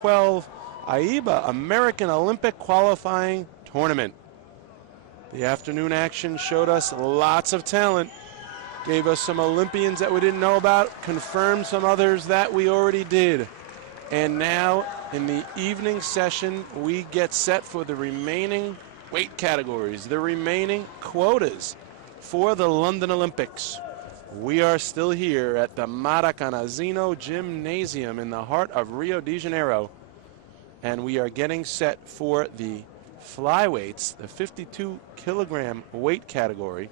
12 AIBA American Olympic Qualifying Tournament. The afternoon action showed us lots of talent, gave us some Olympians that we didn't know about, confirmed some others that we already did. And now in the evening session, we get set for the remaining weight categories, the remaining quotas for the London Olympics. We are still here at the Maracanãzinho Gymnasium in the heart of Rio de Janeiro, and we are getting set for the flyweights, the 52-kilogram weight category.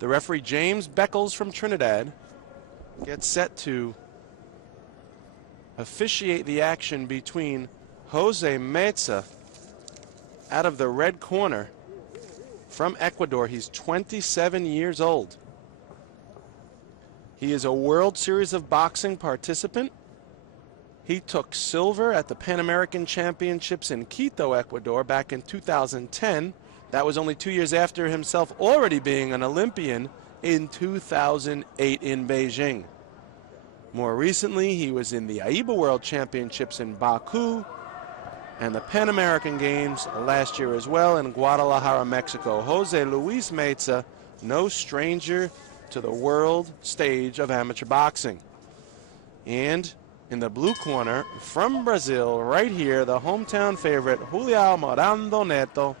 The referee, James Beckles from Trinidad, gets set to officiate the action between Jose Meza out of the red corner from Ecuador. He's 27 years old. He is a World Series of Boxing participant. He took silver at the Pan American Championships in Quito, Ecuador back in 2010. That was only 2 years after himself already being an Olympian in 2008 in Beijing. More recently, he was in the AIBA World Championships in Baku and the Pan American Games last year as well in Guadalajara, Mexico. Jose Luis Meza, no stranger to the world stage of amateur boxing. And in the blue corner, from Brazil, right here, the hometown favorite, Julião Morando Neto.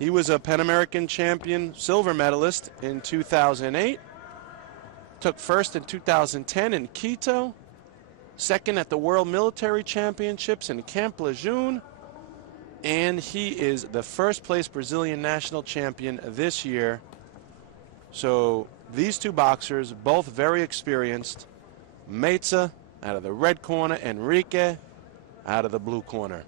He was a Pan American champion, silver medalist in 2008. Took first in 2010 in Quito. Second at the World Military Championships in Camp Lejeune. And he is the first place Brazilian national champion this year. So these two boxers, both very experienced. Meza out of the red corner, Enrique out of the blue corner.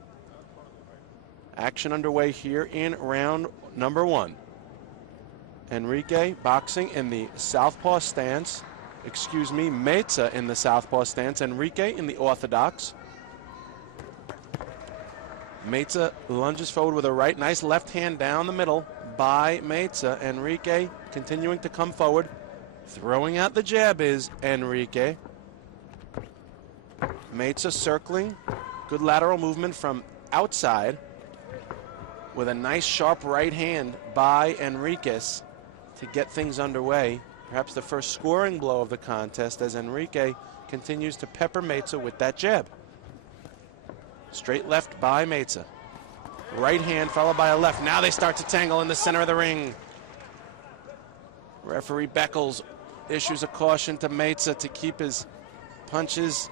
Action underway here in round number one. Enrique boxing in the southpaw stance. Meza in the southpaw stance, Enrique in the orthodox. Meza lunges forward with a right, nice left hand down the middle by Meza. Enrique continuing to come forward. Throwing out the jab is Enrique. Meza circling, good lateral movement from outside with a nice sharp right hand by Enriquez to get things underway. Perhaps the first scoring blow of the contest as Enrique continues to pepper Meza with that jab. Straight left by Meza. Right hand followed by a left. Now they start to tangle in the center of the ring. Referee Beckles issues a caution to Meza to keep his punches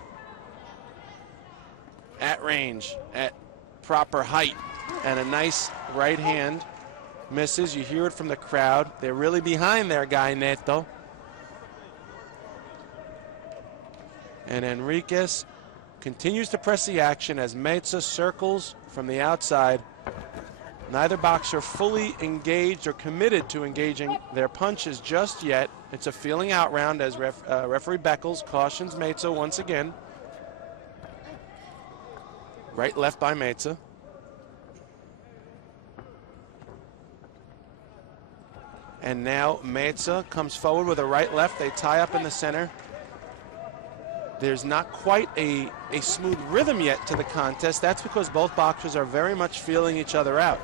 at range, at proper height, and a nice right hand misses. You hear it from the crowd. They're really behind their guy, Neto. And Enriquez continues to press the action as Meza circles from the outside. Neither boxer fully engaged or committed to engaging their punches just yet. It's a feeling out round as referee Beckles cautions Meza once again. Right left by Meza. And now Meza comes forward with a right left. They tie up in the center. There's not quite a smooth rhythm yet to the contest. That's because both boxers are very much feeling each other out.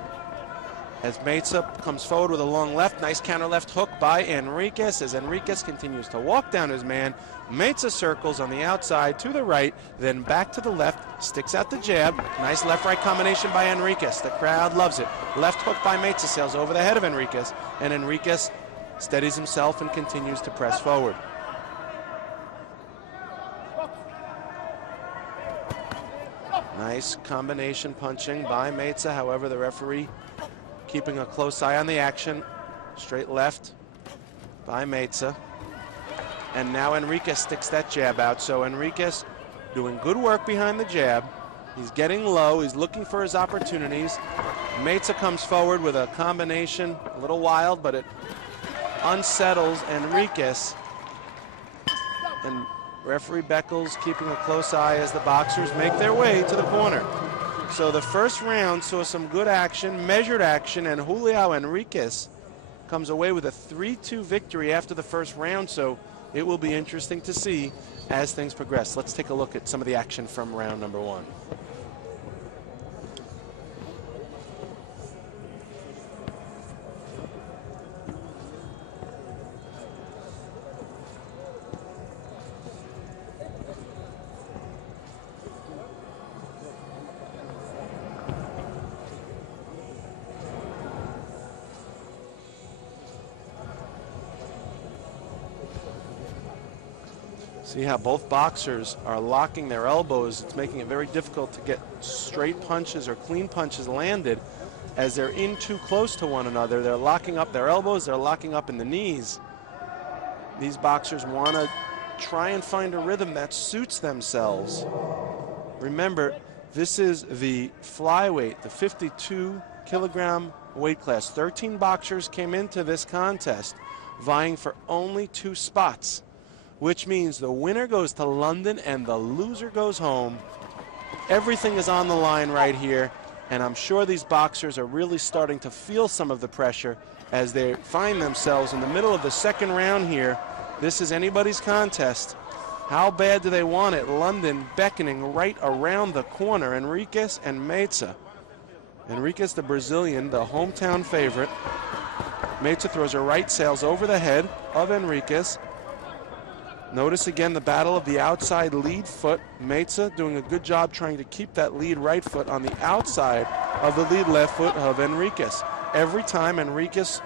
As Meza comes forward with a long left, nice counter left hook by Enriquez. As Enriquez continues to walk down his man, Meza circles on the outside to the right, then back to the left, sticks out the jab. Nice left-right combination by Enriquez. The crowd loves it. Left hook by Meza sails over the head of Enriquez, and Enriquez steadies himself and continues to press forward. Nice combination punching by Meza. However, the referee keeping a close eye on the action. Straight left by Meza. And now Enriquez sticks that jab out. So Enriquez doing good work behind the jab. He's getting low. He's looking for his opportunities. Meza comes forward with a combination, a little wild, but it unsettles Enriquez. And referee Beckles keeping a close eye as the boxers make their way to the corner. So the first round saw some good action, measured action, and Julião Enriquez comes away with a 3-2 victory after the first round. So it will be interesting to see as things progress. Let's take a look at some of the action from round number 1. See how both boxers are locking their elbows. It's making it very difficult to get straight punches or clean punches landed as they're in too close to one another. They're locking up their elbows, they're locking up in the knees. These boxers want to try and find a rhythm that suits themselves. Remember, this is the flyweight, the 52-kilogram weight class. 13 boxers came into this contest vying for only 2 spots, which means the winner goes to London and the loser goes home. Everything is on the line right here, and I'm sure these boxers are really starting to feel some of the pressure as they find themselves in the middle of the second round here. This is anybody's contest. How bad do they want it? London beckoning right around the corner. Enriquez and Meza. Enriquez, the Brazilian, the hometown favorite. Meza throws her right, sails over the head of Enriquez. Notice again the battle of the outside lead foot. Meza doing a good job trying to keep that lead right foot on the outside of the lead left foot of Enriquez. Every time Enriquez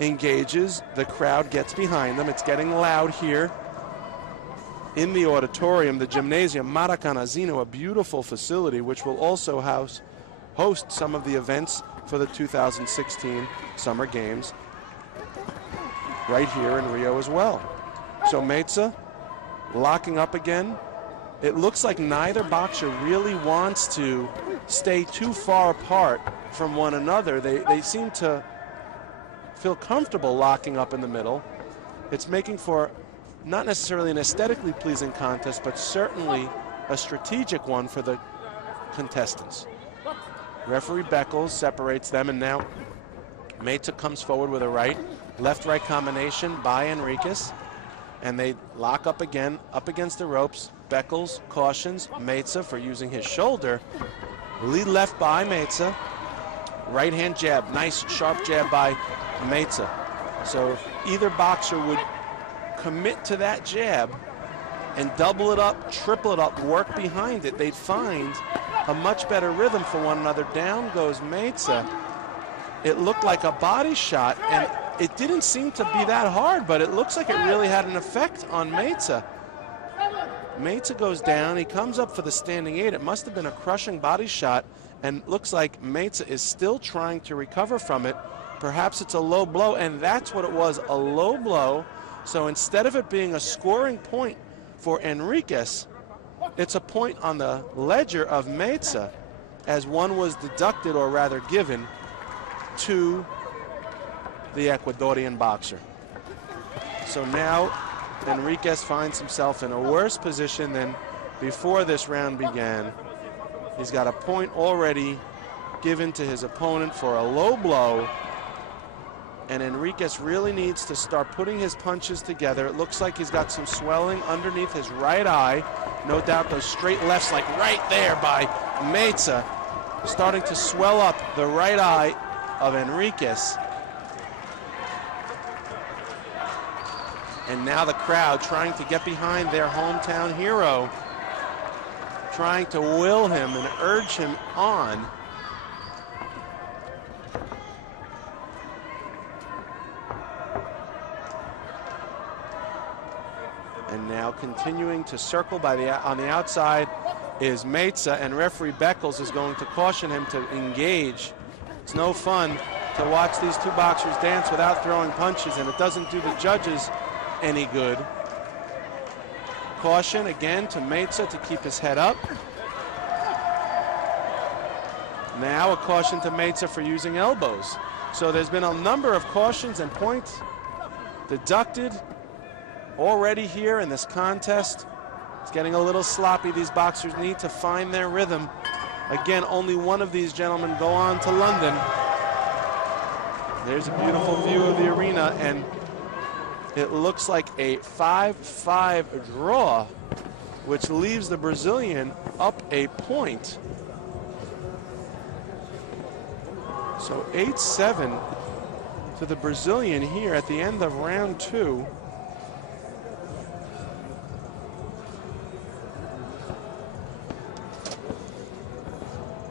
engages, the crowd gets behind them. It's getting loud here in the auditorium, the gymnasium Maracanãzinho, a beautiful facility which will also host some of the events for the 2016 Summer Games right here in Rio as well. So Meza locking up again. It looks like neither boxer really wants to stay too far apart from one another. They seem to feel comfortable locking up in the middle. It's making for not necessarily an aesthetically pleasing contest, but certainly a strategic one for the contestants. Referee Beckles separates them, and now Meza comes forward with a right, left-right combination by Enriquez. And they lock up again, up against the ropes. Beckles cautions Meza for using his shoulder. Lead left by Meza. Right hand jab, nice sharp jab by Meza. So if either boxer would commit to that jab and double it up, triple it up, work behind it, they'd find a much better rhythm for one another. Down goes Meza. It looked like a body shot, and it didn't seem to be that hard, but it looks like it really had an effect on Meza. Meza goes down. He comes up for the standing 8. It must have been a crushing body shot, and looks like Meza is still trying to recover from it. Perhaps it's a low blow, and that's what it was, a low blow. So instead of it being a scoring point for Enriquez, it's a point on the ledger of Meza, as one was deducted, or rather given, to the Ecuadorian boxer. So now Enriquez finds himself in a worse position than before this round began. He's got a point already given to his opponent for a low blow, and Enriquez really needs to start putting his punches together. It looks like he's got some swelling underneath his right eye. No doubt those straight lefts, like right there by Meza, starting to swell up the right eye of Enriquez. And now the crowd trying to get behind their hometown hero, trying to will him and urge him on. And now continuing to circle on the outside is Meza, and referee Beckles is going to caution him to engage. It's no fun to watch these two boxers dance without throwing punches, and it doesn't do the judges any good. Caution again to Meza to keep his head up. Now a caution to Meza for using elbows. So there's been a number of cautions and points deducted already here in this contest. It's getting a little sloppy. These boxers need to find their rhythm. Again, only one of these gentlemen go on to London. There's a beautiful view of the arena, and it looks like a 5-5 draw, which leaves the Brazilian up a point. So 8-7 to the Brazilian here at the end of round 2.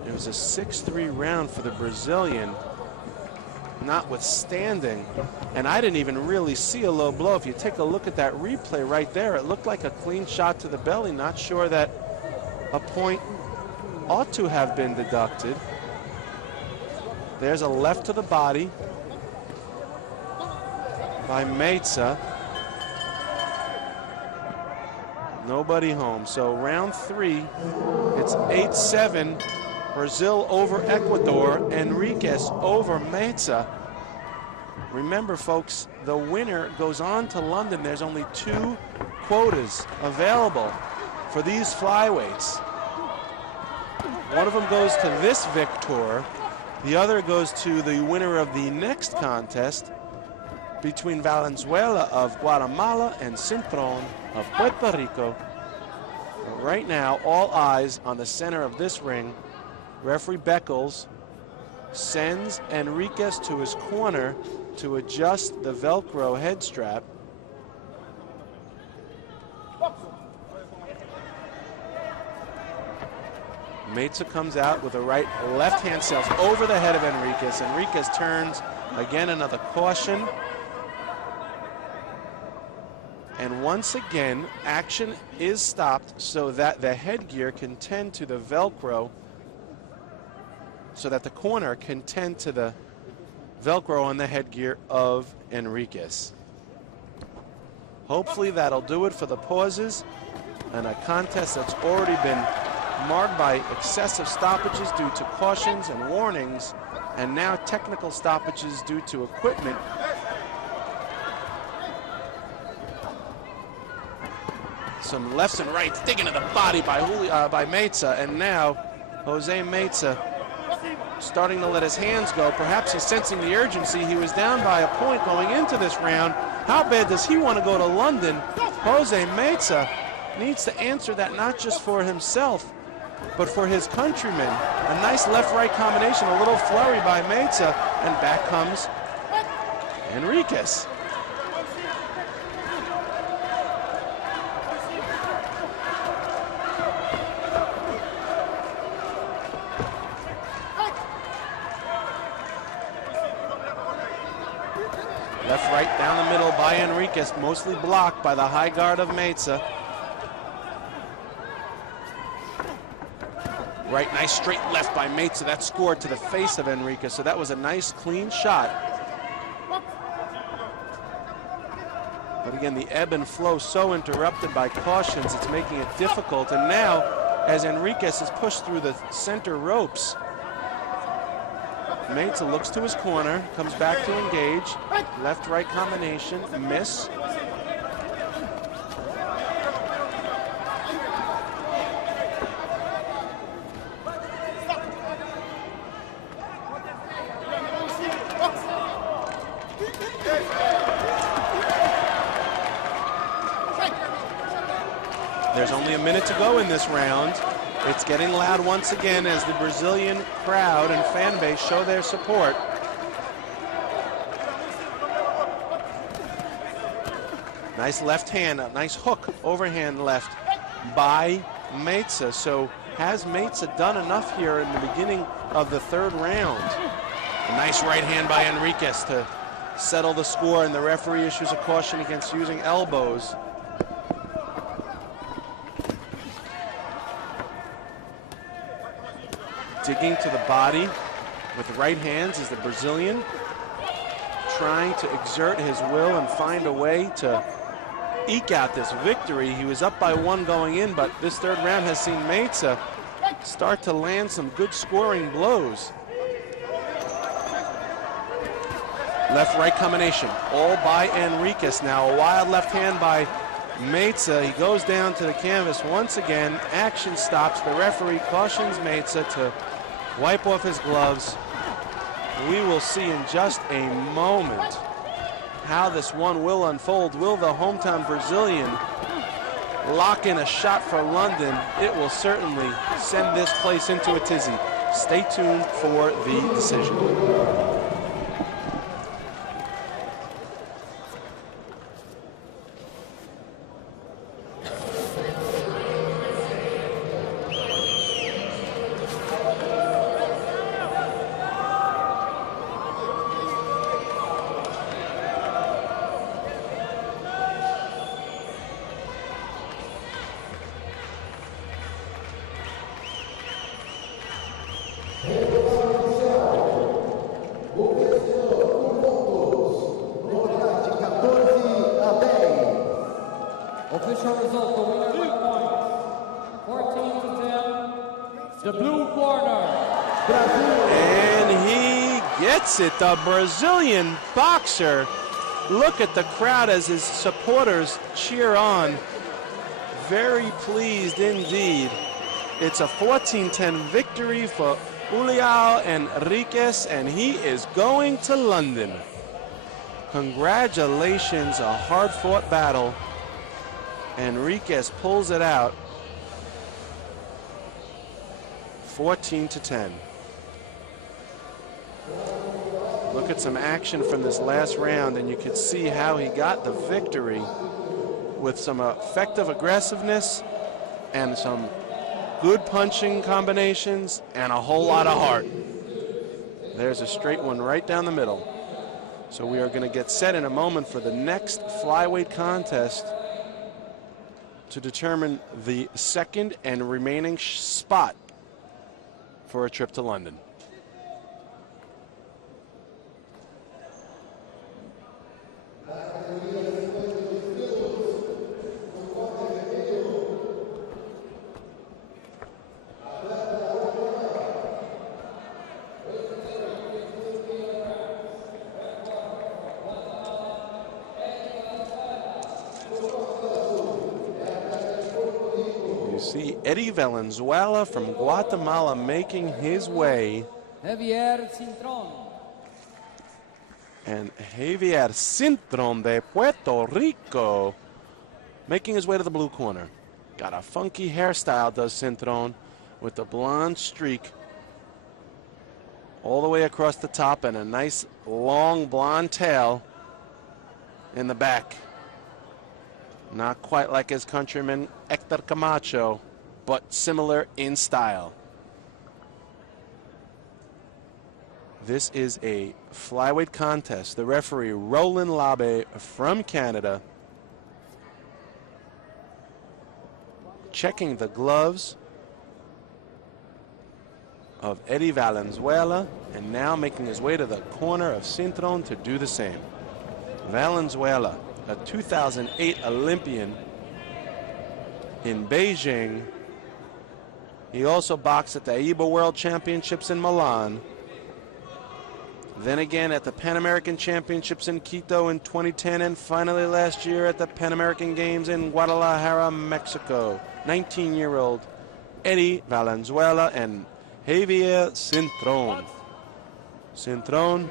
It was a 6-3 round for the Brazilian, notwithstanding. And I didn't even really see a low blow. If you take a look at that replay right there, it looked like a clean shot to the belly. Not sure that a point ought to have been deducted. There's a left to the body by Meza. Nobody home. So round 3, it's 8-7. Brazil over Ecuador, Enriquez over Meza. Remember, folks, the winner goes on to London. There's only 2 quotas available for these flyweights. One of them goes to this victor. The other goes to the winner of the next contest between Valenzuela of Guatemala and Cintron of Puerto Rico. But right now, all eyes on the center of this ring. Referee Beckles sends Enriquez to his corner to adjust the Velcro head strap. Meza comes out with a left hand sails over the head of Enriquez. Enriquez turns again, another caution. And once again, action is stopped so that the headgear can tend to the Velcro, so that the corner can tend to the Velcro on the headgear of Enriquez. Hopefully that'll do it for the pauses, and a contest that's already been marked by excessive stoppages due to cautions and warnings, and now technical stoppages due to equipment. Some lefts and rights digging to the body by Meza, and now Jose Meza starting to let his hands go. Perhaps he's sensing the urgency. He was down by a point going into this round. How bad does he want to go to London? Jose Meza needs to answer that, not just for himself, but for his countrymen. A nice left-right combination, a little flurry by Meza, and back comes Enriquez. Left, right, down the middle by Enriquez, mostly blocked by the high guard of Meza. Right, nice straight left by Meza. That scored to the face of Enriquez, so that was a nice clean shot. But again, the ebb and flow so interrupted by cautions, it's making it difficult. And now, as Enriquez is pushed through the center ropes, Meza looks to his corner, comes back to engage. Left-right combination, miss. There's only a minute to go in this round. It's getting loud once again as the Brazilian crowd and fan base show their support. Nice left hand, a nice hook, overhand left by Meza. So has Meza done enough here in the beginning of the 3rd round? A nice right hand by Enriquez to settle the score, and the referee issues a caution against using elbows. Digging to the body with right hands is the Brazilian, trying to exert his will and find a way to eke out this victory. He was up by 1 going in, but this 3rd round has seen Meza start to land some good scoring blows. Left-right combination, all by Enriquez. Now a wild left hand by Meza. He goes down to the canvas once again. Action stops. The referee cautions Meza to wipe off his gloves. We will see in just a moment how this one will unfold. Will the hometown Brazilian lock in a shot for London? It will certainly send this place into a tizzy. Stay tuned for the decision. Official result, the winner by points, 14-10, the blue corner, Brazil. And he gets it, the Brazilian boxer. Look at the crowd as his supporters cheer on. Very pleased indeed. It's a 14-10 victory for Julião Henriquez, and he is going to London. Congratulations, a hard-fought battle. Henriquez pulls it out, 14-10. Look at some action from this last round, and you could see how he got the victory with some effective aggressiveness and some good punching combinations and a whole lot of heart. There's a straight one right down the middle. So we are going to get set in a moment for the next flyweight contest to determine the second and remaining spot for a trip to London. See Eddie Valenzuela from Guatemala making his way. Javier Cintron. And Javier Cintron de Puerto Rico making his way to the blue corner. Got a funky hairstyle, does Cintron, with the blonde streak all the way across the top and a nice long blonde tail in the back. Not quite like his countryman Hector Camacho, but similar in style. This is a flyweight contest. The referee, Roland Labe from Canada, checking the gloves of Eddie Valenzuela, and now making his way to the corner of Cintron to do the same. Valenzuela, a 2008 Olympian in Beijing. He also boxed at the AIBA World Championships in Milan. Then again at the Pan American Championships in Quito in 2010, and finally last year at the Pan American Games in Guadalajara, Mexico. 19-year-old Eddie Valenzuela and Javier Cintron. Cintron,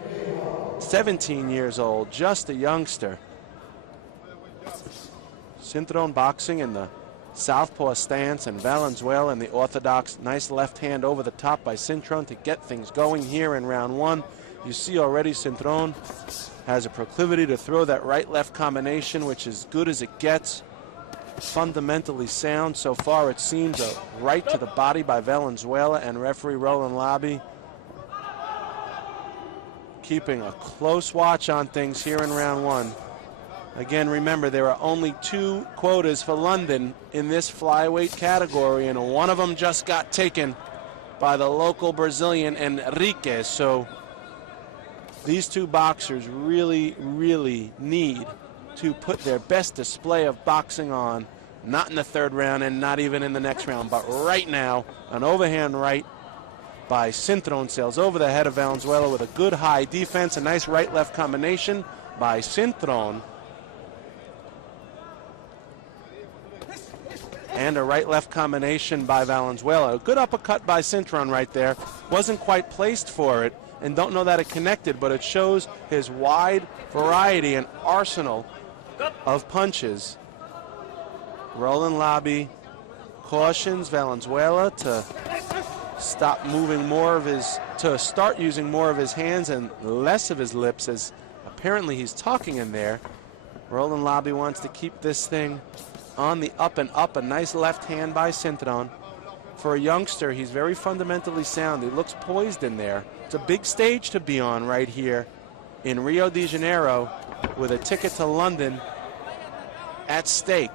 17 years old, just a youngster. Cintron boxing in the southpaw stance, and Valenzuela in the orthodox. Nice left hand over the top by Cintron to get things going here in round one. You see already Cintron has a proclivity to throw that right-left combination, which is good as it gets. Fundamentally sound so far, it seems. A right to the body by Valenzuela, and referee Roland Labe keeping a close watch on things here in round one. Again, remember, there are only 2 quotas for London in this flyweight category, and one of them just got taken by the local Brazilian, Henriquez. So these 2 boxers really, really need to put their best display of boxing on, not in the 3rd round and not even in the next round, but right now. An overhand right by Cintron sails over the head of Valenzuela with a good high defense. A nice right-left combination by Cintron. And a right-left combination by Valenzuela. A good uppercut by Cintron right there. Wasn't quite placed for it. and don't know that it connected, but it shows his wide variety and arsenal of punches. Roland Labi cautions Valenzuela to start using more of his hands and less of his lips, as apparently he's talking in there. Roland Labi wants to keep this thing on the up and up. A nice left hand by Cintron. For a youngster, he's very fundamentally sound. He looks poised in there. It's a big stage to be on right here in Rio de Janeiro with a ticket to London at stake.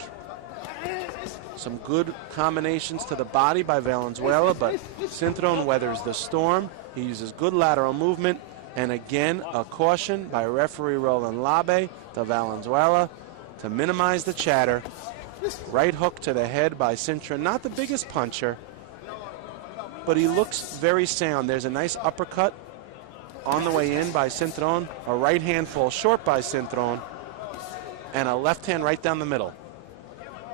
Some good combinations to the body by Valenzuela, but Cintron weathers the storm. He uses good lateral movement, and again, a caution by referee Roland Labi to Valenzuela to minimize the chatter. Right hook to the head by Cintron. Not the biggest puncher, but he looks very sound. There's a nice uppercut on the way in by Cintron. A right hand falls short by Cintron, and a left hand right down the middle.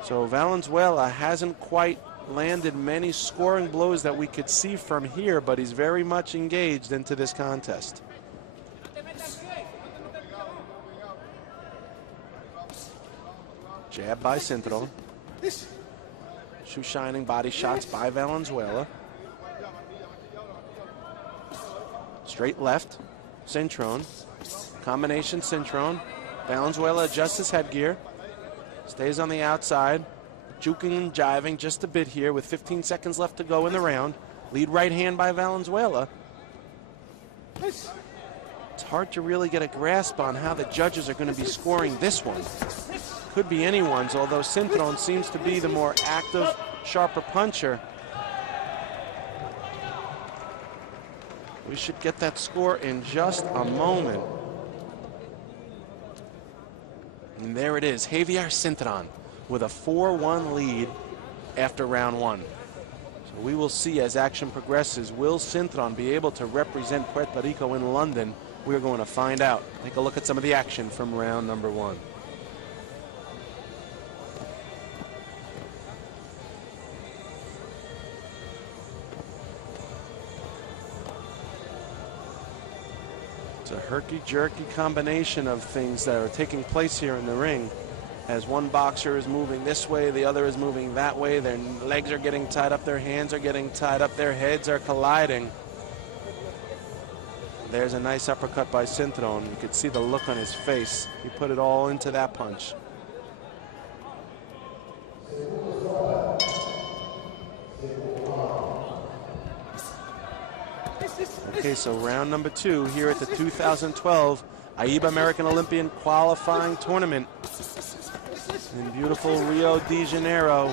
So Valenzuela hasn't quite landed many scoring blows that we could see from here, but he's very much engaged into this contest. Jab by Cintron. Shoe shining body shots by Valenzuela. Straight left, Cintron. Combination Cintron. Valenzuela adjusts his headgear. Stays on the outside. Juking and jiving just a bit here with 15 seconds left to go in the round. Lead right hand by Valenzuela. It's hard to really get a grasp on how the judges are going to be scoring this one. Could be anyone's, although Cintron seems to be the more active, sharper puncher. We should get that score in just a moment. And there it is, Javier Cintron with a 4-1 lead after round one. So we will see as action progresses, will Cintron be able to represent Puerto Rico in London? We're going to find out. Take a look at some of the action from round number one. It's a herky-jerky combination of things that are taking place here in the ring. As one boxer is moving this way, the other is moving that way. Their legs are getting tied up, their hands are getting tied up, their heads are colliding. There's a nice uppercut by Cintron. You could see the look on his face. He put it all into that punch. Okay, so round number two here at the 2012 AIBA American Olympian Qualifying Tournament in beautiful Rio de Janeiro,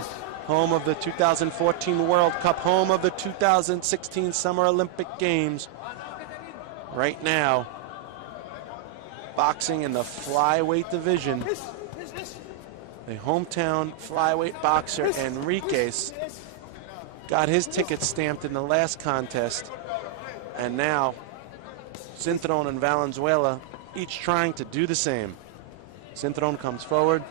home of the 2014 World Cup, home of the 2016 Summer Olympic Games. Right now, boxing in the flyweight division. The hometown flyweight boxer Enriquez got his ticket stamped in the last contest. And now, Cintron and Valenzuela each trying to do the same. Cintron comes forward.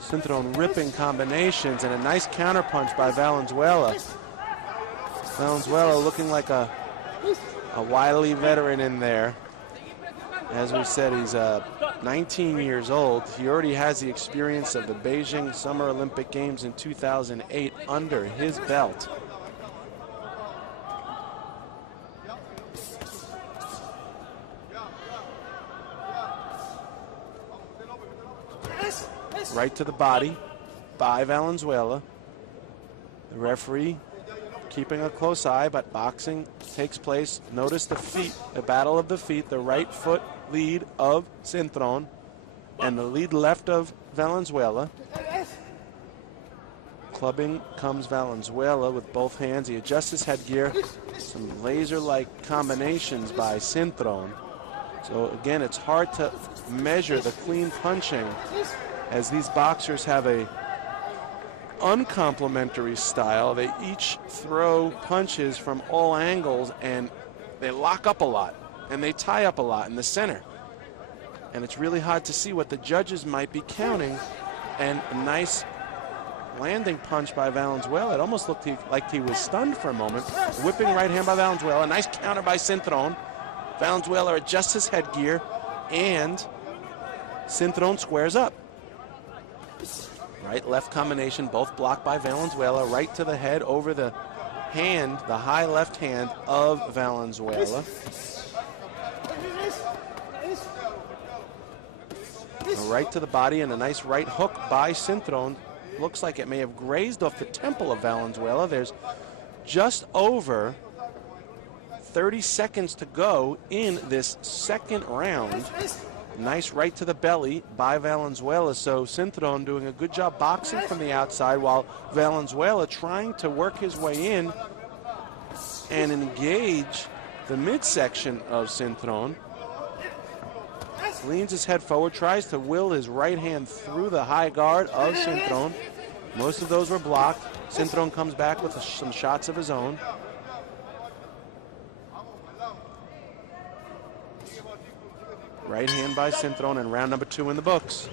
Cintron ripping combinations and a nice counterpunch by Valenzuela. Valenzuela looking like a wily veteran in there. As we said, he's 19 years old. He already has the experience of the Beijing Summer Olympic Games in 2008 under his belt. Right to the body by Valenzuela. The referee keeping a close eye, but boxing takes place. Notice the feet, the battle of the feet, the right foot lead of Cintron and the lead left of Valenzuela. Clubbing comes Valenzuela with both hands. He adjusts his headgear. Some laser-like combinations by Cintron. So again, it's hard to measure the clean punching, as these boxers have a uncomplimentary style. They each throw punches from all angles, and they lock up a lot, and they tie up a lot in the center. And it's really hard to see what the judges might be counting. And a nice landing punch by Valenzuela. It almost looked like he was stunned for a moment. Whipping right hand by Valenzuela. Nice counter by Cintron. Valenzuela adjusts his headgear, and Cintron squares up. Right-left combination, both blocked by Valenzuela. Right to the head, over the hand, the high left hand of Valenzuela. Right to the body and a nice right hook by Cintron. Looks like it may have grazed off the temple of Valenzuela. There's just over 30 seconds to go in this second round. Nice right to the belly by Valenzuela. So Cintron doing a good job boxing from the outside while Valenzuela trying to work his way in and engage the midsection of Cintron. Leans his head forward, tries to will his right hand through the high guard of Cintron. Most of those were blocked. Cintron comes back with some shots of his own. Right hand by Cintron, and round number 2 in the books.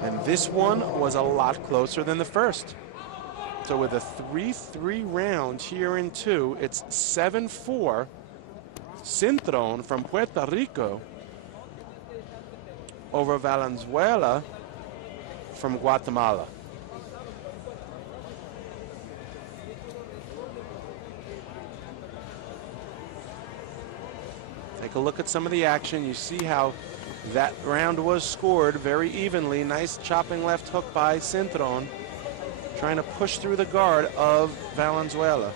And this one was a lot closer than the first. So with a 3-3 round here in 2, it's 7-4. Cintron from Puerto Rico over Valenzuela from Guatemala. Take a look at some of the action. You see how that round was scored very evenly. Nice chopping left hook by Cintron, trying to push through the guard of Valenzuela.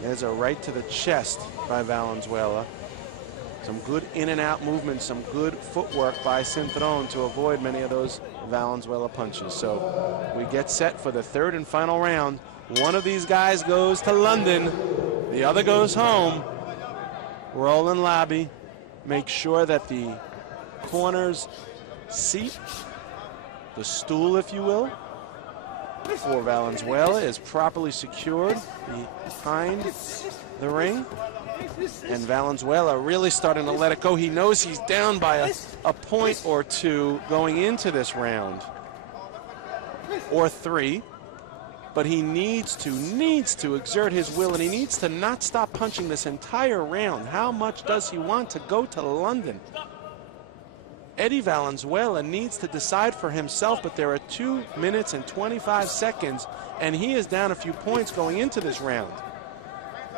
There's a right to the chest by Valenzuela. Some good in and out movement, some good footwork by Cintron to avoid many of those Valenzuela punches. So we get set for the third and final round. One of these guys goes to London, the other goes home. Roland Labby makes sure that the corner's seat, the stool if you will, for Valenzuela is properly secured behind the ring. And Valenzuela really starting to let it go. He knows he's down by a point or two going into this round, or 3. But he needs to exert his will, and he needs to not stop punching this entire round. How much does he want to go to London? Eddie Valenzuela needs to decide for himself, but there are 2 minutes and 25 seconds, and he is down a few points going into this round.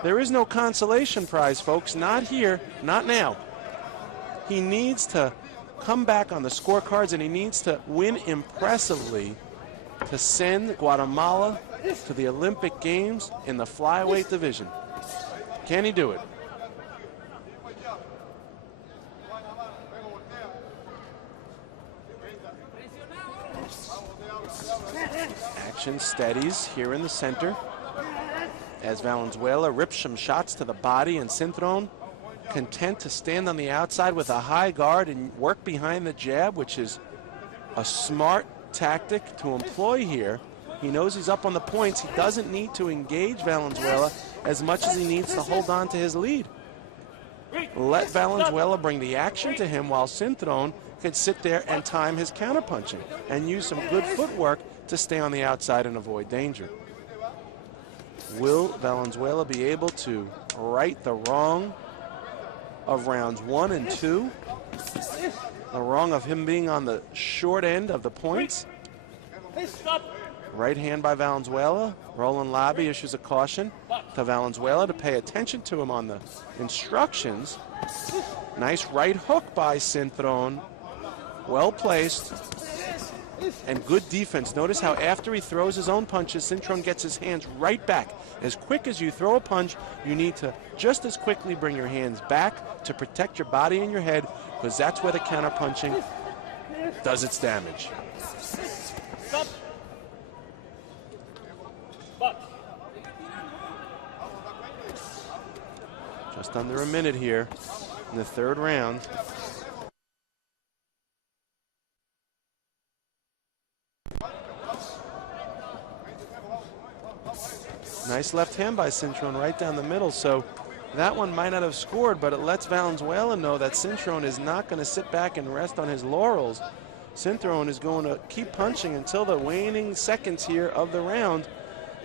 There is no consolation prize, folks. Not here, not now. He needs to come back on the scorecards, and he needs to win impressively to send Guatemala to the Olympic Games in the flyweight division. Can he do it? Action steadies here in the center as Valenzuela rips some shots to the body, and Cintron content to stand on the outside with a high guard and work behind the jab, which is a smart tactic to employ here. He knows he's up on the points. He doesn't need to engage Valenzuela as much as he needs to hold on to his lead. Let Valenzuela bring the action to him while Cintron can sit there and time his counterpunching and use some good footwork to stay on the outside and avoid danger. Will Valenzuela be able to right the wrong of rounds 1 and 2? The wrong of him being on the short end of the points. Right hand by Valenzuela. Roland Labby issues a caution to Valenzuela to pay attention to him on the instructions. Nice right hook by Cintron. Well placed and good defense. Notice how after he throws his own punches, Cintron gets his hands right back. As quick as you throw a punch, you need to just as quickly bring your hands back to protect your body and your head, because that's where the counterpunching does its damage. Just under a minute here in the third round. Nice left hand by Cintron right down the middle. So That one might not have scored, but it lets Valenzuela know that Cintrone is not going to sit back and rest on his laurels. Cintrone is going to keep punching until the waning seconds here of the round.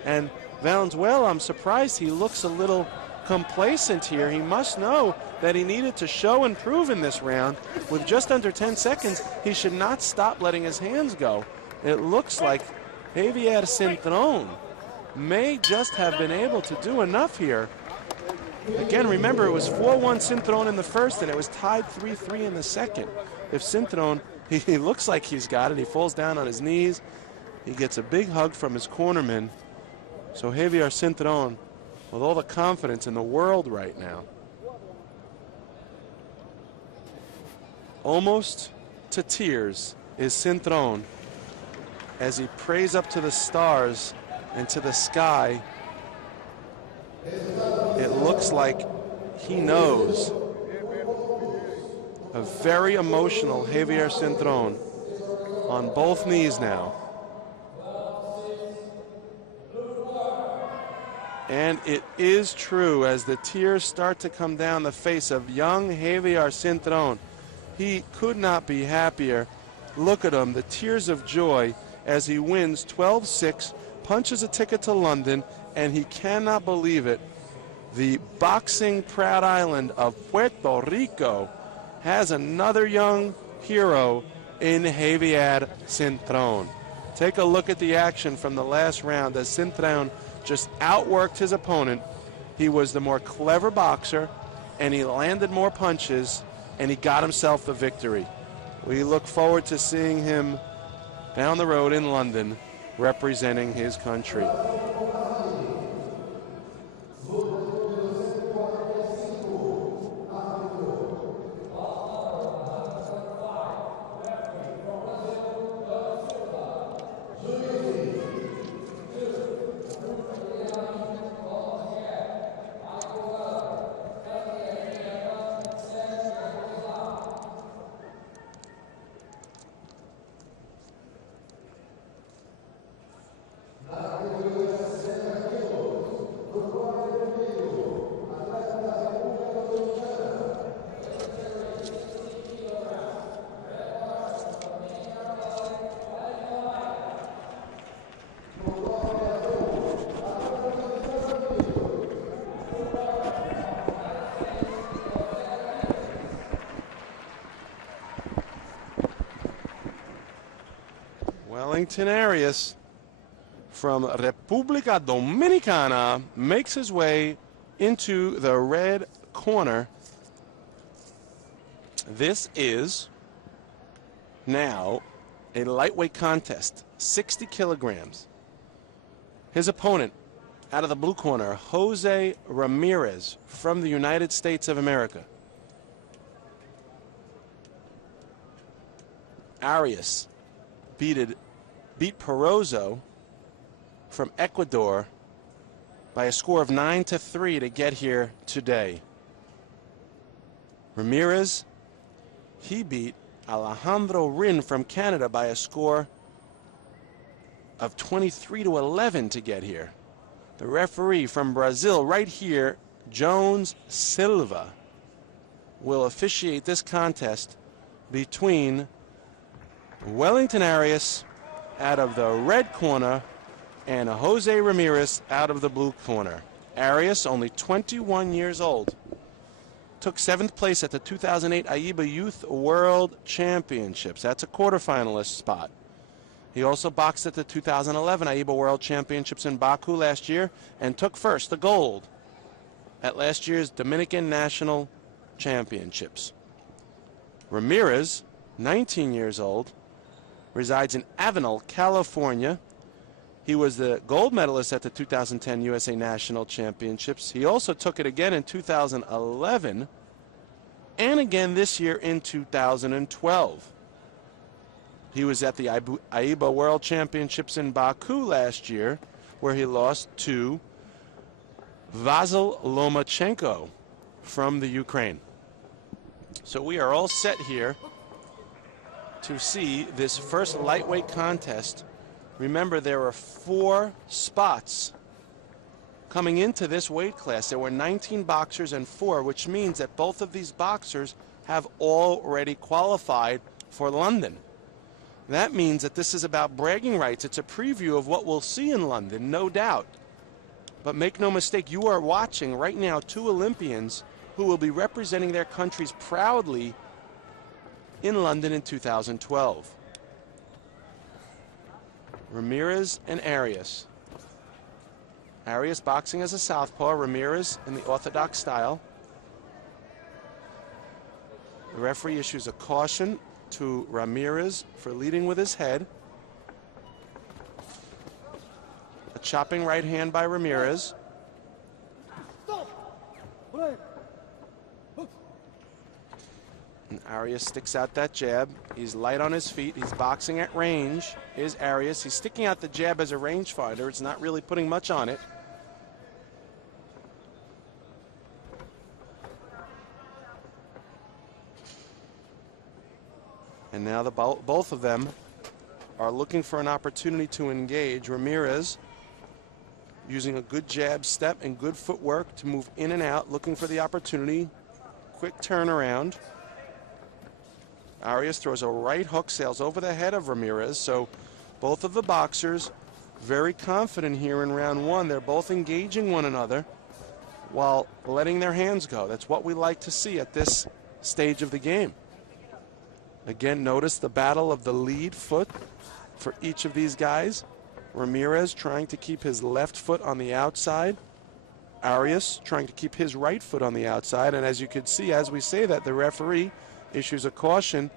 And Valenzuela, I'm surprised he looks a little complacent here. He must know that he needed to show and prove in this round. With just under 10 seconds, he should not stop letting his hands go. It looks like Javier Cintrone may just have been able to do enough here. Again, remember, it was 4-1 Cintrone in the first, and it was tied 3-3 in the second. If Cintrone, he looks like he's got it. He falls down on his knees. He gets a big hug from his cornerman. So Javier Cintrone, with all the confidence in the world right now, almost to tears is Cintrone as he prays up to the stars and to the sky. It looks like he knows. A very emotional Javier Cintrone on both knees now. And it is true as the tears start to come down the face of young Javier Cintrone. He could not be happier. Look at him, the tears of joy as he wins 12-6, punches a ticket to London, and he cannot believe it. The boxing proud island of Puerto Rico has another young hero in Javier Cintrone. Take a look at the action from the last round as Cintrone just outworked his opponent. He was the more clever boxer, and he landed more punches, and he got himself the victory. We look forward to seeing him down the road in London representing his country. Wellington Arias from República Dominicana makes his way into the red corner. This is now a lightweight contest, 60 kilograms. His opponent out of the blue corner, Jose Ramirez from the United States of America. Arias beat Perozo from Ecuador by a score of 9-3 to get here today. Ramirez, he beat Alejandro Rin from Canada by a score of 23-11 to get here. The referee from Brazil right here, Jones Silva, will officiate this contest between Wellington Arias out of the red corner and Jose Ramirez out of the blue corner. Arias, only 21 years old, took 7th place at the 2008 AIBA Youth World Championships. That's a quarterfinalist spot. He also boxed at the 2011 AIBA World Championships in Baku last year and took first, the gold, at last year's Dominican National Championships. Ramirez, 19 years old, resides in Avenel, California. He was the gold medalist at the 2010 USA National Championships. He also took it again in 2011 and again this year in 2012. He was at the AIBA World Championships in Baku last year, where he lost to Vasyl Lomachenko from the Ukraine. So we are all set here to see this first lightweight contest. Remember, there are 4 spots coming into this weight class, there were 19 boxers and 4, which means that both of these boxers have already qualified for London. That means that this is about bragging rights. It's a preview of what we'll see in London, no doubt. But make no mistake, you are watching right now 2 Olympians who will be representing their countries proudly in London in 2012. Ramirez and Arias. Arias boxing as a southpaw, Ramirez in the orthodox style. The referee issues a caution to Ramirez for leading with his head. A chopping right hand by Ramirez. And Arias sticks out that jab. He's light on his feet. He's boxing at range. Here's Arias. He's sticking out the jab as a rangefighter. It's not really putting much on it. And now both of them are looking for an opportunity to engage. Ramirez using a good jab step and good footwork to move in and out, looking for the opportunity. Quick turnaround. Arias throws a right hook, sails over the head of Ramirez. So both of the boxers very confident here in round 1. They're both engaging one another while letting their hands go. That's what we like to see at this stage of the game. Again, notice the battle of the lead foot for each of these guys. Ramirez trying to keep his left foot on the outside. Arias trying to keep his right foot on the outside. And as you can see, as we say that, the referee issues a caution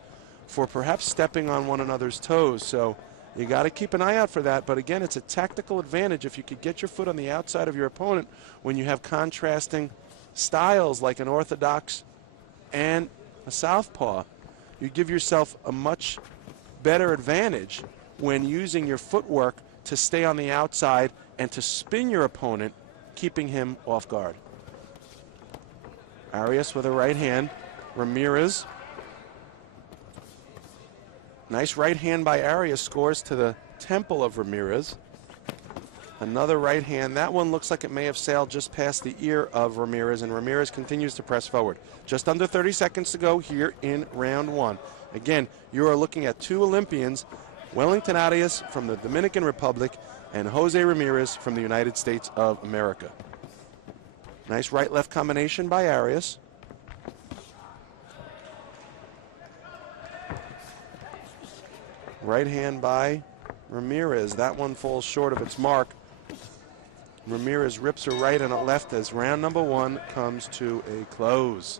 for perhaps stepping on one another's toes. So you got to keep an eye out for that. But again, it's a tactical advantage if you could get your foot on the outside of your opponent when you have contrasting styles like an orthodox and a southpaw. You give yourself a much better advantage when using your footwork to stay on the outside and to spin your opponent, keeping him off guard. Arias with a right hand. Ramirez. Nice right hand by Arias, scores to the temple of Ramirez. Another right hand. That one looks like it may have sailed just past the ear of Ramirez, and Ramirez continues to press forward. Just under 30 seconds to go here in round 1. Again, you are looking at 2 Olympians, Wellington Arias from the Dominican Republic and Jose Ramirez from the United States of America. Nice right-left combination by Arias. Right hand by Ramirez. That one falls short of its mark. Ramirez rips a right and a left as round number 1 comes to a close.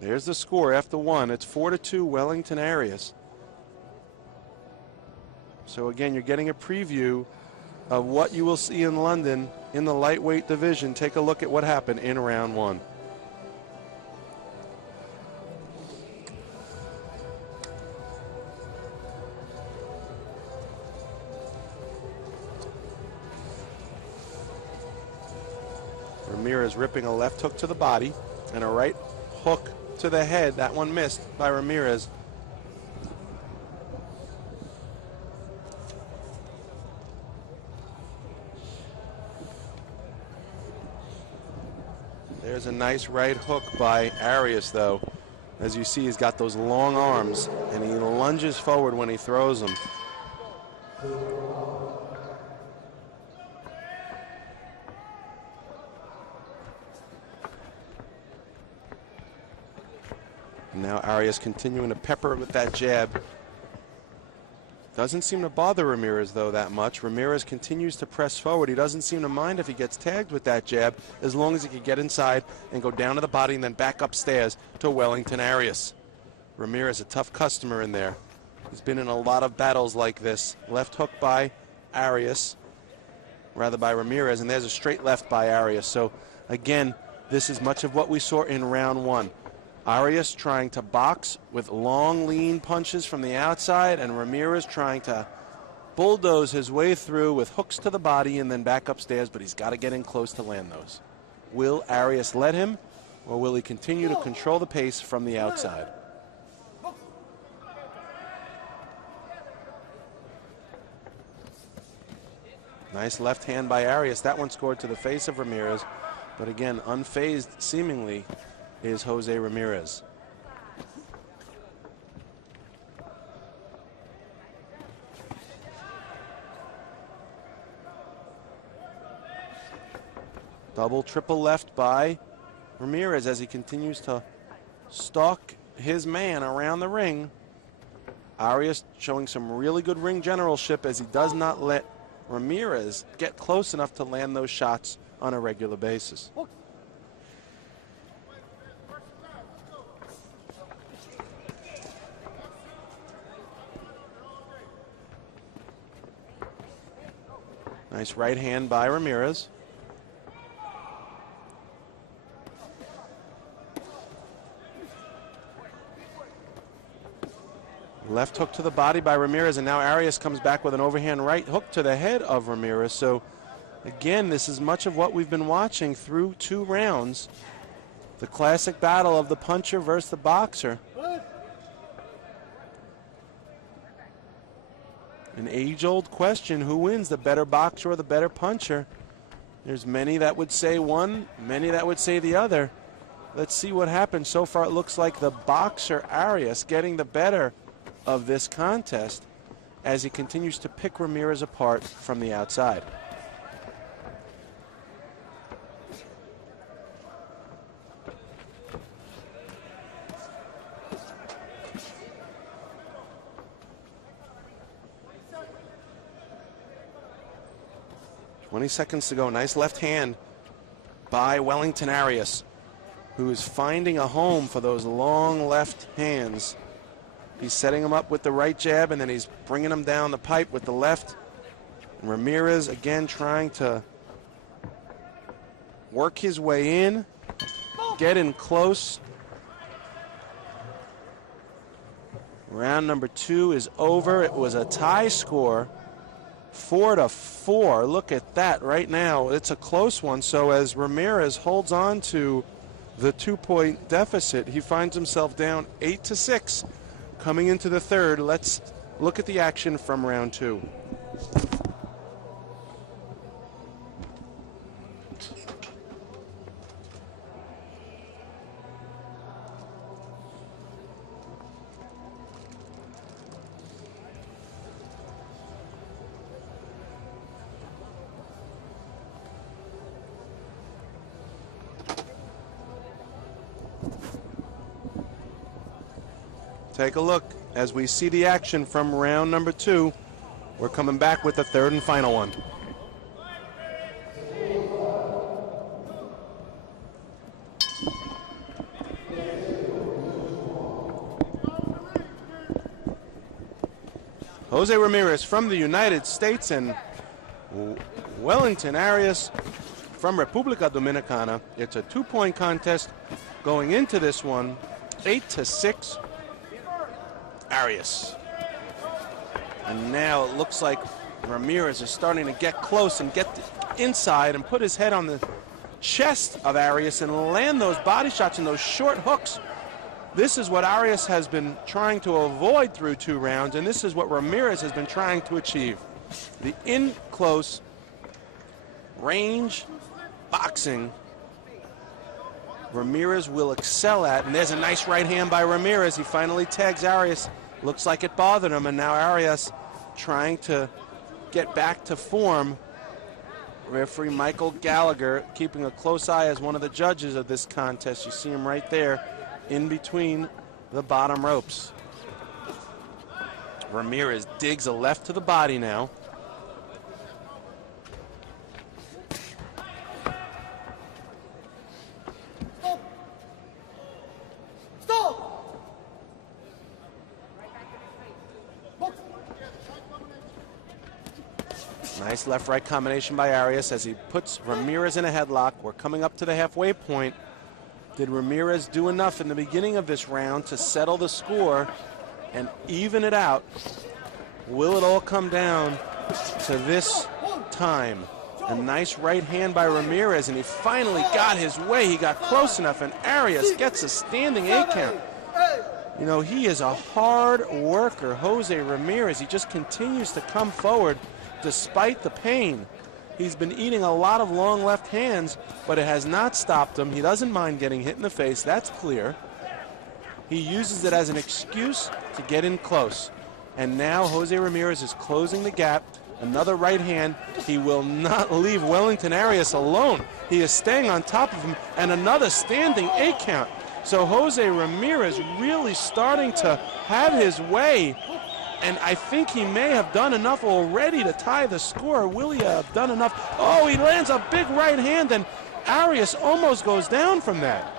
There's the score after 1. It's 4-2 Wellington Arias. So again, you're getting a preview of what you will see in London in the lightweight division. Take a look at what happened in round 1. Ramirez ripping a left hook to the body and a right hook to the head. That one missed by Ramirez. There's a nice right hook by Arias, though. As you see, he's got those long arms, and he lunges forward when he throws them. Now Arias continuing to pepper with that jab. Doesn't seem to bother Ramirez, though, that much. Ramirez continues to press forward. He doesn't seem to mind if he gets tagged with that jab, as long as he can get inside and go down to the body and then back upstairs to Wellington Arias. Ramirez, a tough customer in there. He's been in a lot of battles like this. Left hook by Arias, rather by Ramirez, and there's a straight left by Arias. So, again, this is much of what we saw in round 1. Arias trying to box with long, lean punches from the outside, and Ramirez trying to bulldoze his way through with hooks to the body and then back upstairs, but he's got to get in close to land those. Will Arias let him, or will he continue to control the pace from the outside? Nice left hand by Arias. That one scored to the face of Ramirez. But again, unfazed seemingly is Jose Ramirez. Double, triple left by Ramirez as he continues to stalk his man around the ring. Arias showing some really good ring generalship as he does not let Ramirez get close enough to land those shots on a regular basis. Nice right hand by Ramirez. Left hook to the body by Ramirez, and now Arias comes back with an overhand right hook to the head of Ramirez. So again, this is much of what we've been watching through 2 rounds. The classic battle of the puncher versus the boxer. An age-old question, who wins, the better boxer or the better puncher? There's many that would say one, many that would say the other. Let's see what happens. So far it looks like the boxer Arias getting the better of this contest as he continues to pick Ramirez apart from the outside. "20 seconds to go." Nice left hand by Wellington Arias, who is finding a home for those long left hands. He's setting him up with the right jab, and then he's bringing him down the pipe with the left. And Ramirez again trying to work his way in, get in close. Round number 2 is over. It was a tie score, 4-4. Look at that right now. It's a close one. So as Ramirez holds on to the 2-point deficit, he finds himself down 8-6. Coming into the third, let's look at the action from round 2. Take a look as we see the action from round number 2. We're coming back with the third and final one. Jose Ramirez from the United States and Wellington Arias from República Dominicana. It's a 2-point contest going into this one, 8-6. Arias. And now it looks like Ramirez is starting to get close and get inside and put his head on the chest of Arias and land those body shots and those short hooks. This is what Arias has been trying to avoid through 2 rounds, and this is what Ramirez has been trying to achieve. The in-close range boxing Ramirez will excel at, and there's a nice right hand by Ramirez. He finally tags Arias. Looks like it bothered him, and now Arias trying to get back to form. Referee Michael Gallagher keeping a close eye as one of the judges of this contest. You see him right there in between the bottom ropes. Ramirez digs a left to the body now. Nice left-right combination by Arias as he puts Ramirez in a headlock. We're coming up to the halfway point. Did Ramirez do enough in the beginning of this round to settle the score and even it out? Will it all come down to this time? A nice right hand by Ramirez, and he finally got his way. He got close enough, and Arias gets a standing 8 count. You know, he is a hard worker, Jose Ramirez. He just continues to come forward despite the pain. He's been eating a lot of long left hands, but it has not stopped him. He doesn't mind getting hit in the face, that's clear. He uses it as an excuse to get in close. And now Jose Ramirez is closing the gap. Another right hand. He will not leave Wellington Arias alone. He is staying on top of him, and another standing 8 count. So Jose Ramirez really starting to have his way, and I think he may have done enough already to tie the score. Will he have done enough? Oh, he lands a big right hand, and Arias almost goes down from that.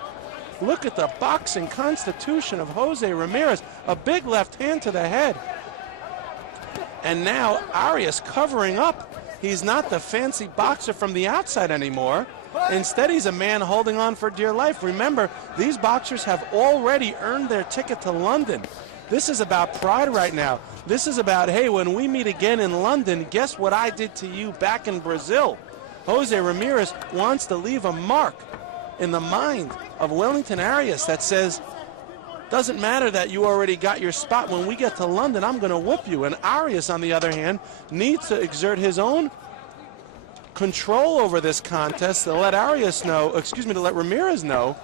Look at the boxing constitution of Jose Ramirez. A big left hand to the head. And now Arias covering up. He's not the fancy boxer from the outside anymore. Instead, he's a man holding on for dear life. Remember, these boxers have already earned their ticket to London. This is about pride right now. This is about, hey, when we meet again in London, guess what I did to you back in Brazil? Jose Ramirez wants to leave a mark in the mind of Wellington Arias that says, doesn't matter that you already got your spot. When we get to London, I'm going to whoop you. And Arias, on the other hand, needs to exert his own control over this contest to let Arias know, to let Ramirez know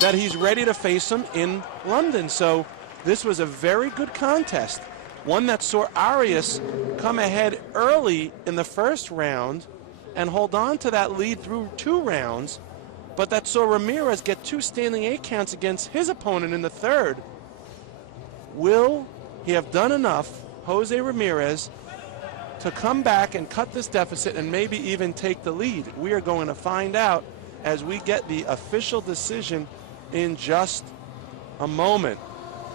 that he's ready to face him in London. So this was a very good contest, one that saw Arias come ahead early in the first round and hold on to that lead through 2 rounds, but that saw Ramirez get 2 standing 8 counts against his opponent in the third. Will he have done enough, Jose Ramirez, to come back and cut this deficit and maybe even take the lead? We are going to find out as we get the official decision in just a moment.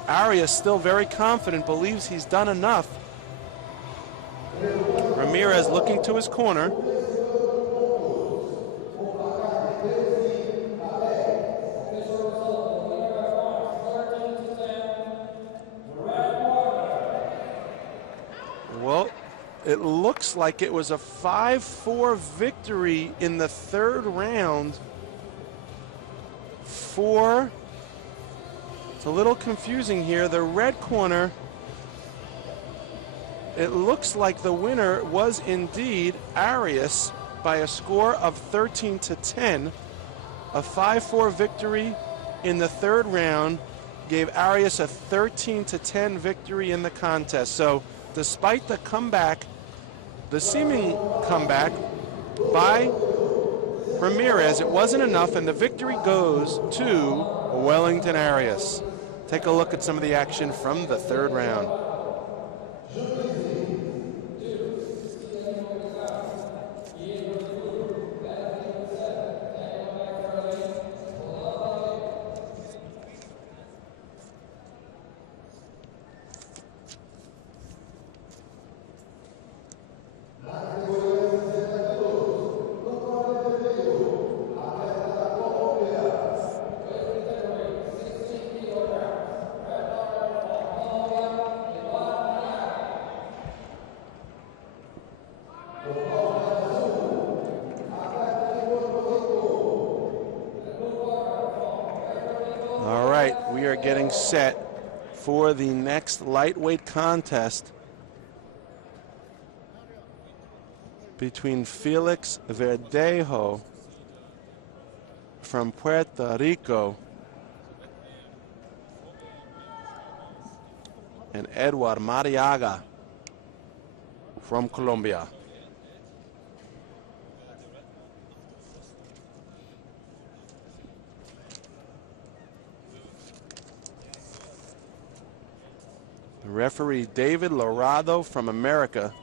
Arias still very confident, believes he's done enough. Ramirez looking to his corner. Well, it looks like it was a 5-4 victory in the third round for, it's a little confusing here, the red corner. It looks like the winner was indeed Arias by a score of 13-10. A 5-4 victory in the third round gave Arias a 13-10 victory in the contest. So despite the comeback, the seeming comeback by Ramirez, it wasn't enough, and the victory goes to Wellington Arias. Take a look at some of the action from the third round. We are getting set for the next lightweight contest between Felix Verdejo from Puerto Rico and Edward Mariaga from Colombia. Referee David Lorado from America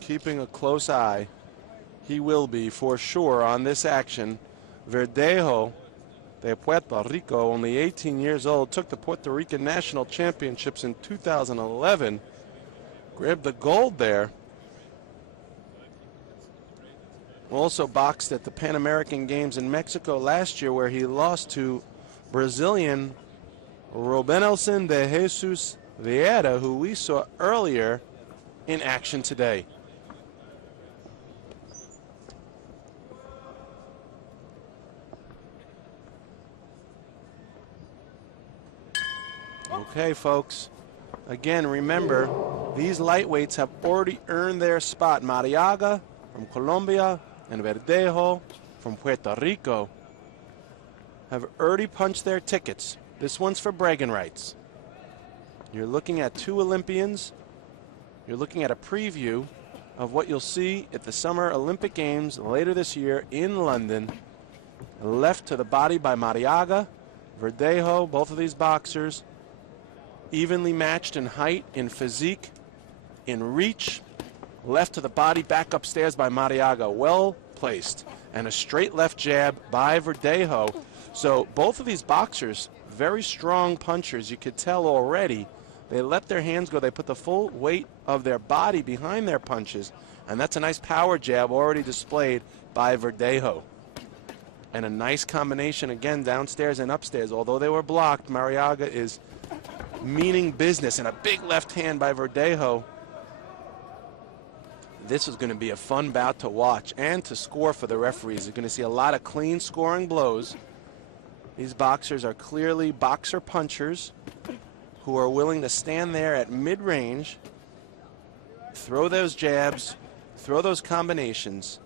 keeping a close eye. He will be for sure on this action. Verdejo de Puerto Rico, only 18 years old, took the Puerto Rican National Championships in 2011. Grabbed the gold there. Also boxed at the Pan American Games in Mexico last year, where he lost to Brazilian Robenelson de Jesus Vieira, who we saw earlier in action today. Okay, folks. Again, remember, these lightweights have already earned their spot. Mariaga from Colombia and Verdejo from Puerto Rico have already punched their tickets. This one's for bragging rights. You're looking at two Olympians. You're looking at a preview of what you'll see at the Summer Olympic Games later this year in London. Left to the body by Mariaga, Verdejo, both of these boxers evenly matched in height, in physique, in reach. Left to the body, back upstairs by Mariaga, well placed. And a straight left jab by Verdejo. So both of these boxers, very strong punchers. You could tell already. They let their hands go. They put the full weight of their body behind their punches. And that's a nice power jab already displayed by Verdejo. And a nice combination again downstairs and upstairs. Although they were blocked, Mariaga is meaning business. And a big left hand by Verdejo. This is going to be a fun bout to watch and to score for the referees. You're going to see a lot of clean scoring blows. These boxers are clearly boxer punchers who are willing to stand there at mid-range, throw those jabs, throw those combinations.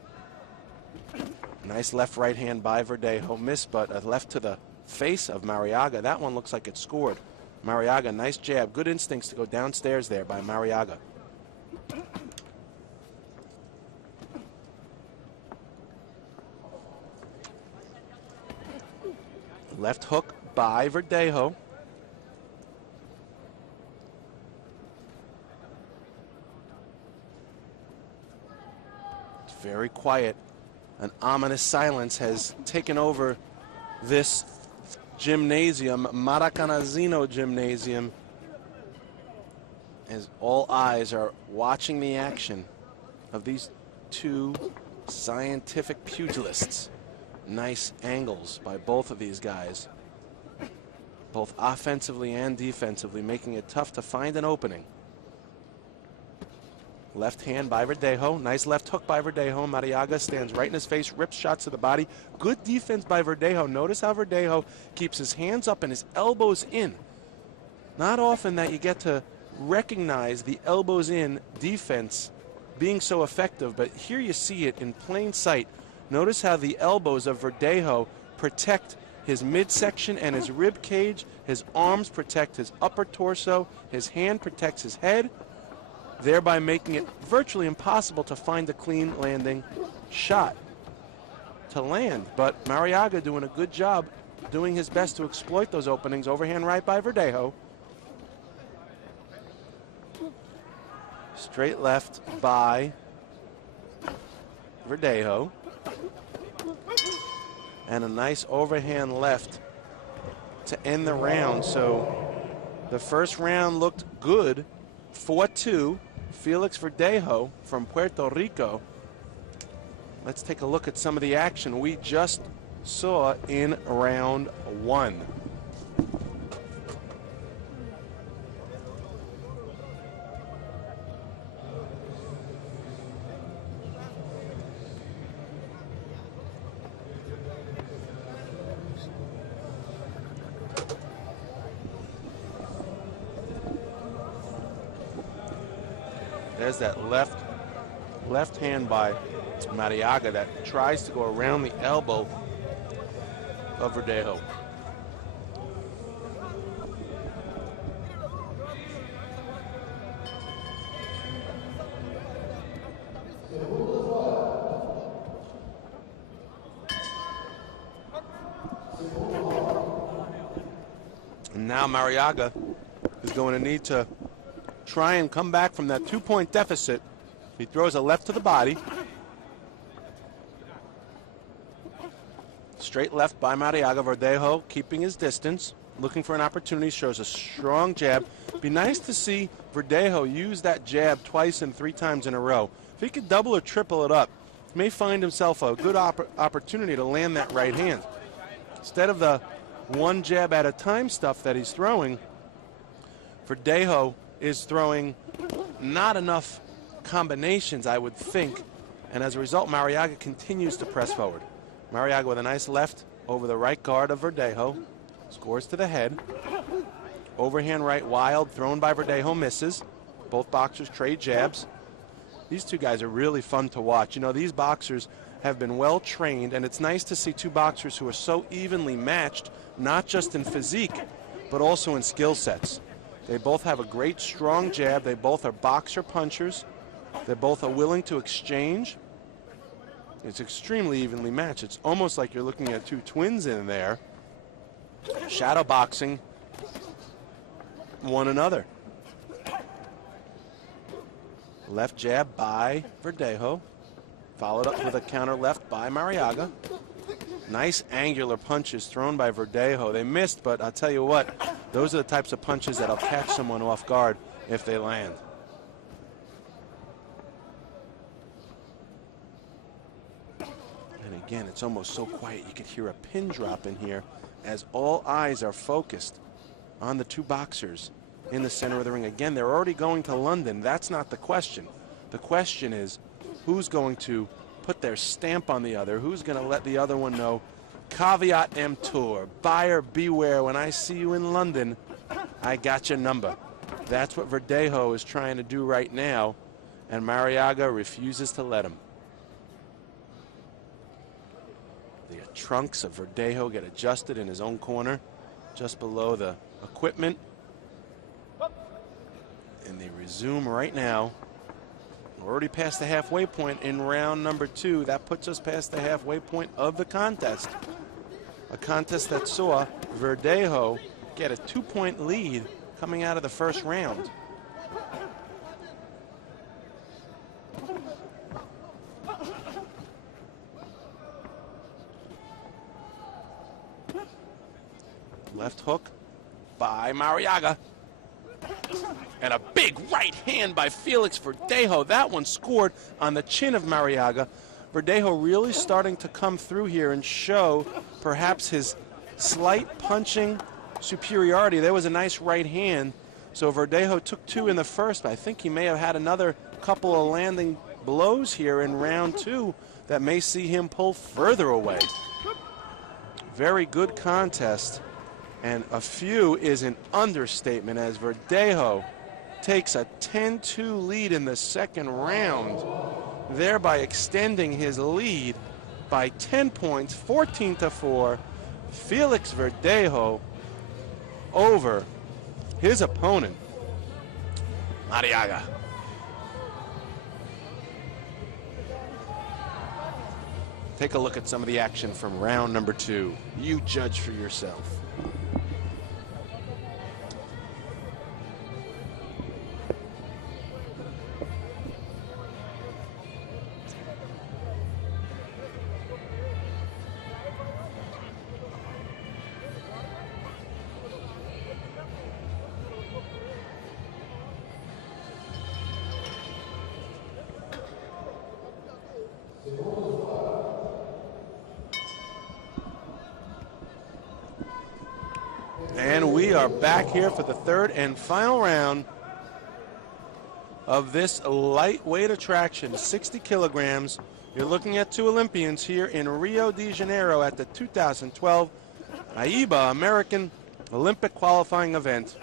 Nice left-right hand by Verdejo. Missed, but a left to the face of Mariaga. That one looks like it scored. Mariaga, nice jab. Good instincts to go downstairs there by Mariaga. Left hook by Verdejo. It's very quiet. An ominous silence has taken over this gymnasium, Maracanãzinho Gymnasium, as all eyes are watching the action of these two scientific pugilists. Nice angles by both of these guys, both offensively and defensively, making it tough to find an opening. Left hand by Verdejo. Nice left hook by Verdejo. Mariaga stands right in his face, rips shots to the body. Good defense by Verdejo. Notice how Verdejo keeps his hands up and his elbows in. Not often that you get to recognize the elbows in defense being so effective, but here you see it in plain sight. Notice how the elbows of Verdejo protect his midsection and his rib cage. His arms protect his upper torso. His hand protects his head, thereby making it virtually impossible to find a clean landing shot to land. But Mariaga doing a good job, doing his best to exploit those openings. Overhand right by Verdejo. Straight left by Verdejo. And a nice overhand left to end the round. So the first round looked good. 4-2. Felix Verdejo from Puerto Rico. Let's take a look at some of the action we just saw in round one. There's that left hand by Mariaga that tries to go around the elbow of Verdejo. And now Mariaga is going to need to try and come back from that 2-point deficit. He throws a left to the body. Straight left by Mariaga. Verdejo keeping his distance, looking for an opportunity, shows a strong jab. Be nice to see Verdejo use that jab twice and 3 times in a row. If he could double or triple it up, he may find himself a good opportunity to land that right hand. Instead of the one jab at a time stuff that he's throwing, Verdejo is throwing not enough combinations, I would think, and as a result, Mariaga continues to press forward. Mariaga with a nice left over the right guard of Verdejo, scores to the head. Overhand right wild, thrown by Verdejo, misses. Both boxers trade jabs. These two guys are really fun to watch. You know, these boxers have been well trained, and it's nice to see two boxers who are so evenly matched, not just in physique, but also in skill sets. They both have a great strong jab. They both are boxer punchers. They both are willing to exchange. It's extremely evenly matched. It's almost like you're looking at two twins in there, shadow boxing one another. Left jab by Verdejo, followed up with a counter left by Marriaga. Nice angular punches thrown by Verdejo. They missed, but I'll tell you what, those are the types of punches that'll catch someone off guard if they land. And again, it's almost so quiet you could hear a pin drop in here as all eyes are focused on the two boxers in the center of the ring. Again, they're already going to London. That's not the question. The question is who's going to put their stamp on the other, who's going to let the other one know, caveat emptor, buyer beware, when I see you in London, I got your number. That's what Verdejo is trying to do right now, and Marriaga refuses to let him. The trunks of Verdejo get adjusted in his own corner, just below the equipment. And they resume right now. We're already past the halfway point in round number 2. That puts us past the halfway point of the contest. A contest that saw Verdejo get a 2-point lead coming out of the first round. Left hook by Marriaga. And a big right hand by Felix Verdejo. That one scored on the chin of Marriaga. Verdejo really starting to come through here and show perhaps his slight punching superiority. There was a nice right hand. So Verdejo took 2 in the first. I think he may have had another couple of landing blows here in round 2 that may see him pull further away. Very good contest. And a few is an understatement as Verdejo takes a 10-2 lead in the second round, thereby extending his lead by 10 points, 14-4. Felix Verdejo over his opponent, Marriaga. Take a look at some of the action from round number 2. You judge for yourself. And we are back here for the third and final round of this lightweight attraction, 60 kilograms. You're looking at 2 Olympians here in Rio de Janeiro at the 2012 AIBA American Olympic qualifying event.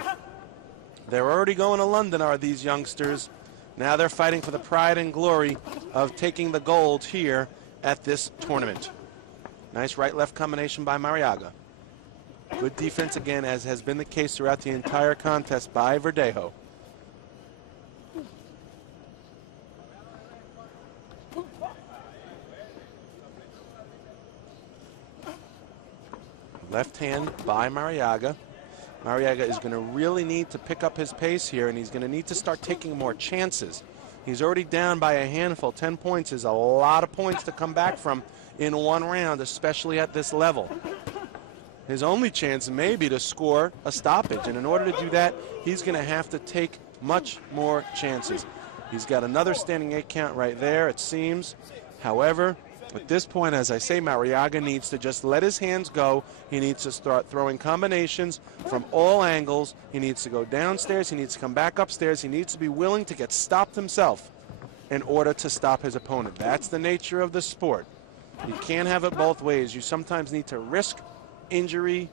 They're already going to London, are these youngsters. Now they're fighting for the pride and glory of taking the gold here at this tournament. Nice right-left combination by Marriaga. Good defense again, as has been the case throughout the entire contest by Verdejo. Left hand by Marriaga. Marriaga is going to really need to pick up his pace here, and he's going to need to start taking more chances. He's already down by a handful. 10 points is a lot of points to come back from in one round, especially at this level. His only chance may be to score a stoppage, and in order to do that, he's going to have to take much more chances. He's got another standing 8 count right there, it seems. However, at this point, as I say, Marriaga needs to just let his hands go. He needs to start throwing combinations from all angles. He needs to go downstairs. He needs to come back upstairs. He needs to be willing to get stopped himself in order to stop his opponent. That's the nature of the sport. You can't have it both ways. You sometimes need to risk injury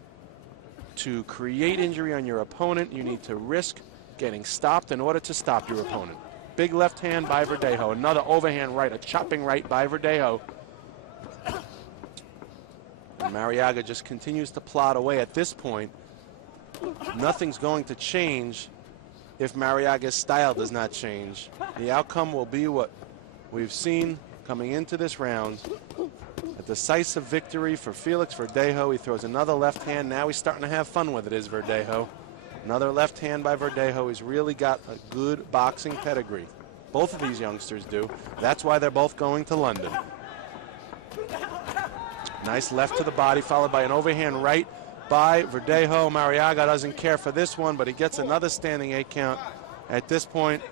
to create injury on your opponent. You need to risk getting stopped in order to stop your opponent. big left hand by Verdejo. Another overhand right, a chopping right by Verdejo. And Marriaga just continues to plod away. At this point, nothing's going to change if Marriaga's style does not change. The outcome will be what we've seen coming into this round. A decisive victory for Felix Verdejo. He throws another left hand. Now he's starting to have fun with it, is Verdejo. Another left hand by Verdejo. He's really got a good boxing pedigree. Both of these youngsters do. That's why they're both going to London. Nice left to the body, followed by an overhand right by Verdejo. Marriaga doesn't care for this one, but he gets another standing 8 count. At this point,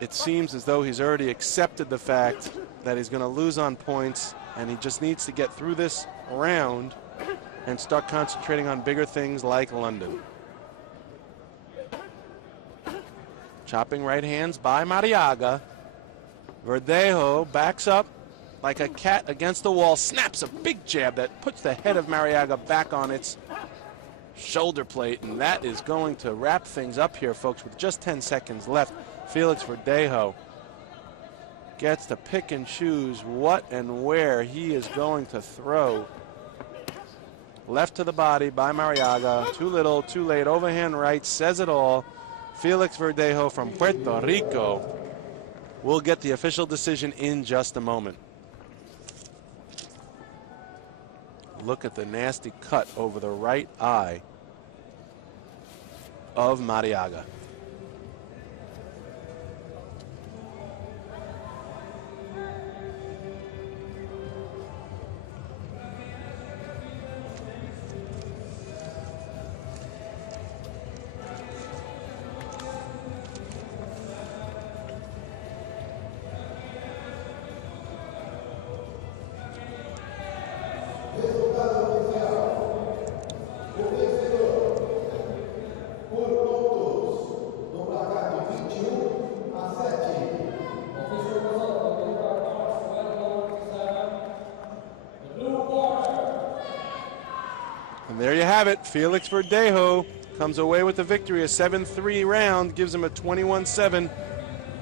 it seems as though he's already accepted the fact that he's going to lose on points, and he just needs to get through this round and start concentrating on bigger things like London. Chopping right hands by Marriaga. Verdejo backs up like a cat against the wall, snaps a big jab that puts the head of Marriaga back on its shoulder plate, and that is going to wrap things up here, folks, with just 10 seconds left. Felix Verdejo gets to pick and choose what and where he is going to throw. Left to the body by Marriaga. Too little, too late. Overhand right says it all. Felix Verdejo from Puerto Rico will get the official decision in just a moment. Look at the nasty cut over the right eye of Marriaga. There you have it. Felix Verdejo comes away with the victory. A 7-3 round gives him a 21-7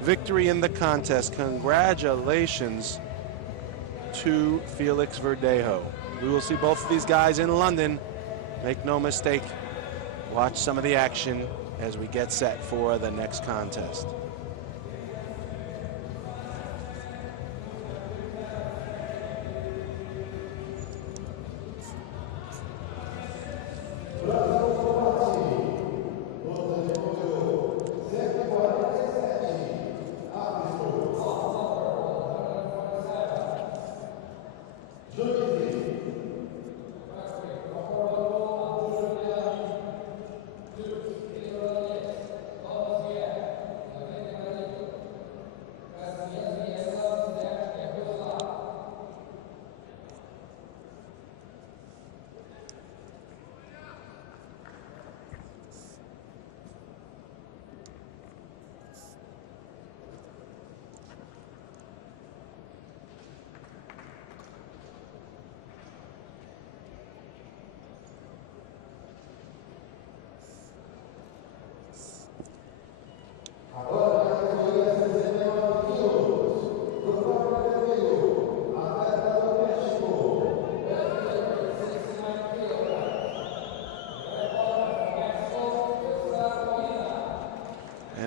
victory in the contest. Congratulations to Felix Verdejo. We will see both of these guys in London. Make no mistake. Watch some of the action as we get set for the next contest.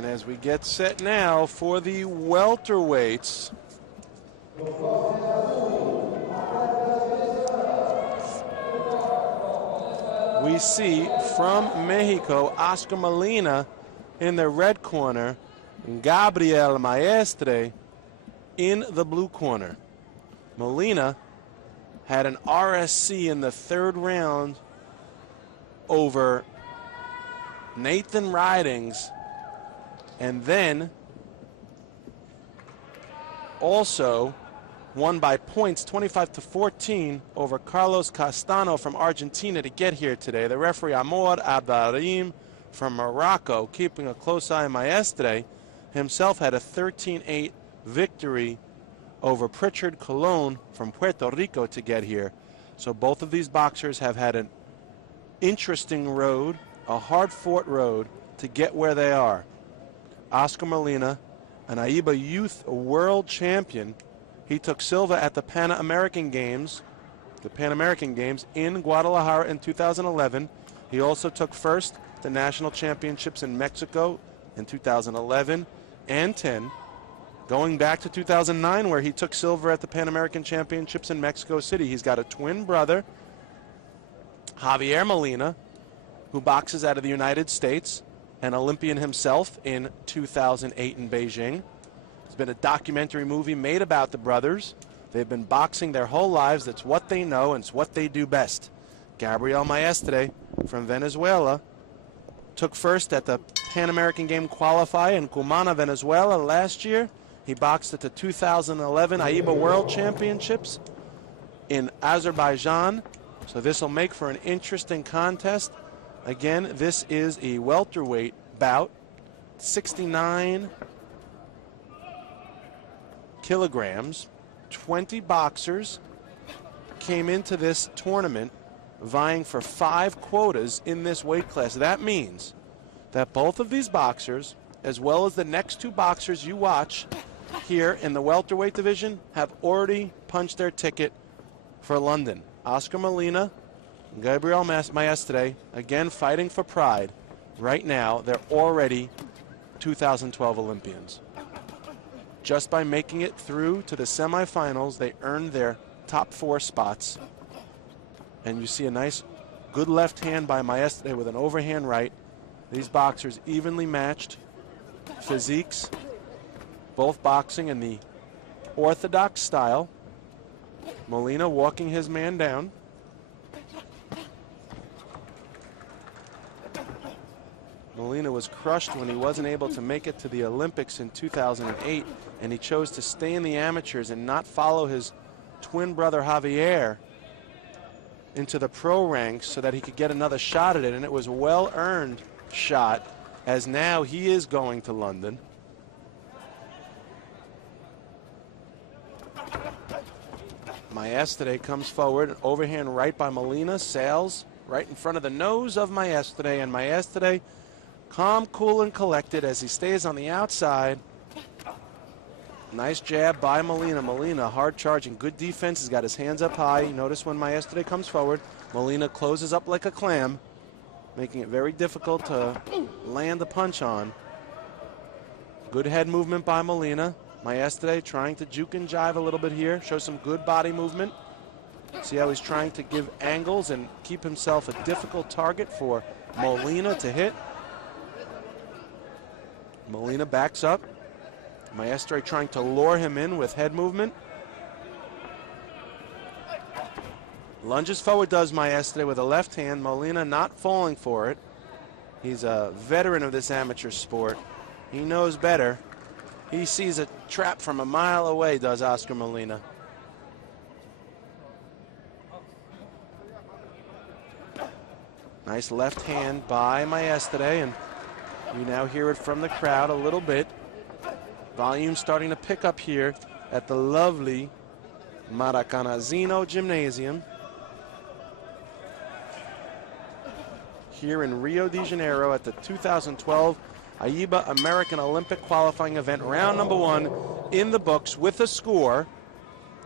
As we get set now for the welterweights. We see from Mexico, Oscar Molina in the red corner, Gabriel Maestre in the blue corner. Molina had an RSC in the 3rd round over Nathan Ridings, and then also won by points 25-14 over Carlos Castano from Argentina to get here today. The referee Amor Abdarim from Morocco, keeping a close eye on Maestre, himself had a 13-8 victory over Pritchard Colon from Puerto Rico to get here. So both of these boxers have had an interesting road, a hard-fought road to get where they are. Oscar Molina, an AIBA youth world champion. He took silver at the Pan American Games in Guadalajara in 2011. He also took first the national championships in Mexico in 2011 and 10. Going back to 2009, where he took silver at the Pan American Championships in Mexico City. He's got a twin brother, Javier Molina, who boxes out of the United States, an Olympian himself in 2008 in Beijing. There's been a documentary movie made about the brothers. They've been boxing their whole lives. That's what they know, and it's what they do best. Gabriel Maestre from Venezuela took first at the Pan American Game qualifier in Cumana, Venezuela last year. He boxed at the 2011 AIBA World Championships in Azerbaijan. So this will make for an interesting contest. Again, this is a welterweight bout, 69 kilograms. 20 boxers came into this tournament vying for 5 quotas in this weight class. That means that both of these boxers, as well as the next 2 boxers you watch here in the welterweight division, have already punched their ticket for London. Oscar Molina, Gabriel Maestre, again fighting for pride. Right now, they're already 2012 Olympians. Just by making it through to the semifinals, they earned their top 4 spots. And you see a nice, good left hand by Maestre with an overhand right. These boxers evenly matched physiques, both boxing in the orthodox style. Molina walking his man down. Molina was crushed when he wasn't able to make it to the Olympics in 2008, and he chose to stay in the amateurs and not follow his twin brother Javier into the pro ranks so that he could get another shot at it, and it was a well-earned shot, as now he is going to London. Maestre comes forward, an overhand right by Molina, sails right in front of the nose of Maestre, and Maestre calm, cool, and collected as he stays on the outside. Nice jab by Molina. Molina hard charging, good defense. He's got his hands up high. Notice when Maestre comes forward, Molina closes up like a clam, making it very difficult to land a punch on. Good head movement by Molina. Maestre trying to juke and jive a little bit here, show some good body movement. See how he's trying to give angles and keep himself a difficult target for Molina to hit. Molina backs up. Maestre trying to lure him in with head movement. Lunges forward does Maestre with a left hand. Molina not falling for it. He's a veteran of this amateur sport. He knows better. He sees a trap from a mile away, does Oscar Molina. Nice left hand by Maestre, and you now hear it from the crowd a little bit. Volume starting to pick up here at the lovely Maracanazzino Gymnasium here in Rio de Janeiro at the 2012 AIBA American Olympic qualifying event, round number 1 in the books with a score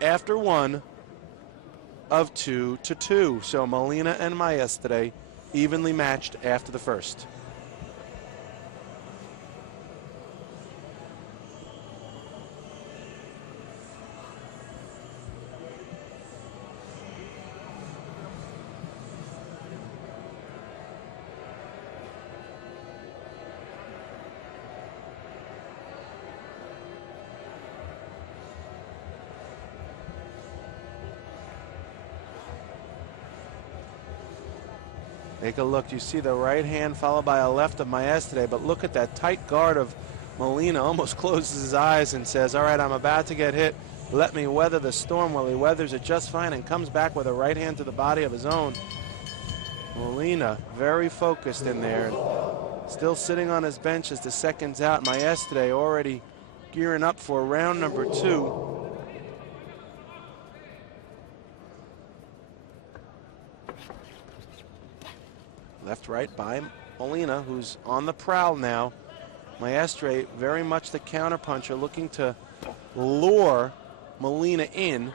after 1 of 2-2. So Molina and Maestre evenly matched after the first. Take a look. You see the right hand followed by a left of Maestre, but look at that tight guard of Molina. Almost closes his eyes and says, all right, I'm about to get hit. Let me weather the storm. Well, he weathers it just fine and comes back with a right hand to the body of his own. Molina very focused in there. Still sitting on his bench as the second's out. Maestre already gearing up for round number 2. Left, right by Molina, who's on the prowl now. Maestre, very much the counterpuncher, looking to lure Molina in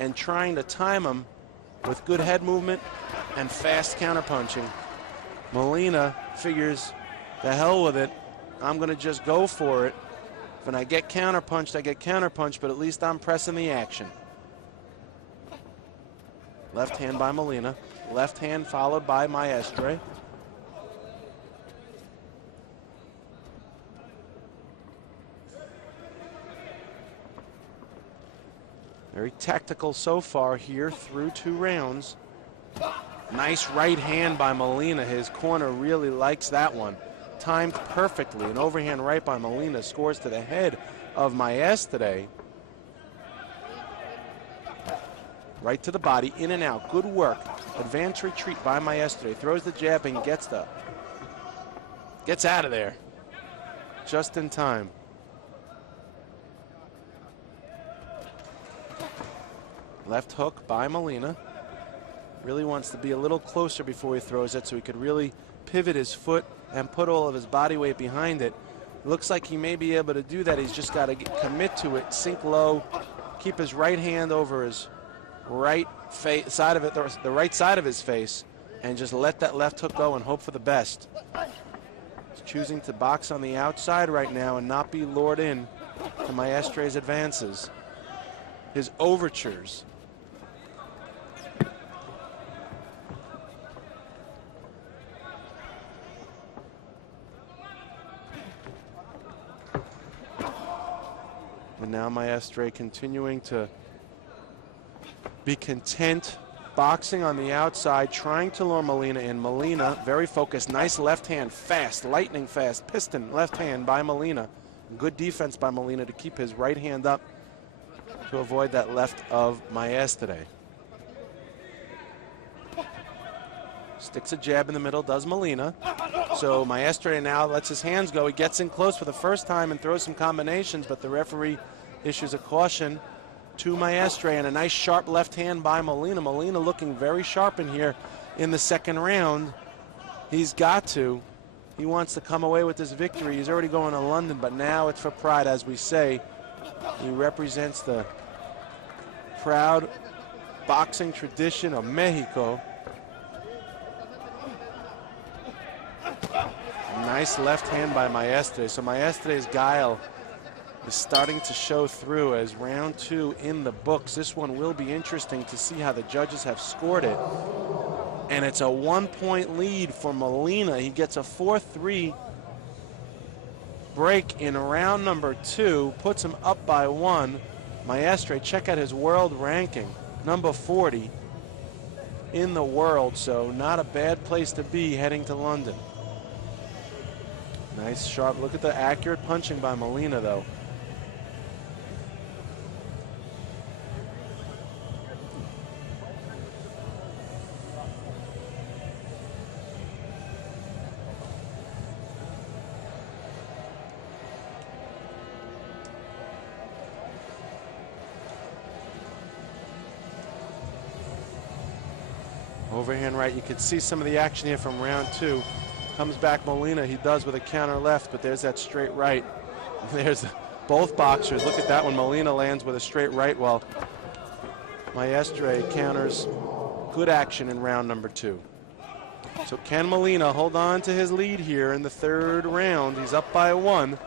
and trying to time him with good head movement and fast counterpunching. Molina figures, the hell with it, I'm going to just go for it. When I get counterpunched, I get counterpunched, but at least I'm pressing the action. Left hand by Molina. Left hand followed by Maestre. Very tactical so far here through 2 rounds. Nice right hand by Molina. His corner really likes that one. Timed perfectly. An overhand right by Molina scores to the head of Maestre. Right to the body, in and out. Good work. Advanced retreat by Maestre. Throws the jab and gets out of there. Just in time. Left hook by Molina. Really wants to be a little closer before he throws it so he could really pivot his foot and put all of his body weight behind it. Looks like he may be able to do that. He's just got to commit to it, sink low, keep his right hand over his right side of it, the right side of his face, and just let that left hook go and hope for the best. He's choosing to box on the outside right now and not be lured in to Maestre's advances, his overtures. And now Maestre continuing to be content, boxing on the outside, trying to lure Molina in. Molina, very focused, nice left hand, fast, lightning fast, piston left hand by Molina. Good defense by Molina to keep his right hand up to avoid that left of Maestre. Sticks a jab in the middle, does Molina. So Maestre now lets his hands go. He gets in close for the first time and throws some combinations, but the referee issues a caution to Maestre, and a nice sharp left hand by Molina. Molina looking very sharp in here in the second round. He's got to. He wants to come away with this victory. He's already going to London, but now it's for pride, as we say. He represents the proud boxing tradition of Mexico. Nice left hand by Maestre. So Maestre's guile is starting to show through as round 2 in the books. This one will be interesting to see how the judges have scored it. And it's a 1-point lead for Molina. He gets a 4-3 break in round number 2, puts him up by 1. Maestre, check out his world ranking, number 40 in the world, so not a bad place to be heading to London. Nice sharp, look at the accurate punching by Molina though. Overhand right, you can see some of the action here from round 2. Comes back Molina, he does with a counter left, but there's that straight right. There's both boxers. Look at that one. Molina lands with a straight right while Maestre counters. Good action in round number 2. So can Molina hold on to his lead here in the 3rd round? He's up by 1.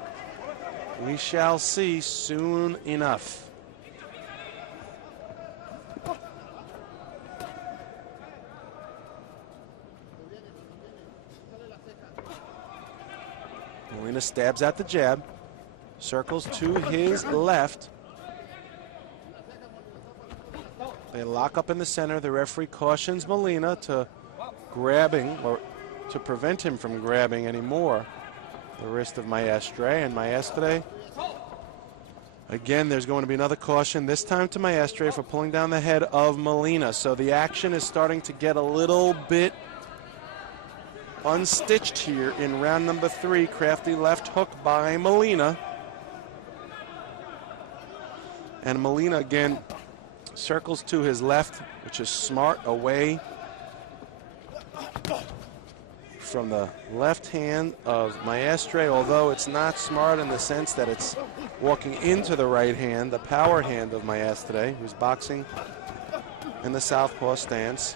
We shall see soon enough. Molina stabs at the jab, circles to his left. They lock up in the center. The referee cautions Molina to grabbing, or to prevent him from grabbing anymore, the wrist of Maestre. And Maestre, again, there's going to be another caution, this time to Maestre for pulling down the head of Molina. So the action is starting to get a little bit unstitched here in round number 3. Crafty left hook by Molina. And Molina again circles to his left, which is smart, away from the left hand of Maestre, although it's not smart in the sense that it's walking into the right hand, the power hand of Maestre, who's boxing in the southpaw stance.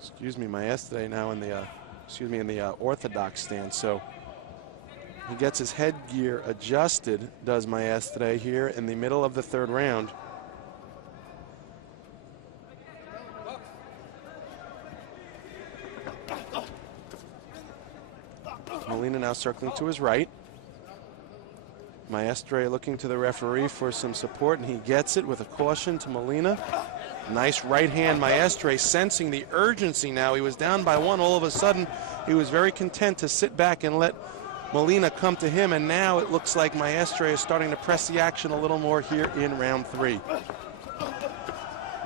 Excuse me, Maestre now in the orthodox stance. So he gets his headgear adjusted, does Maestre, here in the middle of the third round. Molina now circling to his right. Maestre looking to the referee for some support, and he gets it with a caution to Molina. Nice right hand, Maestre sensing the urgency now. He was down by one. All of a sudden, he was very content to sit back and let Molina come to him, and now it looks like Maestre is starting to press the action a little more here in round 3.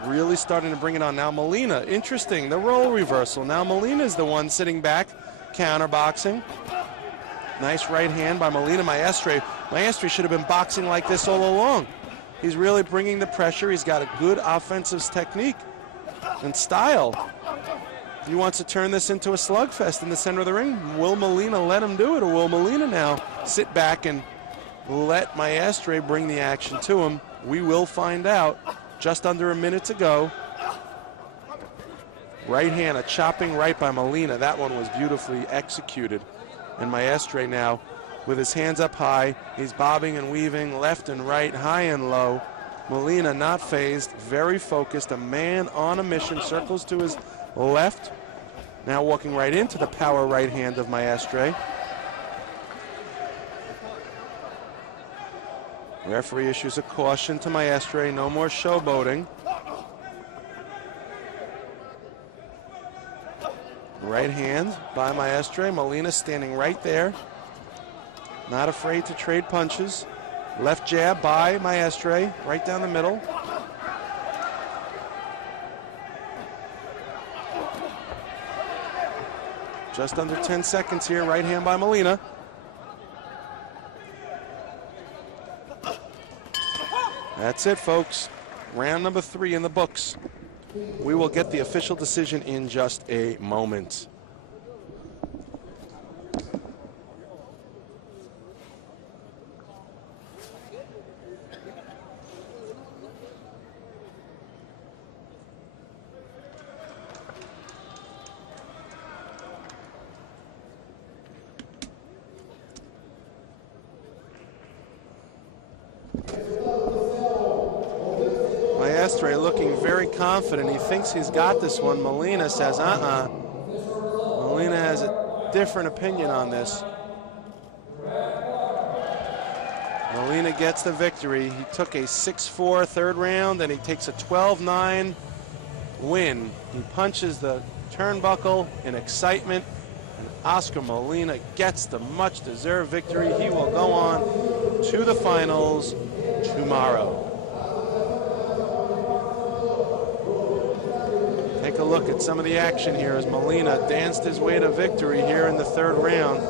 Really starting to bring it on. Now Molina, interesting, the role reversal. Now Molina's the one sitting back, counterboxing. Nice right hand by Molina. Maestre should have been boxing like this all along. He's really bringing the pressure. He's got a good offensive technique and style. He wants to turn this into a slugfest in the center of the ring. Will Molina let him do it, or will Molina now sit back and let Maestre bring the action to him? We will find out. Just under a minute to go. Right hand, a chopping right by Molina. That one was beautifully executed. And Maestre now with his hands up high. He's bobbing and weaving left and right, high and low. Molina not phased, very focused, a man on a mission, circles to his left. Now walking right into the power right hand of Maestre. Referee issues a caution to Maestre, no more showboating. Right hand by Maestre, Molina standing right there. Not afraid to trade punches. Left jab by Maestre, right down the middle. Just under 10 seconds here, right hand by Molina. That's it, folks. Round number 3 in the books. We will get the official decision in just a moment. Maestre looking very confident. He thinks he's got this one. Molina says, Molina has a different opinion on this. Molina gets the victory. He took a 6-4 third round, and he takes a 12-9 win. He punches the turnbuckle in excitement, and Oscar Molina gets the much-deserved victory. He will go on to the finals tomorrow. Take a look at some of the action here as Molina danced his way to victory here in the third round.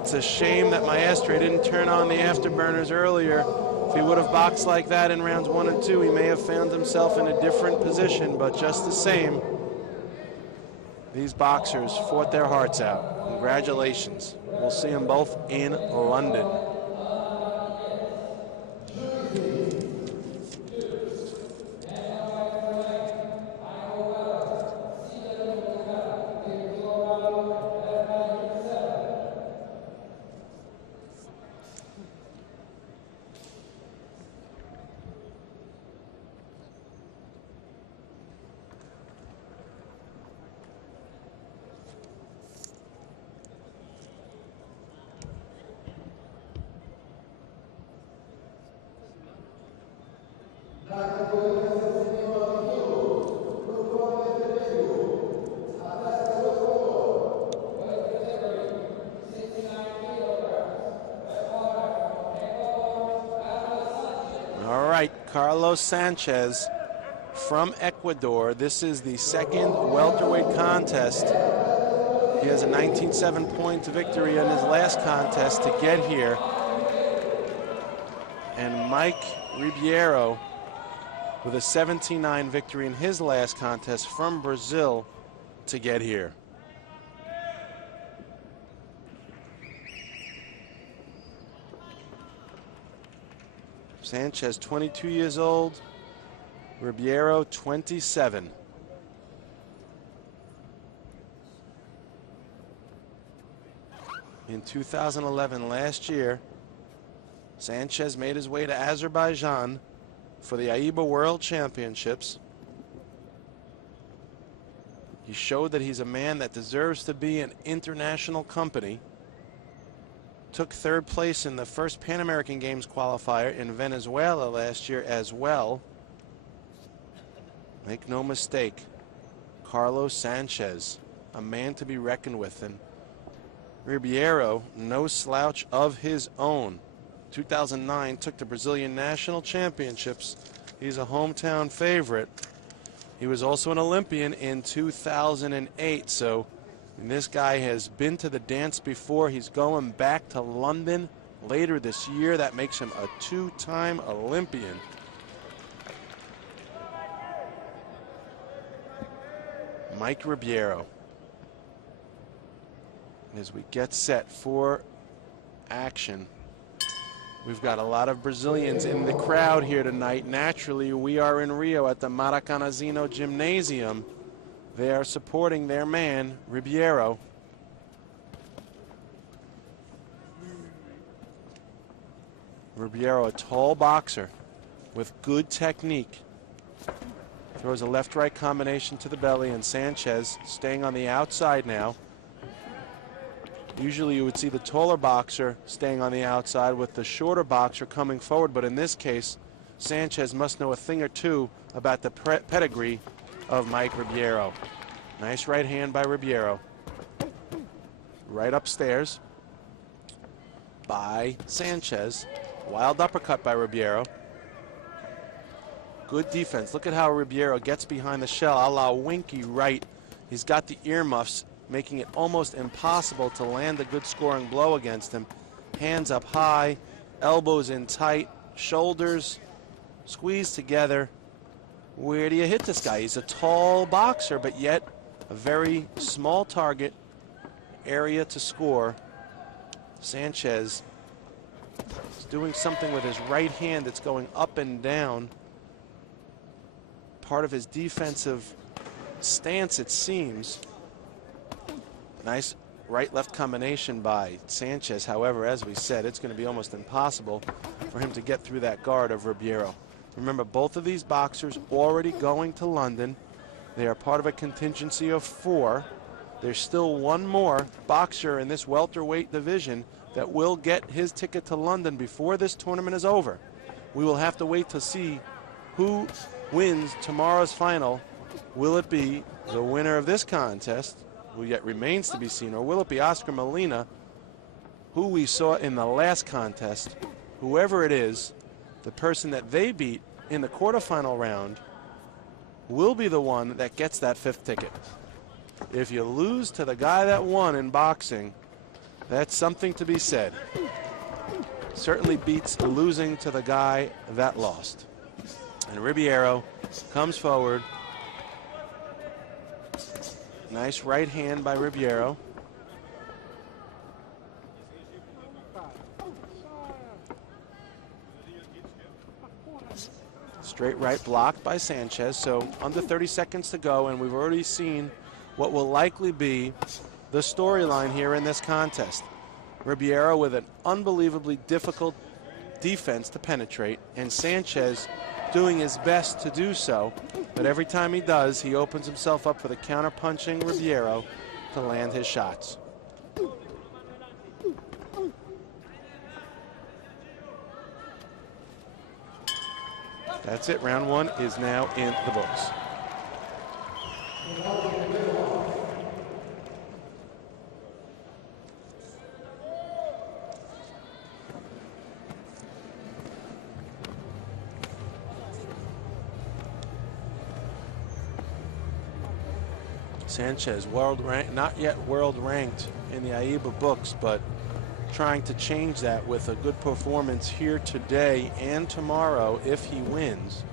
It's a shame that Maestre didn't turn on the afterburners earlier. If he would have boxed like that in rounds 1 and 2, he may have found himself in a different position, but just the same, these boxers fought their hearts out. Congratulations. We'll see them both in London. Carlos Sanchez from Ecuador. This is the second welterweight contest. He has a 19-7 point victory in his last contest to get here. And Mike Ribeiro with a 17-9 victory in his last contest from Brazil to get here. Sanchez, 22 years old. Ribeiro, 27. In 2011, last year, Sanchez made his way to Azerbaijan for the AIBA World Championships. He showed that he's a man that deserves to be an international company. Took third place in the first Pan American Games qualifier in Venezuela last year as well. Make no mistake, Carlos Sanchez, a man to be reckoned with. And Ribeiro, no slouch of his own. 2009 took the Brazilian National Championships. He's a hometown favorite. He was also an Olympian in 2008. So this guy has been to the dance before. He's going back to London later this year. That makes him a two-time Olympian. Mike Ribeiro. As we get set for action, we've got a lot of Brazilians in the crowd here tonight. Naturally, we are in Rio at the Maracanãzinho Gymnasium. They are supporting their man, Ribeiro. Ribeiro, a tall boxer with good technique. Throws a left-right combination to the belly, and Sanchez staying on the outside now. Usually you would see the taller boxer staying on the outside with the shorter boxer coming forward, but in this case, Sanchez must know a thing or two about the pedigree of Mike Ribeiro. Nice right hand by Ribeiro. Right upstairs by Sanchez. Wild uppercut by Ribeiro. Good defense. Look at how Ribeiro gets behind the shell, a la Winky right. He's got the earmuffs, making it almost impossible to land a good scoring blow against him. Hands up high, elbows in tight, shoulders squeezed together. Where do you hit this guy? He's a tall boxer, but yet a very small target area to score. Sanchez is doing something with his right hand that's going up and down. Part of his defensive stance, it seems. Nice right-left combination by Sanchez. However, as we said, it's going to be almost impossible for him to get through that guard of Ribeiro. Remember, both of these boxers already going to London. They are part of a contingency of 4. There's still one more boxer in this welterweight division that will get his ticket to London before this tournament is over. We will have to wait to see who wins tomorrow's final. Will it be the winner of this contest, who yet remains to be seen, or will it be Oscar Molina, who we saw in the last contest? Whoever it is, the person that they beat in the quarterfinal round will be the one that gets that 5th ticket. If you lose to the guy that won in boxing, that's something to be said. Certainly beats losing to the guy that lost. And Ribeiro comes forward. Nice right hand by Ribeiro. Straight right blocked by Sanchez. So under 30 seconds to go, and we've already seen what will likely be the storyline here in this contest. Ribeiro with an unbelievably difficult defense to penetrate, and Sanchez doing his best to do so, but every time he does, he opens himself up for the counter-punching Ribeiro to land his shots. That's it. Round 1 is now in the books. Sanchez, world rank, not yet world ranked in the AIBA books, but trying to change that with a good performance here today and tomorrow if he wins.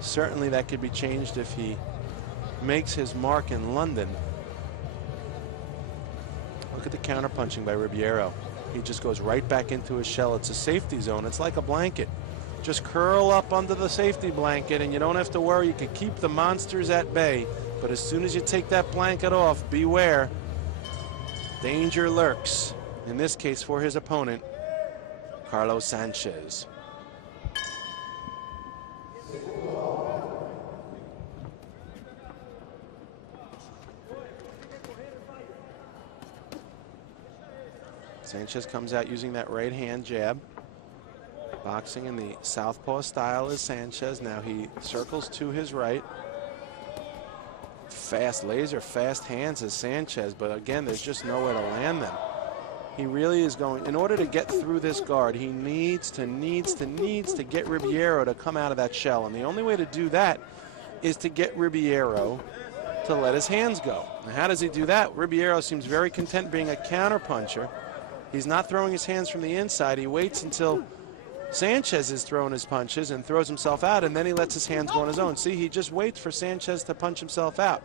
Certainly that could be changed if he makes his mark in London. Look at the counterpunching by Ribeiro. He just goes right back into his shell. It's a safety zone. It's like a blanket. Just curl up under the safety blanket and you don't have to worry. You can keep the monsters at bay. But as soon as you take that blanket off, beware. Danger lurks. In this case for his opponent, Carlos Sanchez. Sanchez comes out using that right hand jab. Boxing in the southpaw style is Sanchez. Now he circles to his right. Fast, laser fast hands is Sanchez, but again, there's just nowhere to land them. He really is going, in order to get through this guard, he needs to get Ribeiro to come out of that shell. And the only way to do that is to get Ribeiro to let his hands go. Now, how does he do that? Ribeiro seems very content being a counterpuncher. He's not throwing his hands from the inside. He waits until Sanchez is throwing his punches and throws himself out, and then he lets his hands go on his own. See, he just waits for Sanchez to punch himself out.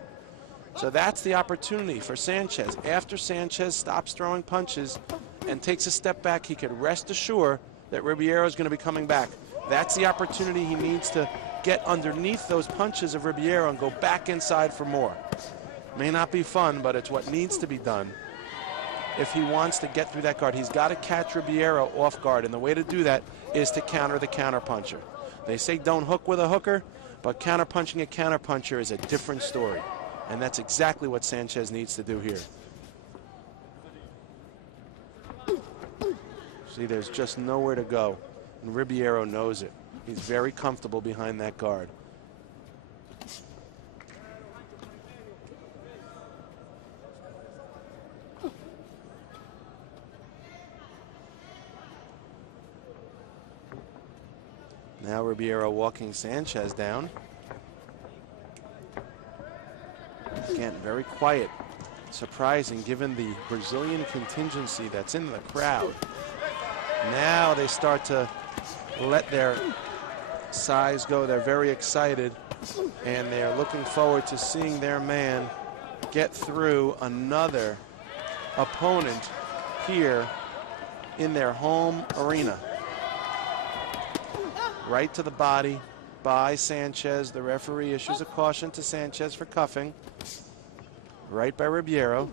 So that's the opportunity for Sanchez. After Sanchez stops throwing punches and takes a step back, he could rest assured that Ribeiro is going to be coming back. That's the opportunity he needs to get underneath those punches of Ribeiro and go back inside for more. May not be fun, but it's what needs to be done. If he wants to get through that guard, he's got to catch Ribeiro off guard, and the way to do that is to counter the counterpuncher. They say don't hook with a hooker, but counterpunching a counterpuncher is a different story, and that's exactly what Sanchez needs to do here. See, there's just nowhere to go, and Ribeiro knows it. He's very comfortable behind that guard. Now Ribeiro walking Sanchez down. Again, very quiet. Surprising given the Brazilian contingency that's in the crowd. Now they start to let their size go. They're very excited, and they're looking forward to seeing their man get through another opponent here in their home arena. Right to the body by Sanchez. The referee issues a caution to Sanchez for cuffing. Right by Ribeiro.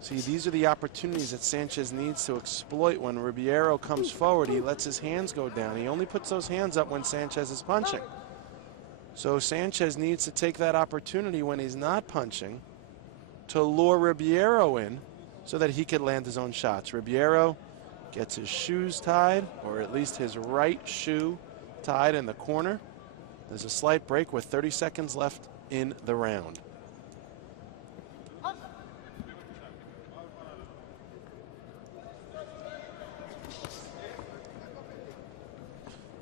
See, these are the opportunities that Sanchez needs to exploit. When Ribeiro comes forward, he lets his hands go down. He only puts those hands up when Sanchez is punching. So Sanchez needs to take that opportunity when he's not punching to lure Ribeiro in so that he could land his own shots. Ribeiro gets his shoes tied, or at least his right shoe tied in the corner. There's a slight break with 30 seconds left in the round.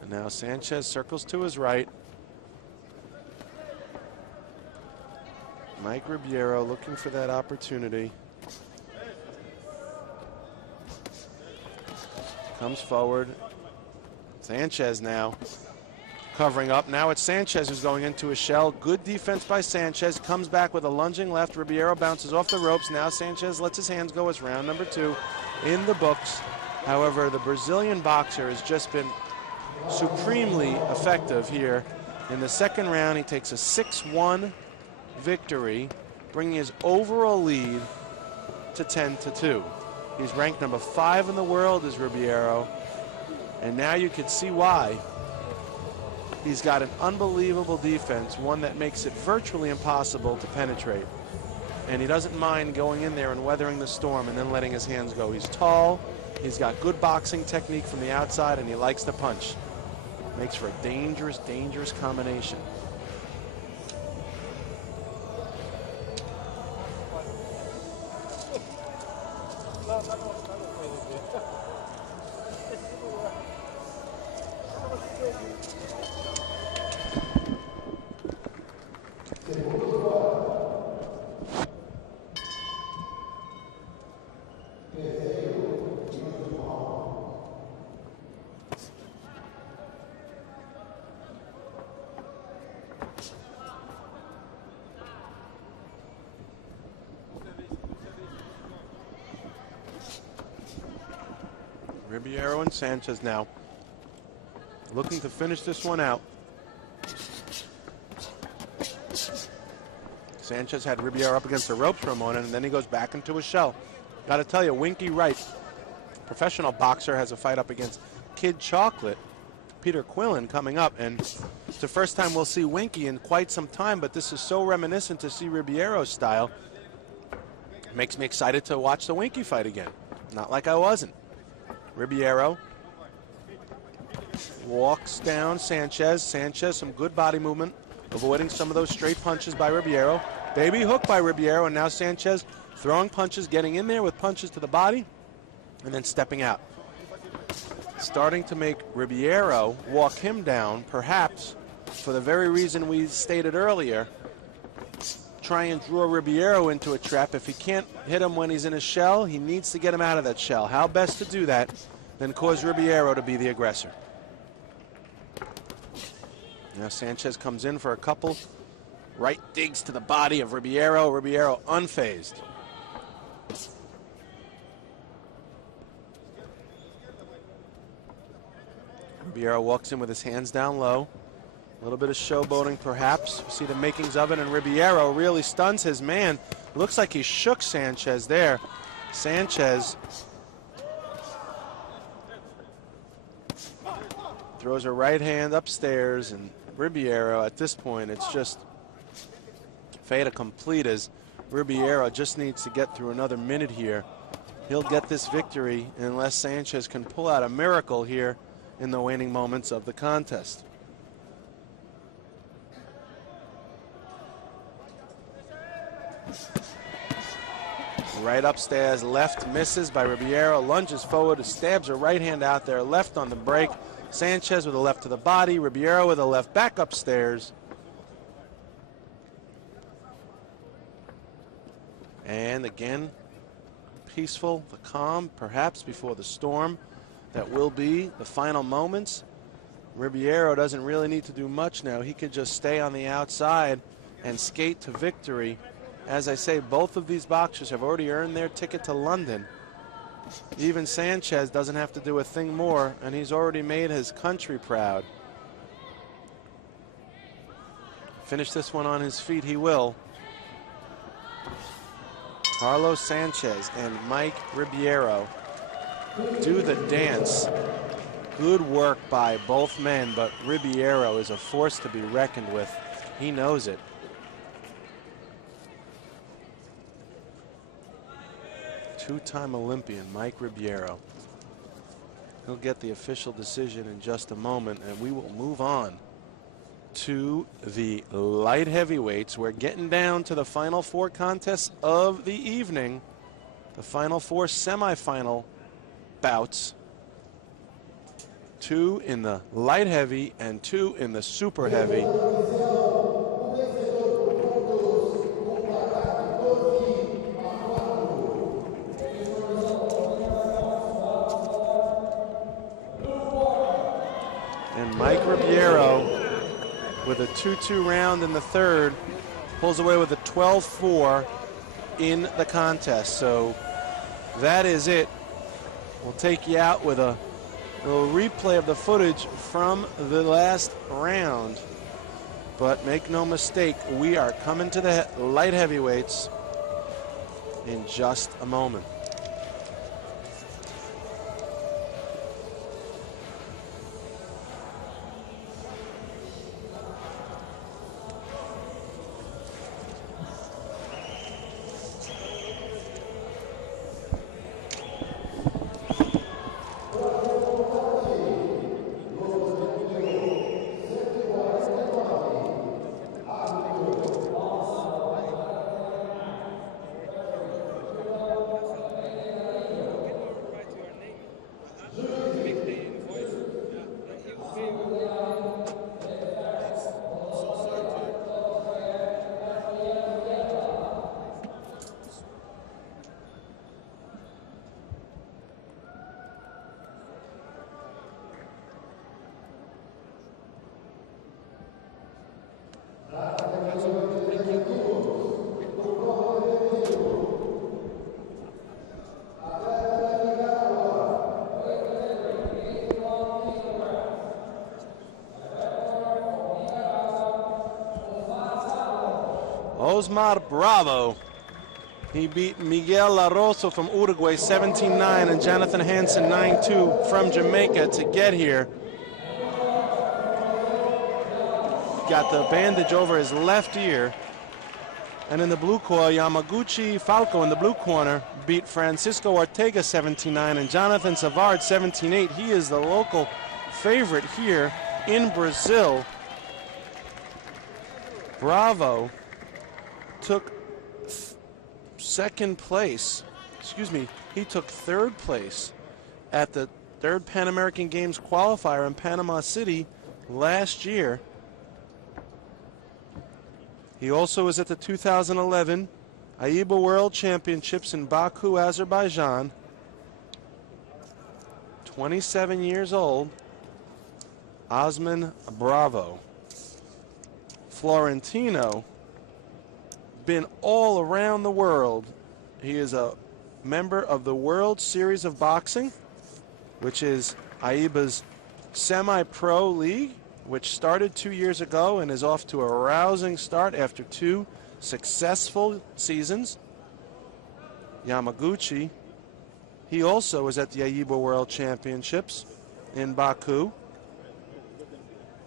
And now Sanchez circles to his right. Mike Ribeiro looking for that opportunity. Comes forward. Sanchez now covering up. Now it's Sanchez who's going into a shell. Good defense by Sanchez. Comes back with a lunging left. Ribeiro bounces off the ropes. Now Sanchez lets his hands go. It's round number 2 in the books. However, the Brazilian boxer has just been supremely effective here. In the second round, he takes a 6-1 victory, bringing his overall lead to 10-2. He's ranked number 5 in the world as Ribeiro, and now you can see why. He's got an unbelievable defense, one that makes it virtually impossible to penetrate. And he doesn't mind going in there and weathering the storm and then letting his hands go. He's tall, he's got good boxing technique from the outside, and he likes to punch. Makes for a dangerous, dangerous combination. Ribeiro and Sanchez now looking to finish this one out. Sanchez had Ribeiro up against the ropes for a moment, and then he goes back into a shell. Got to tell you, Winky Wright, professional boxer, has a fight up against Kid Chocolate, Peter Quillen, coming up, and it's the first time we'll see Winky in quite some time, but this is so reminiscent to see Ribeiro's style. It makes me excited to watch the Winky fight again. Not like I wasn't. Ribeiro walks down Sanchez. Sanchez, some good body movement, avoiding some of those straight punches by Ribeiro. Baby hook by Ribeiro, and now Sanchez throwing punches, getting in there with punches to the body, and then stepping out. Starting to make Ribeiro walk him down, perhaps for the very reason we stated earlier, try and draw Ribeiro into a trap. If he can't hit him when he's in a shell, he needs to get him out of that shell. How best to do that than cause Ribeiro to be the aggressor? Now Sanchez comes in for a couple. Right digs to the body of Ribeiro. Ribeiro unfazed. Ribeiro walks in with his hands down low. A little bit of showboating, perhaps. See the makings of it, and Ribeiro really stuns his man. Looks like he shook Sanchez there. Sanchez throws a right hand upstairs, and Ribeiro, at this point, it's just fait accompli, as Ribeiro just needs to get through another minute here. He'll get this victory unless Sanchez can pull out a miracle here in the waning moments of the contest. Right upstairs, left misses by Ribeiro, lunges forward, stabs a right hand out there, left on the break. Sanchez with a left to the body, Ribeiro with a left back upstairs. And again, peaceful, the calm, perhaps before the storm that will be the final moments. Ribeiro doesn't really need to do much now. He could just stay on the outside and skate to victory. As I say, both of these boxers have already earned their ticket to London. Even Sanchez doesn't have to do a thing more, and he's already made his country proud. Finish this one on his feet, he will. Carlos Sanchez and Mike Ribeiro do the dance. Good work by both men, but Ribeiro is a force to be reckoned with. He knows it. Two-time Olympian Mike Ribeiro. He'll get the official decision in just a moment, and we will move on to the light heavyweights. We're getting down to the final four contests of the evening, the final four semifinal bouts. Two in the light heavy and two in the super heavy. And Mike Ribeiro, with a 2-2 round in the third, pulls away with a 12-4 in the contest. So that is it. We'll take you out with a little replay of the footage from the last round. But make no mistake, we are coming to the light heavyweights in just a moment. Osmar Bravo. He beat Miguel Laroso from Uruguay 17-9 and Jonathan Hansen 9-2 from Jamaica to get here. Got the bandage over his left ear. And in the blue corner, Yamaguchi Falco in the blue corner beat Francisco Ortega 17-9 and Jonathan Savard 17-8. He is the local favorite here in Brazil. Bravo took second place. Excuse me, he took third place at the third Pan American Games qualifier in Panama City last year. He also was at the 2011 AIBA World Championships in Baku, Azerbaijan. 27 years old, Osman Bravo. Florentino, been all around the world. He is a member of the World Series of Boxing, which is AIBA's semi-pro league, which started 2 years ago and is off to a rousing start after 2 successful seasons. Yamaguchi, he also was at the AIBA World Championships in Baku.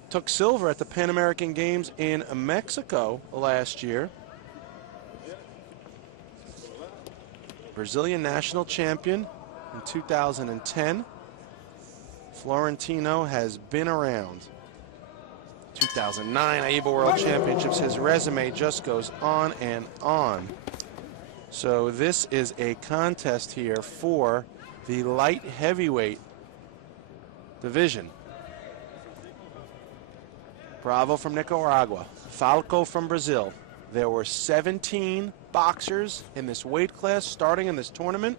Took silver at the Pan American Games in Mexico last year. Brazilian national champion in 2010. Florentino has been around. 2009 AIBA World Championships. His resume just goes on and on. So this is a contest here for the light heavyweight division. Bravo from Nicaragua, Falco from Brazil. There were 17 boxers in this weight class starting in this tournament.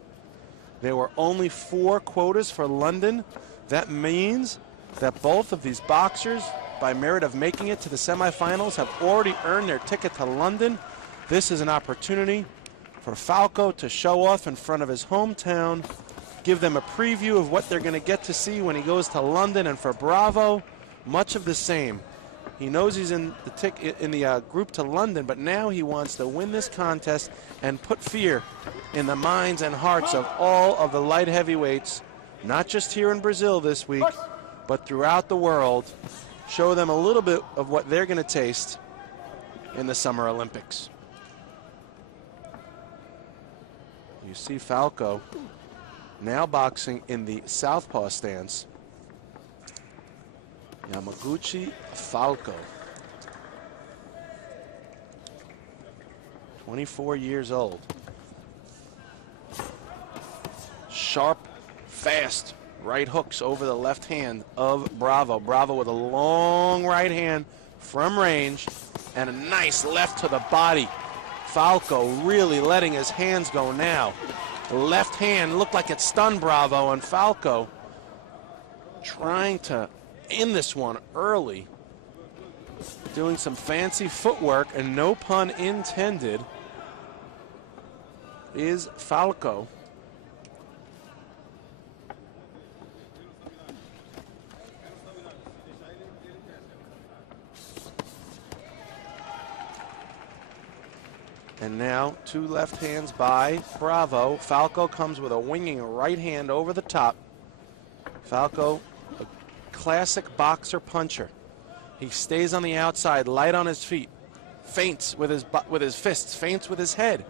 There were only 4 quotas for London. That means that both of these boxers, by merit of making it to the semifinals, have already earned their ticket to London. This is an opportunity for Falco to show off in front of his hometown, give them a preview of what they're going to get to see when he goes to London. And for Bravo, much of the same. He knows he's in the group to London, but now he wants to win this contest and put fear in the minds and hearts of all of the light heavyweights, not just here in Brazil this week, but throughout the world. Show them a little bit of what they're going to taste in the Summer Olympics. You see Falco now boxing in the southpaw stance. Yamaguchi Falco, 24 years old. Sharp, fast right hooks over the left hand of Bravo. Bravo with a long right hand from range and a nice left to the body. Falco really letting his hands go now. The left hand looked like it stunned Bravo, and Falco trying to end this one early. Doing some fancy footwork, and no pun intended, is Falco. And now 2 left hands by Bravo. Falco comes with a winging right hand over the top. Falco, a classic boxer puncher. He stays on the outside, light on his feet, feints with his fists, feints with his head,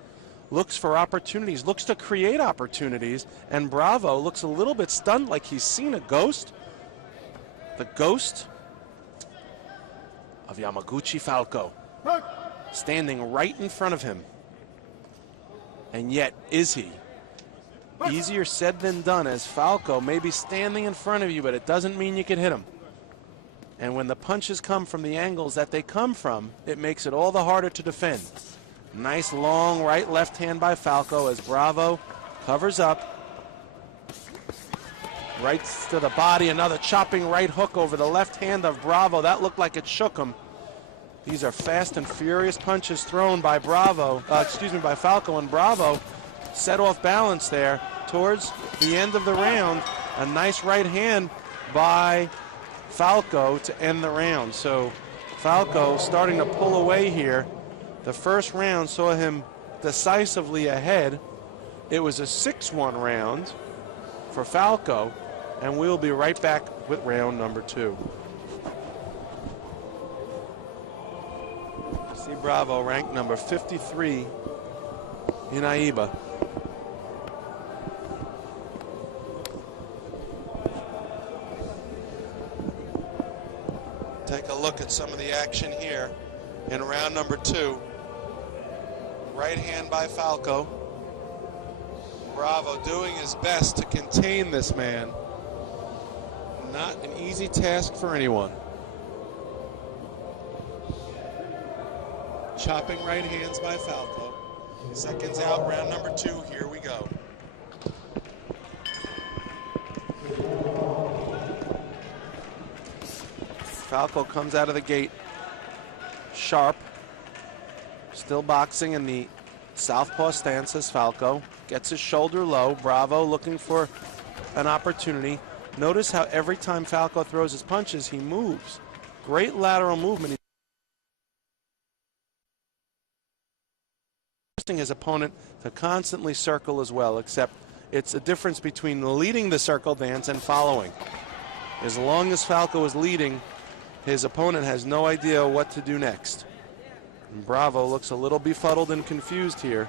looks for opportunities, looks to create opportunities, and Bravo looks a little bit stunned, like he's seen a ghost. The ghost of Yamaguchi Falco, standing right in front of him. And yet, is he? Easier said than done, as Falco may be standing in front of you, but it doesn't mean you can hit him. And when the punches come from the angles that they come from, it makes it all the harder to defend. Nice long right-left hand by Falco as Bravo covers up. Right to the body, another chopping right hook over the left hand of Bravo. That looked like it shook him. These are fast and furious punches thrown by by Falco, and Bravo set off balance there towards the end of the round. A nice right hand by Falco to end the round. So Falco starting to pull away here The first round saw him decisively ahead. It was a 6-1 round for Falco, and we'll be right back with round number 2. See Bravo ranked number 53 in AIBA. Take a look at some of the action here in round number 2. Right hand by Falco. Bravo doing his best to contain this man. Not an easy task for anyone. Chopping right hands by Falco. Seconds out, round number 2. Here we go. Falco comes out of the gate sharp. Still boxing in the southpaw stance as Falco. Gets his shoulder low. Bravo looking for an opportunity. Notice how every time Falco throws his punches, he moves. Great lateral movement. He's forcing his opponent to constantly circle as well, except it's a difference between leading the circle dance and following. As long as Falco is leading, his opponent has no idea what to do next. And Bravo looks a little befuddled and confused here.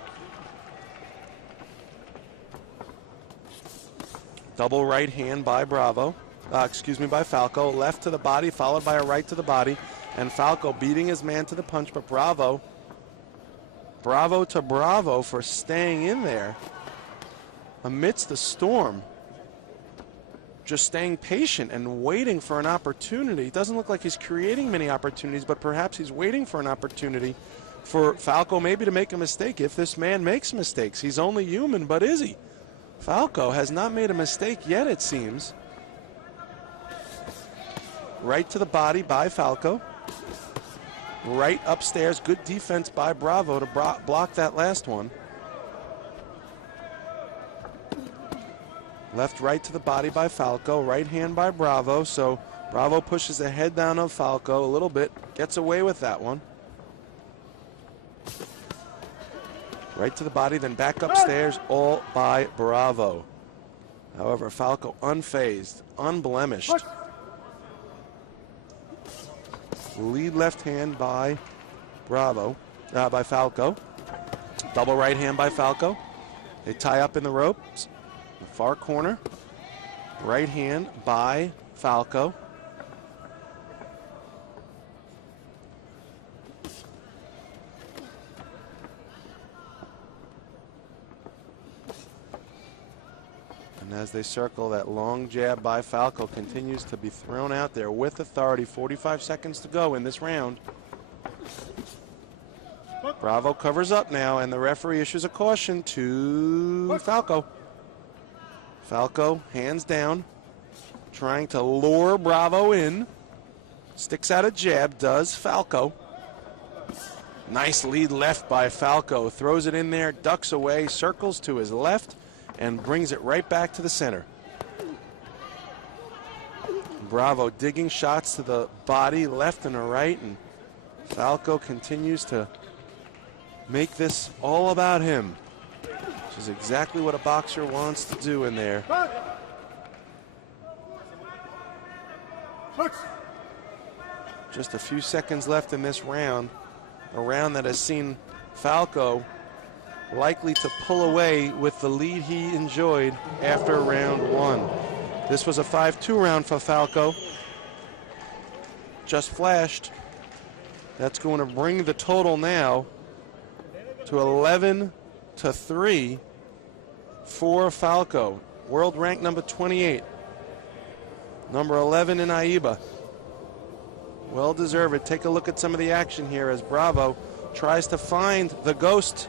Double right hand by Bravo. By Falco. Left to the body, followed by a right to the body. And Falco beating his man to the punch, but Bravo to Bravo for staying in there amidst the storm. Just staying patient and waiting for an opportunity. It doesn't look like he's creating many opportunities, but perhaps he's waiting for an opportunity for Falco maybe to make a mistake. If this man makes mistakes, he's only human, but is he? Falco has not made a mistake yet, it seems. Right to the body by Falco. Right upstairs, good defense by Bravo to block that last one. Left right to the body by Falco, right hand by Bravo, so Bravo pushes the head down of Falco a little bit, gets away with that one. Right to the body, then back upstairs, all by Bravo. However, Falco unfazed, unblemished. Lead left hand by by Falco. Double right hand by Falco. They tie up in the ropes. Far corner, right hand by Falco. And as they circle, that long jab by Falco continues to be thrown out there with authority. 45 seconds to go in this round. Bravo covers up now, and the referee issues a caution to Falco. Falco, hands down, trying to lure Bravo in. Sticks out a jab, does Falco. Nice lead left by Falco. Throws it in there, ducks away, circles to his left, and brings it right back to the center. Bravo digging shots to the body, left and right, and Falco continues to make this all about him. Which is exactly what a boxer wants to do in there. Just a few seconds left in this round. A round that has seen Falco likely to pull away with the lead he enjoyed after round 1. This was a 5-2 round for Falco. Just flashed. That's going to bring the total now to 11-3 for Falco. World rank number 28. Number 11 in AIBA. Well deserved. Take a look at some of the action here as Bravo tries to find the ghost.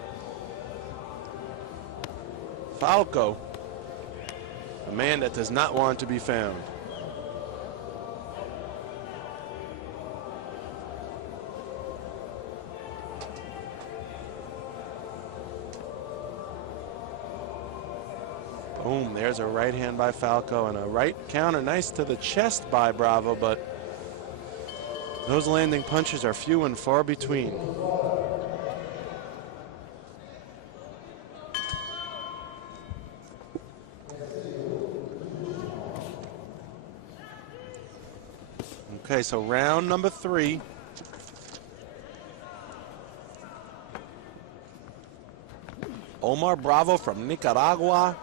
Falco, a man that does not want to be found. Boom, there's a right hand by Falco and a right counter. Nice to the chest by Bravo, but those landing punches are few and far between. Okay, so round number 3. Omar Bravo from Nicaragua.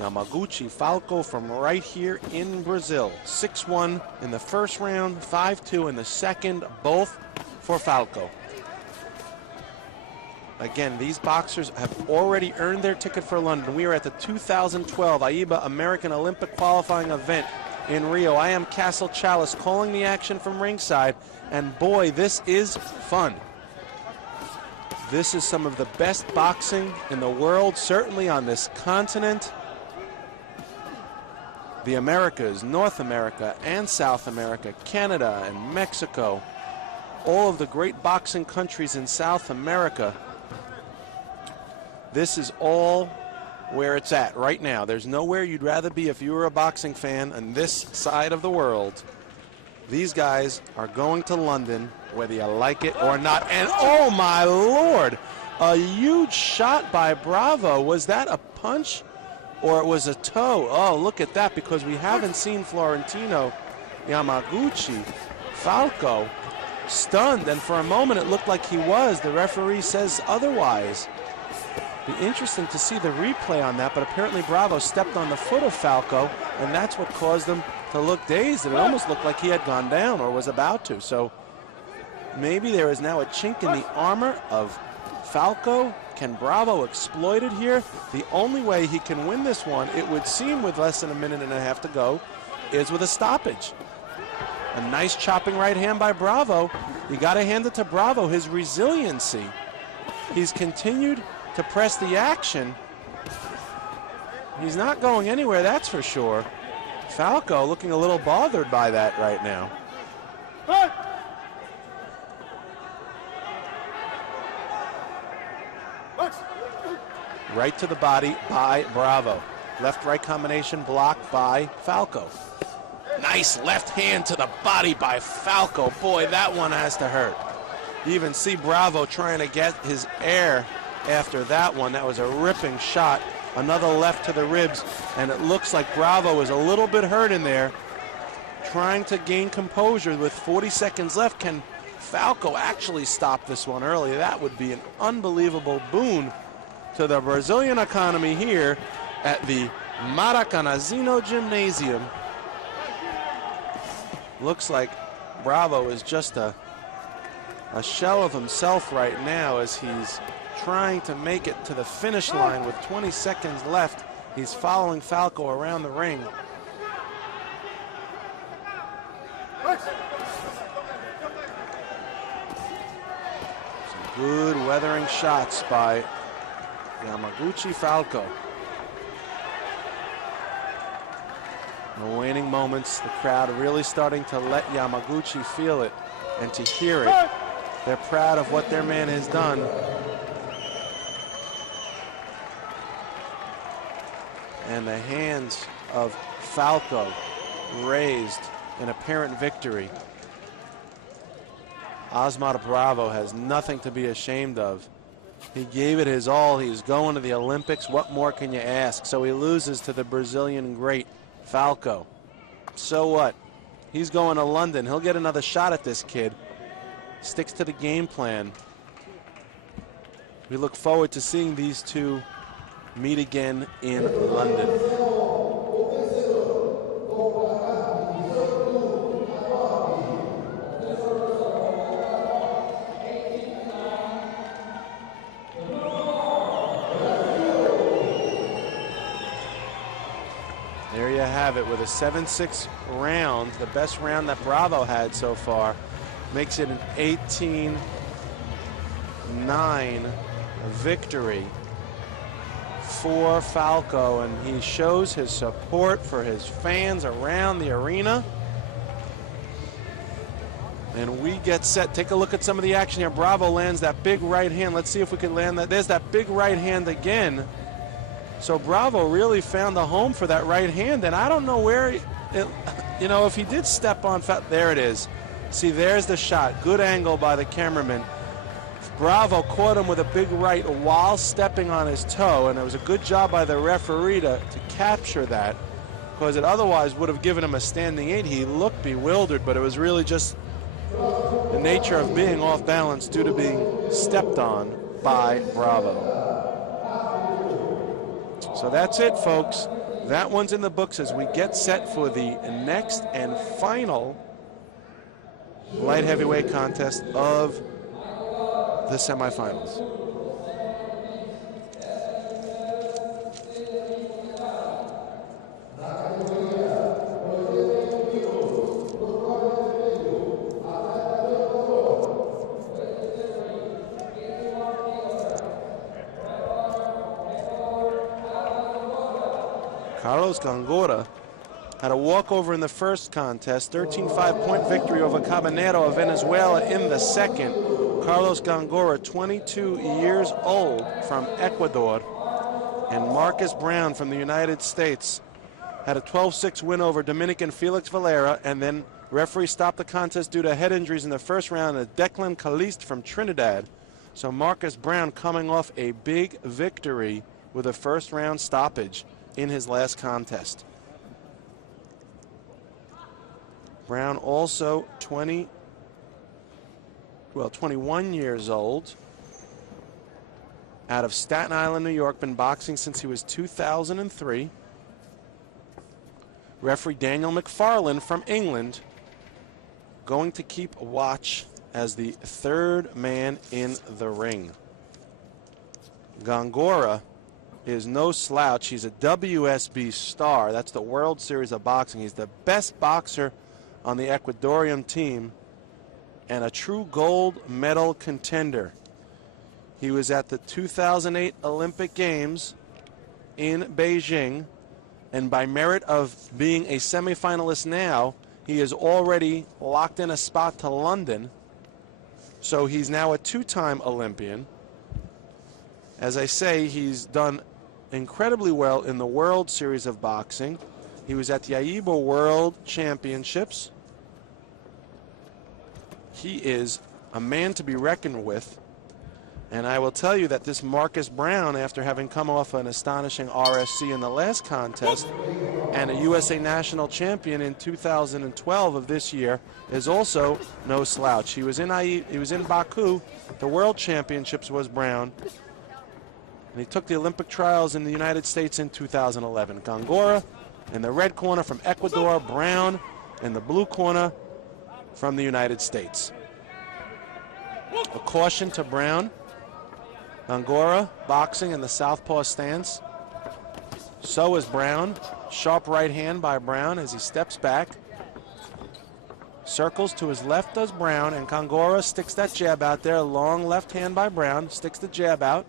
Yamaguchi Falco from right here in Brazil. 6-1 in the first round, 5-2 in the second, both for Falco. Again, these boxers have already earned their ticket for London. We are at the 2012 AIBA American Olympic qualifying event in Rio. I am Castle Chalice calling the action from ringside, and boy, this is fun. This is some of the best boxing in the world, certainly on this continent. The Americas, North America and South America, Canada and Mexico, all of the great boxing countries in South America. This is all where it's at right now. There's nowhere you'd rather be if you were a boxing fan on this side of the world. These guys are going to London, whether you like it or not. And oh my Lord, a huge shot by Bravo. Was that a punch or it was a toe? Oh, look at that, because we haven't seen Florentino Yamaguchi Falco stunned, and for a moment it looked like he was. The referee says otherwise. Be interesting to see the replay on that, but apparently Bravo stepped on the foot of Falco, and that's what caused him to look dazed. It almost looked like he had gone down or was about to. So maybe there is now a chink in the armor of Falco. Can Bravo exploit it here? The only way he can win this one, it would seem, with less than a minute and a half to go, is with a stoppage. A nice chopping right hand by Bravo. You got to hand it to Bravo, his resiliency. He's continued to press the action. He's not going anywhere, that's for sure. Falco looking a little bothered by that right now. Right to the body by Bravo. Left-right combination blocked by Falco. Nice left hand to the body by Falco. Boy, that one has to hurt. You even see Bravo trying to get his air after that one. That was a ripping shot. Another left to the ribs, and it looks like Bravo is a little bit hurt in there, trying to gain composure with 40 seconds left. Can Falco actually stop this one early? That would be an unbelievable boon to the Brazilian economy here at the Maracanãzinho Gymnasium. Looks like Bravo is just a shell of himself right now as he's trying to make it to the finish line with 20 seconds left. He's following Falco around the ring. Some good weathering shots by Yamaguchi Falco. In the waning moments, the crowd really starting to let Yamaguchi feel it and to hear it. They're proud of what their man has done. And the hands of Falco raised in apparent victory. Osmar Bravo has nothing to be ashamed of. He gave it his all. He's going to the Olympics. What more can you ask? So he loses to the Brazilian great Falco. So what? He's going to London. He'll get another shot at this kid. Sticks to the game plan. We look forward to seeing these two meet again in London. There you have it, with a 7-6 round, the best round that Bravo had so far, makes it an 18-9 victory for Falco, and he shows his support for his fans around the arena. And we get set. Take a look at some of the action here. Bravo lands that big right hand. Let's see if we can land that. There's that big right hand again. So Bravo really found a home for that right hand, and I don't know where, if he did step on, there it is. See, there's the shot. Good angle by the cameraman. Bravo caught him with a big right while stepping on his toe, and it was a good job by the referee to capture that. because it otherwise would have given him a standing 8. He looked bewildered, but it was really just the nature of being off balance due to being stepped on by Bravo. So that's it, folks. That one's in the books as we get set for the next and final light heavyweight contest of the semifinals. Carlos Gongora had a walkover in the first contest, 13-5 point victory over Cabanero of Venezuela in the second. Carlos Gongora, 22 years old, from Ecuador. And Marcus Brown from the United States had a 12-6 win over Dominican Felix Valera, and then referee stopped the contest due to head injuries in the first round of Declan Caliste from Trinidad. So Marcus Brown coming off a big victory with a first round stoppage in his last contest. Brown also 21 years old, out of Staten Island, New York, been boxing since he was 2003. Referee Daniel McFarlane from England going to keep watch as the third man in the ring. Gongora is no slouch. He's a WSB star. That's the World Series of Boxing. He's the best boxer on the Ecuadorian team and a true gold medal contender. He was at the 2008 Olympic Games in Beijing, and by merit of being a semifinalist now, he is already locked in a spot to London. So he's now a two-time Olympian. As I say, he's done incredibly well in the World Series of Boxing. He was at the AIBA World Championships. He is a man to be reckoned with. And I will tell you that this Marcus Brown, after having come off an astonishing RSC in the last contest and a USA National Champion in 2012 of this year, is also no slouch. He was in Baku. The World Championships was Brown. And he took the Olympic trials in the United States in 2011. Gongora in the red corner from Ecuador, Brown in the blue corner from the United States. A caution to Brown. Gongora boxing in the southpaw stance. So is Brown. Sharp right hand by Brown as he steps back. Circles to his left does Brown, and Gongora sticks that jab out there. Long left hand by Brown, sticks the jab out.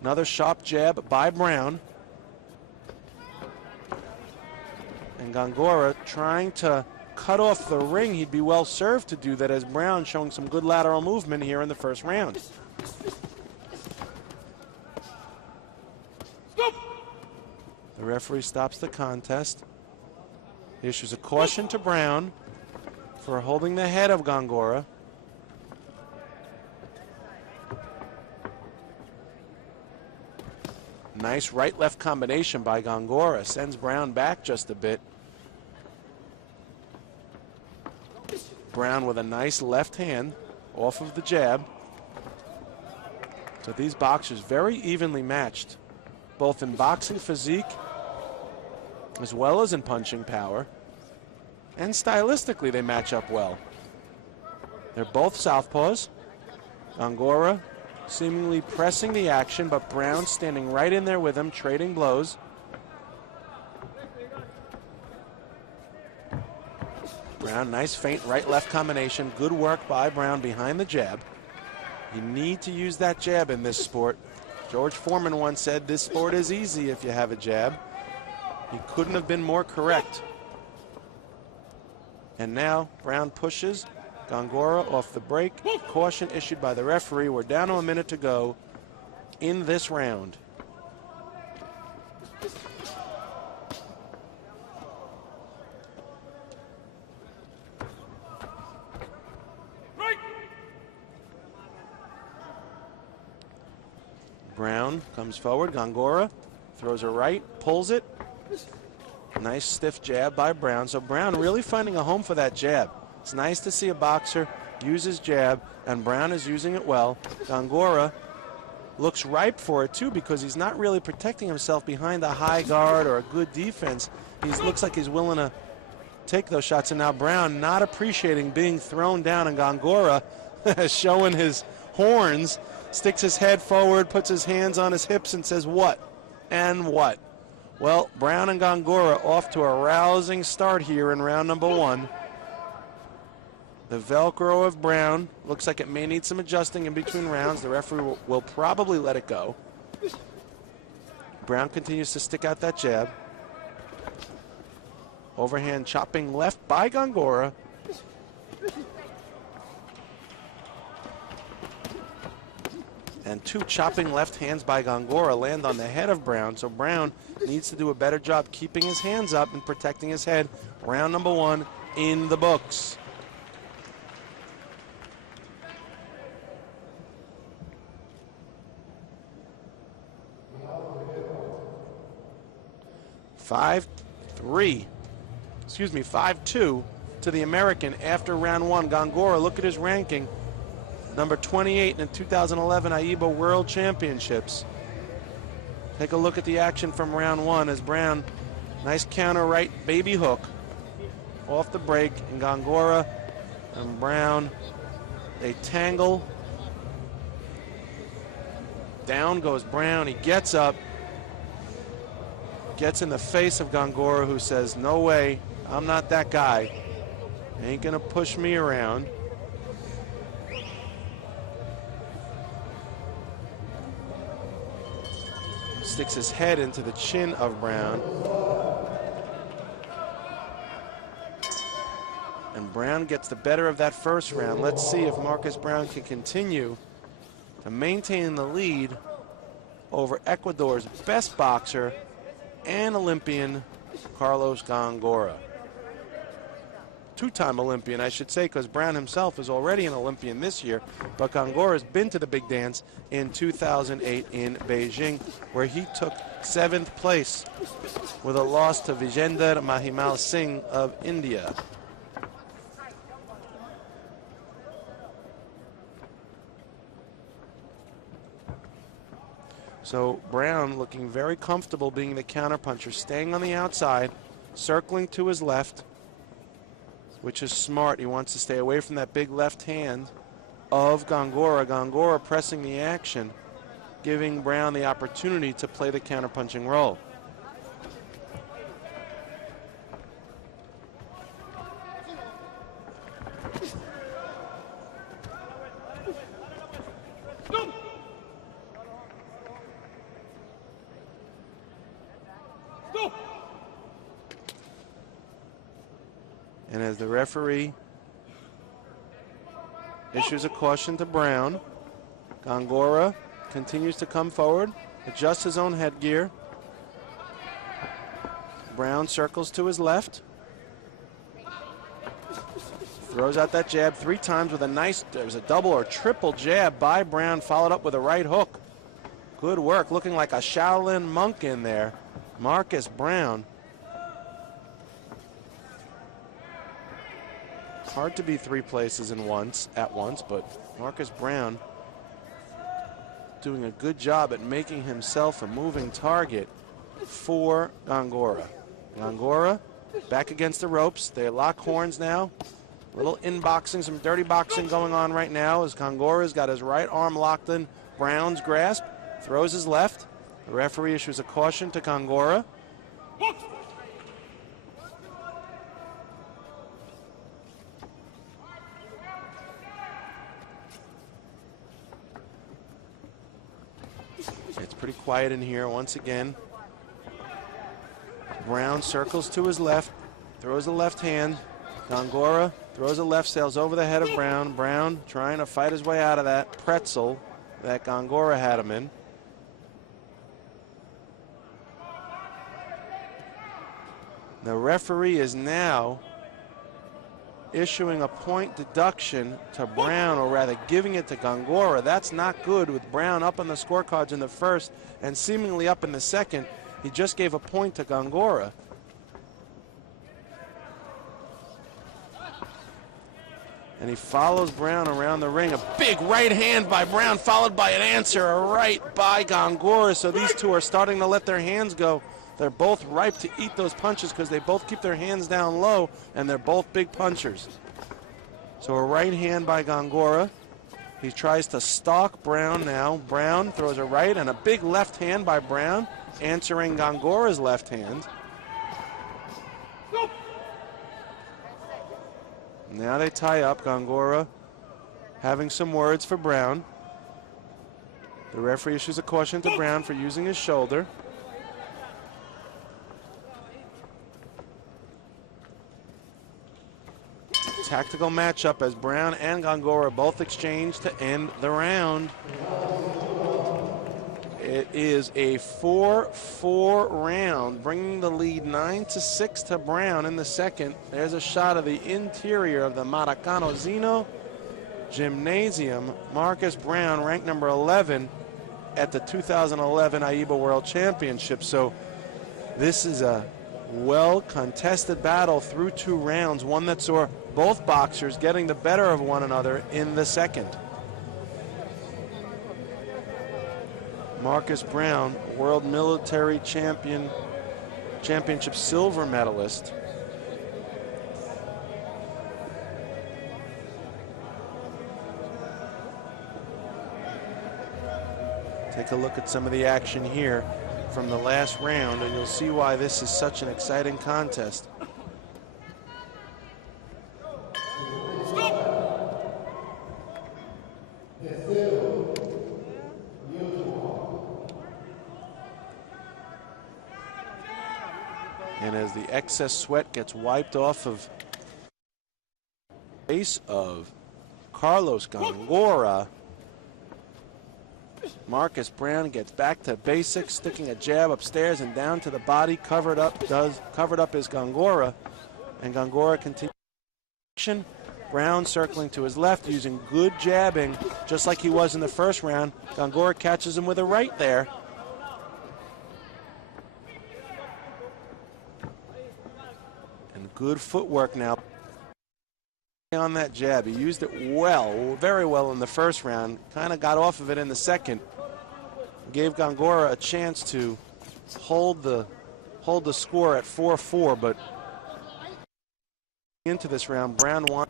Another sharp jab by Brown. And Gongora trying to cut off the ring. He'd be well served to do that, as Brown showing some good lateral movement here in the first round. The referee stops the contest. He issues a caution to Brown for holding the head of Gongora. Nice right-left combination by Gongora. Sends Brown back just a bit. Brown with a nice left hand off of the jab. So these boxers very evenly matched, both in boxing physique as well as in punching power. And stylistically, they match up well. They're both southpaws. Gongora seemingly pressing the action, but Brown standing right in there with him, trading blows. Brown, nice feint right-left combination. Good work by Brown behind the jab. You need to use that jab in this sport. George Foreman once said this sport is easy if you have a jab. He couldn't have been more correct. And now Brown pushes Gongora off the break. Caution issued by the referee. We're down to a minute to go in this round. Brown comes forward. Gongora throws a right, pulls it. Nice stiff jab by Brown. So Brown really finding a home for that jab. It's nice to see a boxer use his jab, and Brown is using it well. Gongora looks ripe for it too, because he's not really protecting himself behind a high guard or a good defense. He looks like he's willing to take those shots, and now Brown not appreciating being thrown down, and Gongora showing his horns, sticks his head forward, puts his hands on his hips and says, what? And what? Well, Brown and Gongora off to a rousing start here in round number 1. The Velcro of Brown looks like it may need some adjusting in between rounds. The referee will probably let it go. Brown continues to stick out that jab. Overhand chopping left by Gongora. And 2 chopping left hands by Gongora land on the head of Brown. So Brown needs to do a better job keeping his hands up and protecting his head. Round number 1 in the books. Excuse me, 5-2 to the American after round 1. Gongora, look at his ranking. Number 28 in the 2011 AIBA World Championships. Take a look at the action from round 1 as Brown, nice counter right baby hook off the break, and Gongora and Brown, they tangle. Down goes Brown, he gets up, gets in the face of Gongora, who says, no way, I'm not that guy. Ain't gonna push me around. Sticks his head into the chin of Brown. And Brown gets the better of that first round. Let's see if Marcus Brown can continue to maintain the lead over Ecuador's best boxer and Olympian, Carlos Gongora. 2-time Olympian, I should say, because Brown himself is already an Olympian this year, but Gongora has been to the big dance in 2008 in Beijing, where he took 7th place with a loss to Vijender Mahimal Singh of India. So Brown looking very comfortable being the counterpuncher, staying on the outside, circling to his left, which is smart. He wants to stay away from that big left hand of Gongora. Gongora pressing the action, giving Brown the opportunity to play the counterpunching role. And as the referee issues a caution to Brown, Gongora continues to come forward, adjusts his own headgear. Brown circles to his left. Throws out that jab 3 times with a nice, there was a double or triple jab by Brown, followed up with a right hook. Good work, looking like a Shaolin monk in there. Marcus Brown. Hard to be 3 places at once, but Marcus Brown doing a good job at making himself a moving target for Gongora. Gongora back against the ropes. They lock horns now. A little inboxing, some dirty boxing going on right now as Gongora's got his right arm locked in Brown's grasp, throws his left. The referee issues a caution to Gongora. It's pretty quiet in here once again. Brown circles to his left, throws the left hand. Gongora throws a left, sails over the head of Brown. Brown trying to fight his way out of that pretzel that Gongora had him in. The referee is now issuing a point deduction to Brown, or rather giving it to Gongora. That's not good with Brown up on the scorecards in the first and seemingly up in the second. He just gave a point to Gongora. And he follows Brown around the ring. A big right hand by Brown, followed by an answer, a right by Gongora. So these two are starting to let their hands go. They're both ripe to eat those punches because they both keep their hands down low, and they're both big punchers. So a right hand by Gongora. He tries to stalk Brown now. Brown throws a right and a big left hand by Brown, answering Gongora's left hand. Now they tie up. Gongora having some words for Brown. The referee issues a caution to Brown for using his shoulder. Tactical matchup as Brown and Gongora both exchange to end the round. It is a 4-4 round, bringing the lead 9-6 to Brown in the second. There's a shot of the interior of the Maracano Zeno Gymnasium. Marcus Brown, ranked number 11 at the 2011 AIBA World Championship. So this is a well-contested battle through 2 rounds, one that saw both boxers getting the better of one another in the second. Marcus Brown, World Military Championship silver medalist. Take a look at some of the action here from the last round, and you'll see why this is such an exciting contest. And as the excess sweat gets wiped off of the face of Carlos Gongora, Marcus Brown gets back to basics, sticking a jab upstairs and down to the body. Covered up is Gongora, and Gongora continues action. Brown circling to his left, using good jabbing, just like he was in the first round. Gongora catches him with a right there. And good footwork now on that jab. He used it well, very well in the first round. Kind of got off of it in the second. Gave Gongora a chance to hold the score at 4-4, but into this round, Brown won.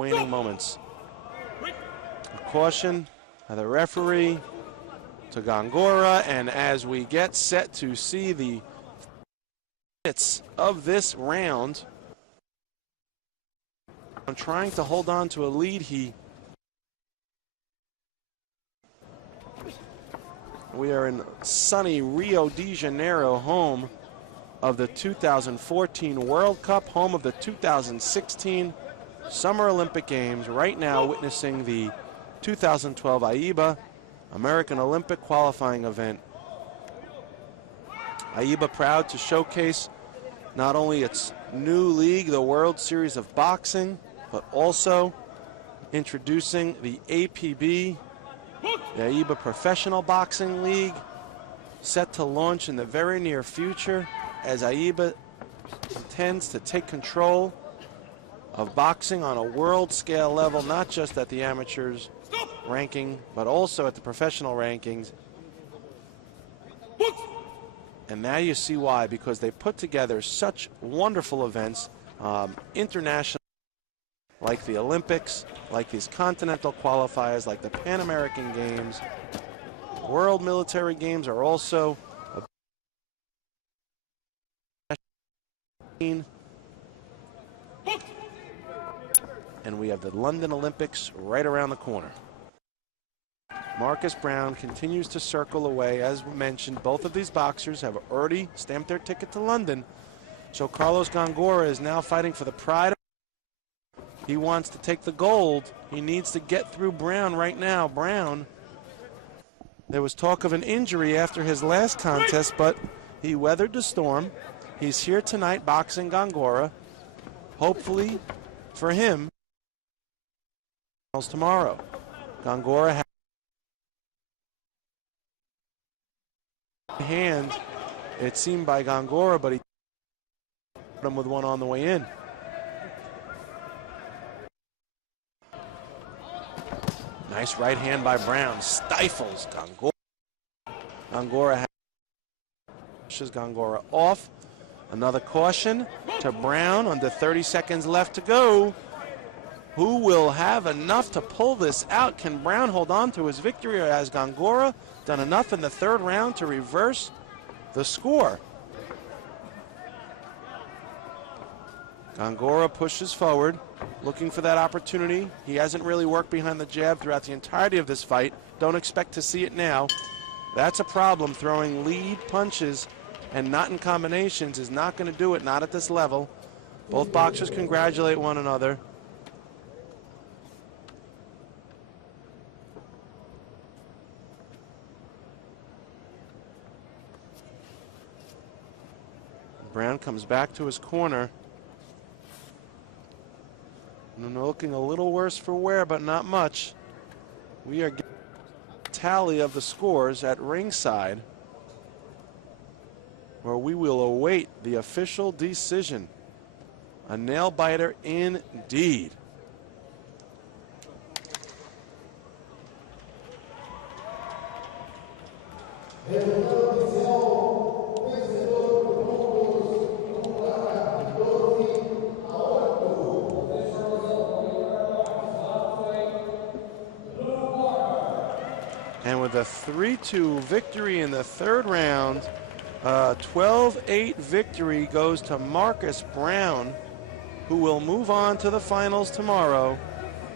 Waning moments. A caution by the referee to Gongora, and as we get set to see the minutes of this round, I'm trying to hold on to a lead. We are in sunny Rio de Janeiro, home of the 2014 World Cup, home of the 2016 Summer Olympic Games, right now witnessing the 2012 AIBA American Olympic qualifying event. AIBA proud to showcase not only its new league, the World Series of Boxing, but also introducing the APB, the AIBA Professional Boxing League, set to launch in the very near future as AIBA intends to take control of boxing on a world scale level, not just at the amateurs ranking, but also at the professional rankings. And now you see why, because they put together such wonderful events, international, like the Olympics, like these continental qualifiers, like the Pan American Games. World Military Games are also and we have the London Olympics right around the corner. Marcus Brown continues to circle away. As mentioned, both of these boxers have already stamped their ticket to London. So Carlos Gongora is now fighting for the pride. He wants to take the gold. He needs to get through Brown right now. Brown, there was talk of an injury after his last contest, but he weathered the storm. He's here tonight boxing Gongora. Hopefully for him, tomorrow. Gongora has hand, it seemed, by Gongora, but he him with one on the way in. Nice right hand by Brown. Stifles Gongora. Gongora pushes Gongora off. Another caution to Brown. Under 30 seconds left to go. Who will have enough to pull this out? Can Brown hold on to his victory, or has Gongora done enough in the third round to reverse the score? Gongora pushes forward, looking for that opportunity. He hasn't really worked behind the jab throughout the entirety of this fight. Don't expect to see it now. That's a problem. Throwing lead punches and not in combinations is not going to do it, not at this level. Both boxers congratulate one another. Brown comes back to his corner. And looking a little worse for wear, but not much. We are getting a tally of the scores at ringside, where we will await the official decision. A nail biter indeed. And with a 3-2 victory in the third round, 12-8 victory goes to Marcus Brown, who will move on to the finals tomorrow.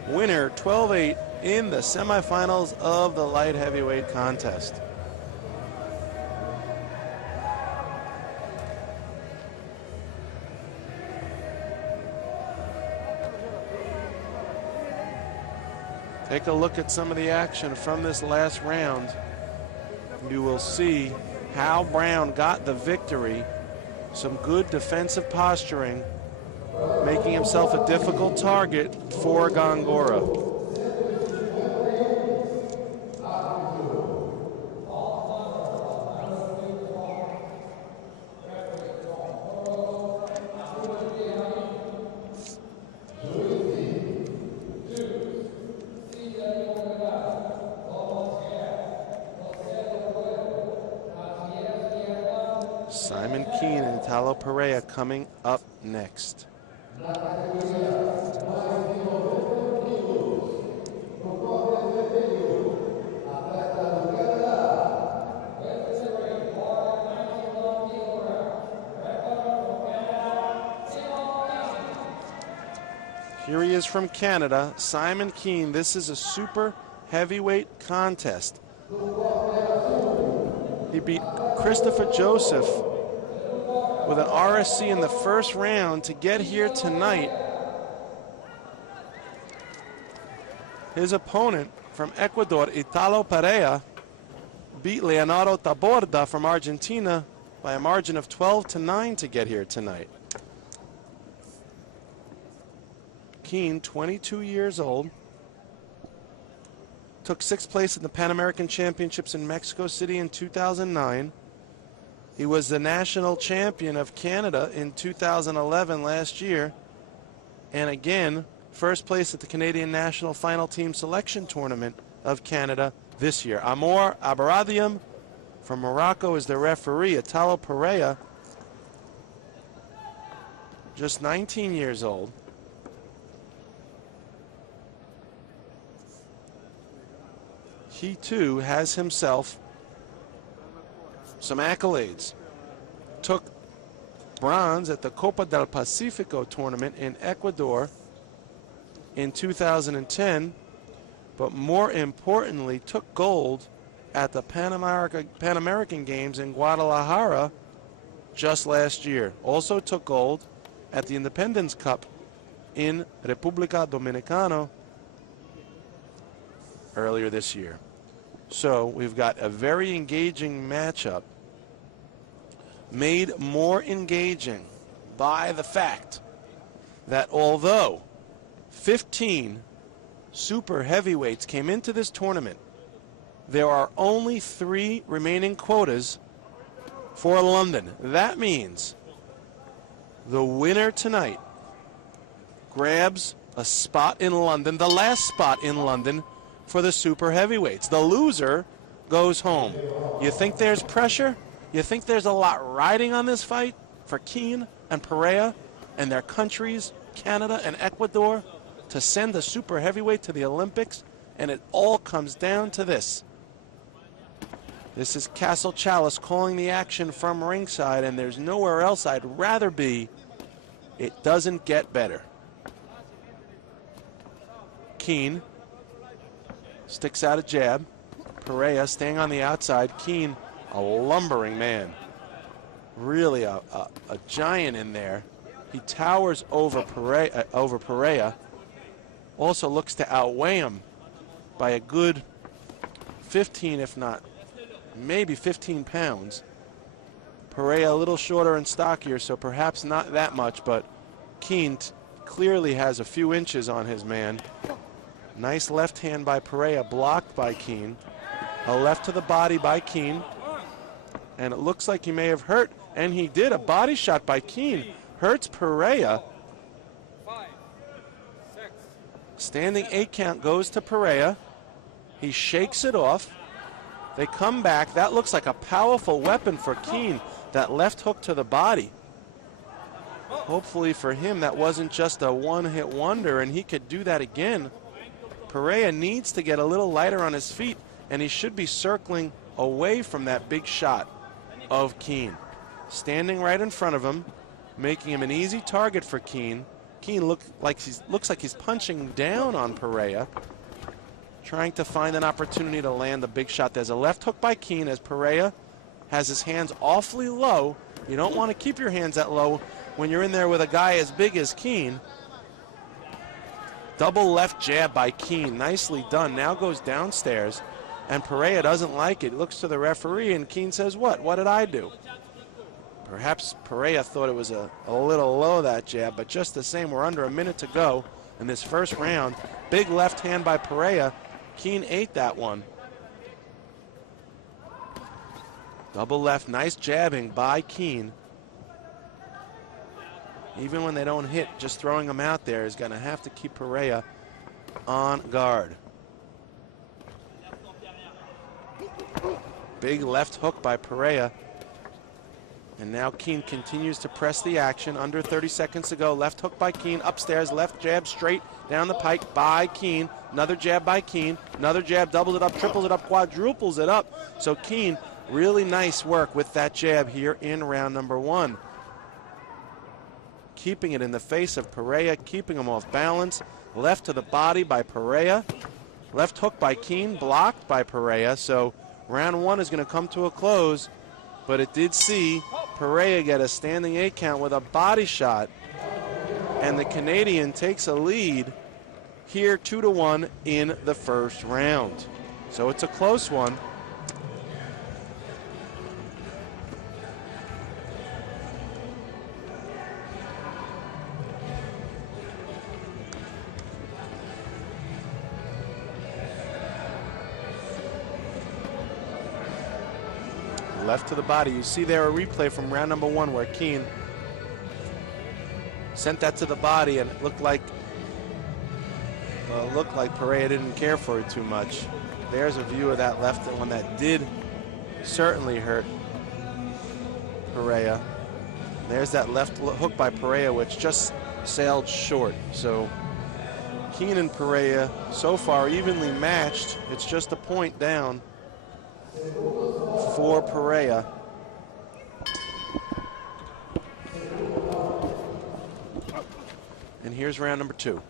Winner 12-8 in the semifinals of the light heavyweight contest. Take a look at some of the action from this last round. You will see how Brown got the victory. Some good defensive posturing, making himself a difficult target for Gongora. Simon Keane and Italo Pereira coming up next. Here he is from Canada, Simon Keane. This is a super heavyweight contest. He beat Christopher Joseph with an RSC in the first round to get here tonight. His opponent from Ecuador, Italo Pereira, beat Leonardo Taborda from Argentina by a margin of 12-9 to get here tonight. Keane, 22 years old, took 6th place in the Pan American Championships in Mexico City in 2009. He was the national champion of Canada in 2011 last year. And again, 1st place at the Canadian National Final Team Selection Tournament of Canada this year. Amor Abaradium from Morocco is the referee. Italo Pereira, just 19 years old. He too has himself some accolades. Took bronze at the Copa del Pacifico tournament in Ecuador in 2010, but more importantly took gold at the Pan American Games in Guadalajara just last year. Also took gold at the Independence Cup in República Dominicana earlier this year. So we've got a very engaging matchup, made more engaging by the fact that although 15 super heavyweights came into this tournament, there are only 3 remaining quotas for London. That means The winner tonight grabs a spot in London, the last spot in London for the super heavyweights. The loser goes home. You think there's pressure? You think there's a lot riding on this fight for Keane and Pereira and their countries, Canada and Ecuador, to send the super heavyweight to the Olympics? And it all comes down to this. This is Castle Chalice calling the action from ringside, and there's nowhere else I'd rather be. It doesn't get better. Keane sticks out a jab. Pereira staying on the outside. Keane, a lumbering man. Really a giant in there. He towers over Pereira. Also looks to outweigh him by a good 15, if not maybe 15 pounds. Pereira a little shorter and stockier, so perhaps not that much, but Keane clearly has a few inches on his man. Nice left hand by Pereira, blocked by Keane. A left to the body by Keane. And it looks like he may have hurt, and he did. A body shot by Keane hurts Pereira. Standing 8 count goes to Pereira. He shakes it off. They come back. That looks like a powerful weapon for Keane, that left hook to the body. Hopefully for him that wasn't just a one-hit wonder and he could do that again. Pereira needs to get a little lighter on his feet, and he should be circling away from that big shot of Keane. Standing right in front of him, making him an easy target for Keane. Keane looks like he's punching down on Pereira, trying to find an opportunity to land the big shot. There's a left hook by Keane as Pereira has his hands awfully low. You don't want to keep your hands that low when you're in there with a guy as big as Keane. Double left jab by Keane, nicely done. Now goes downstairs, and Pereira doesn't like it. Looks to the referee, and Keane says, what? What did I do? Perhaps Pereira thought it was a little low, that jab, but just the same, we're under a minute to go in this first round. Big left hand by Pereira. Keane ate that one. Double left, nice jabbing by Keane. Even when they don't hit, just throwing them out there is going to have to keep Pereira on guard. Big left hook by Pereira. And now Keane continues to press the action. Under 30 seconds to go. Left hook by Keane. Upstairs, left jab straight down the pike by Keane. Another jab by Keane. Another jab, doubles it up, triples it up, quadruples it up. So Keane, really nice work with that jab here in round number 1. Keeping it in the face of Pereira, keeping him off balance. Left to the body by Pereira. Left hook by Keane, blocked by Pereira. So round 1 is going to come to a close, but it did see Pereira get a standing 8 count with a body shot, and the Canadian takes a lead here 2-1 in the first round. So it's a close one. Left to the body. You see there a replay from round number 1 where Keane sent that to the body, and it looked like Pereira didn't care for it too much. There's a view of that left one that did certainly hurt Pereira. There's that left hook by Pereira, which just sailed short. So Keane and Pereira so far evenly matched. It's just a point down for Pereira. And here's round number 2.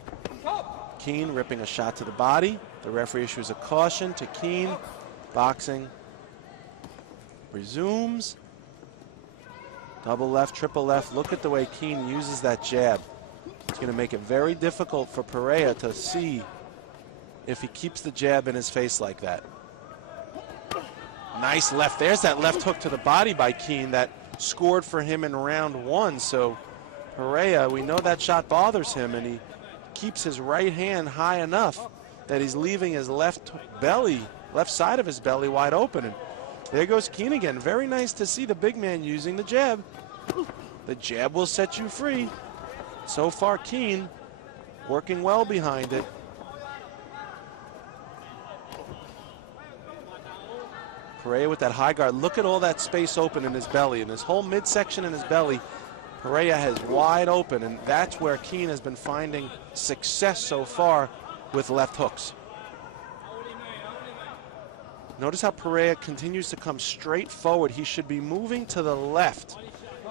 Keane ripping a shot to the body. The referee issues a caution to Keane. Boxing resumes. Double left, triple left. Look at the way Keane uses that jab. It's going to make it very difficult for Pereira to see if he keeps the jab in his face like that. Nice left. There's that left hook to the body by Keane that scored for him in round 1. So Pereira, we know that shot bothers him, and he keeps his right hand high enough that he's leaving his left side of his belly wide open. And there goes Keane again. Very nice to see the big man using the jab. The jab will set you free. So far, Keane working well behind it. Pereira with that high guard. Look at all that space open in his belly. In his whole midsection in his belly, Pereira has wide open, and that's where Keane has been finding success so far with left hooks. Notice how Pereira continues to come straight forward. He should be moving to the left.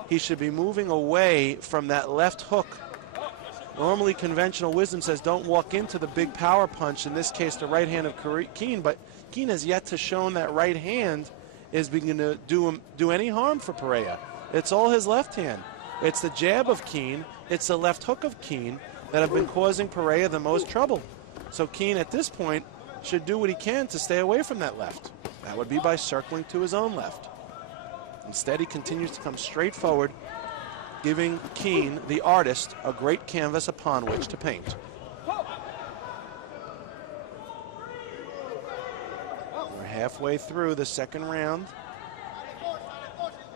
He should be moving away from that left hook. Normally, conventional wisdom says don't walk into the big power punch, in this case the right hand of Keane, but Keane has yet to show that right hand is beginning to do any harm for Pereira. It's all his left hand. It's the jab of Keane, it's the left hook of Keane that have been causing Pereira the most trouble. So Keane at this point should do what he can to stay away from that left. That would be by circling to his own left. Instead, he continues to come straight forward, giving Keane, the artist, a great canvas upon which to paint. We're halfway through the second round.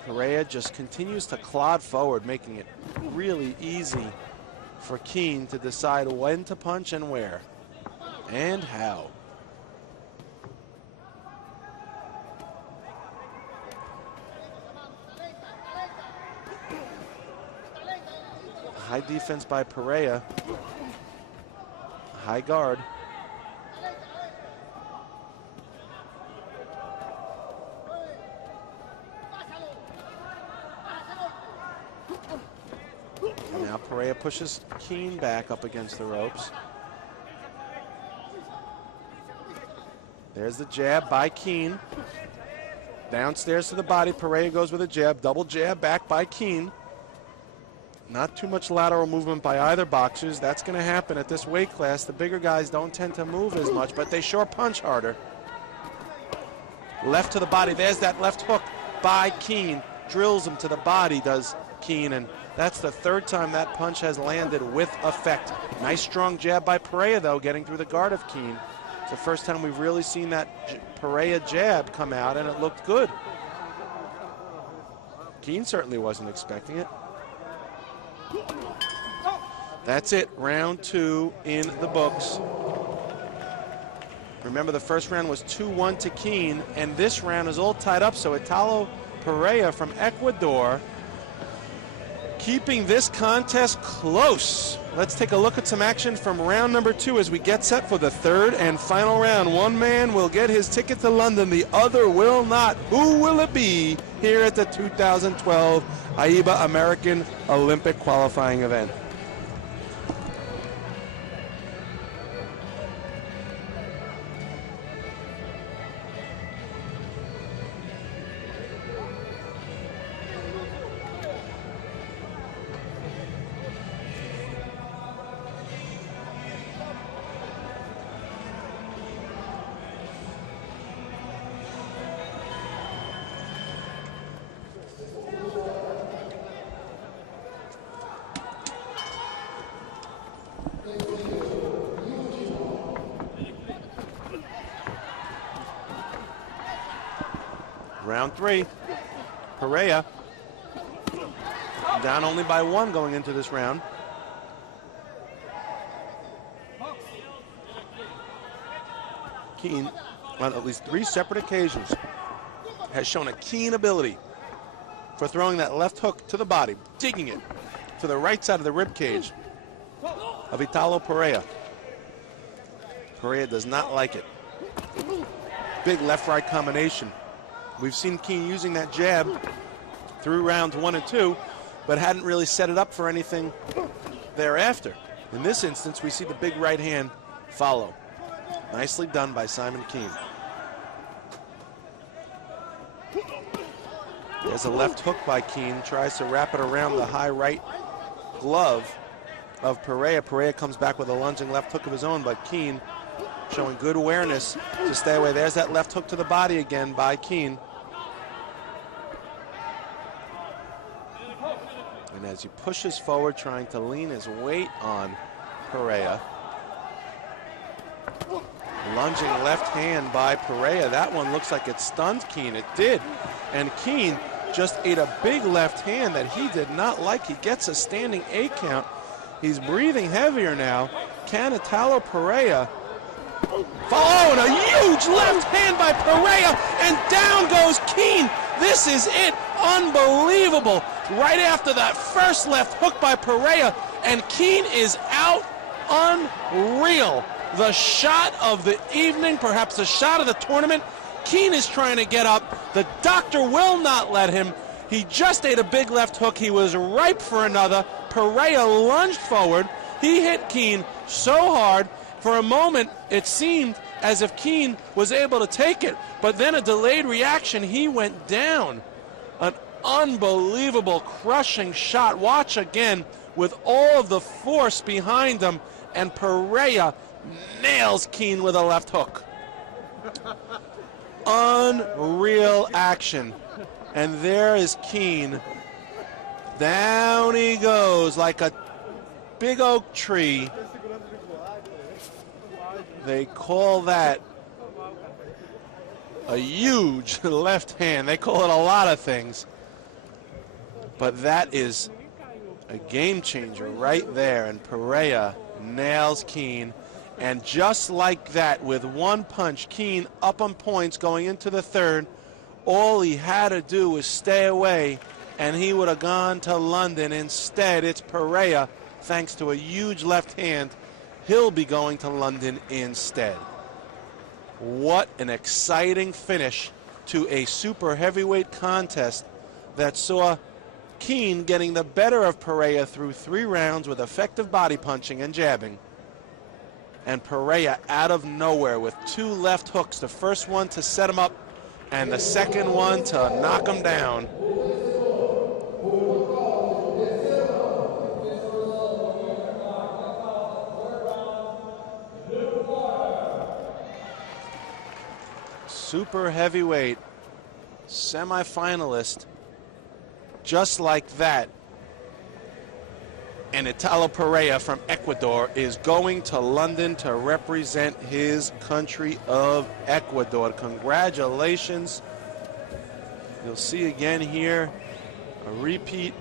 Pereira just continues to clod forward, making it really easy for Keane to decide when to punch and where and how. High defense by Pereira. High guard. And now Pereira pushes Keane back up against the ropes. There's the jab by Keane. Downstairs to the body, Pereira goes with a jab. Double jab back by Keane. Not too much lateral movement by either boxers. That's going to happen at this weight class. The bigger guys don't tend to move as much, but they sure punch harder. Left to the body. There's that left hook by Keane. Drills him to the body, does Keane, and that's the third time that punch has landed with effect. Nice strong jab by Pereira, though, getting through the guard of Keane. It's the first time we've really seen that Pereira jab come out, and it looked good. Keane certainly wasn't expecting it. That's it, round two in the books. Remember, the first round was 2-1 to Keane, and this round is all tied up, so Italo Pereira from Ecuador keeping this contest close. Let's take a look at some action from round number two as we get set for the third and final round. One man will get his ticket to London, the other will not. Who will it be here at the 2012 AIBA American Olympic qualifying event? Round three, Pereira down only by one going into this round. Keane, on at least 3 separate occasions, has shown a keen ability for throwing that left hook to the body, digging it to the right side of the rib cage of Italo Pereira. Pereira does not like it. Big left-right combination. We've seen Keane using that jab through rounds 1 and 2, but hadn't really set it up for anything thereafter. In this instance, we see the big right hand follow. Nicely done by Simon Keane. There's a left hook by Keane, tries to wrap it around the high right glove of Pereira. Pereira comes back with a lunging left hook of his own, but Keane showing good awareness to stay away. There's that left hook to the body again by Keane. And as he pushes forward, trying to lean his weight on Pereira. Lunging left hand by Pereira. That one looks like it stunned Keane. It did. And Keane just ate a big left hand that he did not like. He gets a standing 8 count. He's breathing heavier now. Can Italo Pereira? Oh, and a huge left hand by Pereira, and down goes Keane. This is it. Unbelievable. Right after that first left hook by Pereira, and Keane is out. Unreal. The shot of the evening, perhaps the shot of the tournament. Keane is trying to get up. The doctor will not let him. He just ate a big left hook. He was ripe for another. Pereira lunged forward. He hit Keane so hard. For a moment, it seemed as if Keane was able to take it, but then a delayed reaction, he went down. An unbelievable crushing shot. Watch again with all of the force behind him, and Pereira nails Keane with a left hook. Unreal action. And there is Keane. Down he goes like a big oak tree. They call that a huge left hand. They call it a lot of things. But that is a game changer right there. And Pereira nails Keane. And just like that, with one punch, Keane up on points going into the third. All he had to do was stay away, and he would have gone to London. Instead, it's Pereira, thanks to a huge left hand. He'll be going to London instead. What an exciting finish to a super heavyweight contest that saw Keane getting the better of Pereira through 3 rounds with effective body punching and jabbing. And Pereira out of nowhere with 2 left hooks, the first one to set him up and the second one to knock him down. Super heavyweight semifinalist, just like that. And Italo Pereira from Ecuador is going to London to represent his country of Ecuador. Congratulations. You'll see again here a repeat.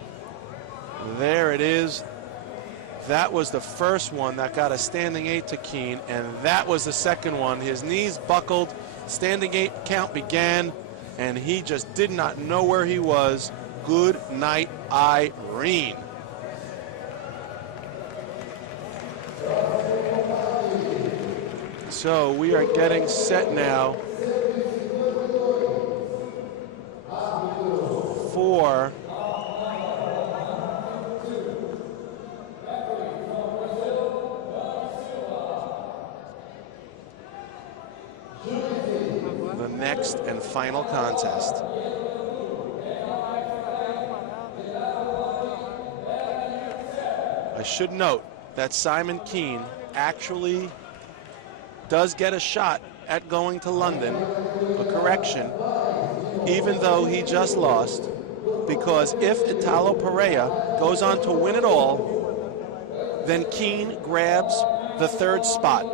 There it is. That was the first one that got a standing 8 to Keane, and that was the second one. His knees buckled. Standing 8 count began, and he just did not know where he was. Good night, Irene. So we are getting set now for the next and final contest. I should note that Simon Keane actually does get a shot at going to London, a correction, even though he just lost, because if Italo Pereira goes on to win it all, then Keane grabs the 3rd spot.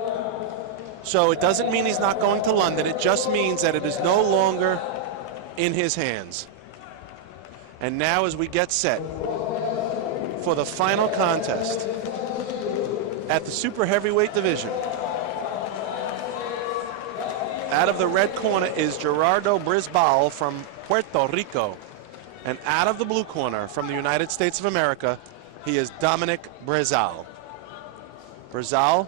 So it doesn't mean he's not going to London. It just means that it is no longer in his hands. And now as we get set for the final contest at the super heavyweight division, out of the red corner is Gerardo Brisbal from Puerto Rico. And out of the blue corner from the United States of America, he is Dominic Brazal. Brazal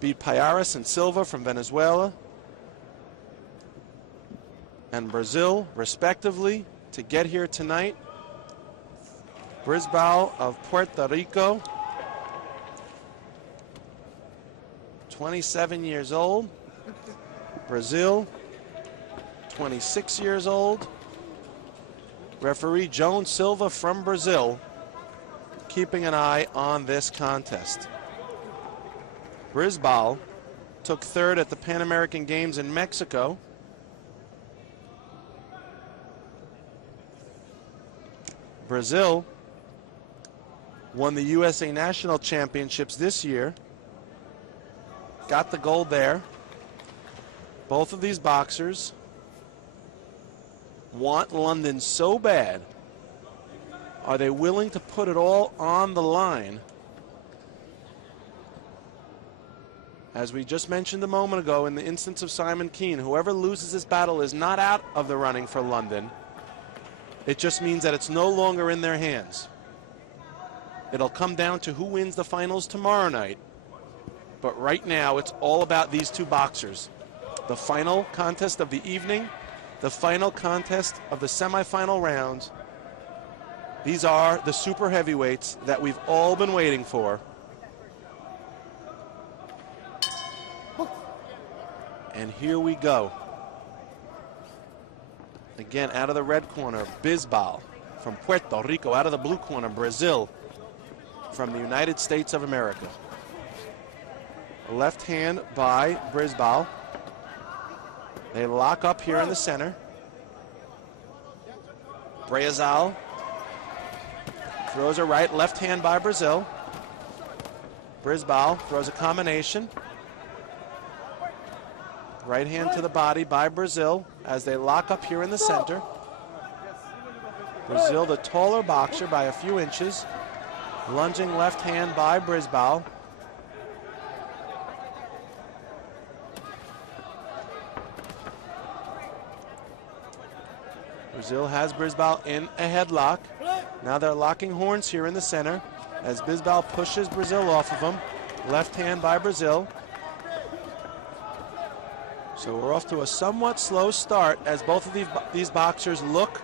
beat Payares and Silva from Venezuela and Brazil, respectively, to get here tonight. Brisbal of Puerto Rico, 27 years old. Brazil, 26 years old. Referee Joan Silva from Brazil keeping an eye on this contest. Brisbal took 3rd at the Pan American Games in Mexico. Brazil won the USA National Championships this year. Got the gold there. Both of these boxers want London so bad? Are they willing to put it all on the line? As we just mentioned a moment ago in the instance of Simon Keane, whoever loses this battle is not out of the running for London. It just means that it's no longer in their hands. It'll come down to who wins the finals tomorrow night. But right now, it's all about these two boxers. The final contest of the evening, the final contest of the semifinal rounds. These are the super heavyweights that we've all been waiting for. And here we go. Again, out of the red corner, Bisbal from Puerto Rico. Out of the blue corner, Brazil from the United States of America. Left hand by Bisbal. They lock up here in the center. Brazil throws a right, left hand by Brazil. Bisbal throws a combination. Right hand to the body by Brazil as they lock up here in the center. Brazil, the taller boxer by a few inches. Lunging left hand by Bisbal. Brazil has Bisbal in a headlock. Now they're locking horns here in the center as Bisbal pushes Brazil off of him. Left hand by Brazil. So we're off to a somewhat slow start as both of these boxers look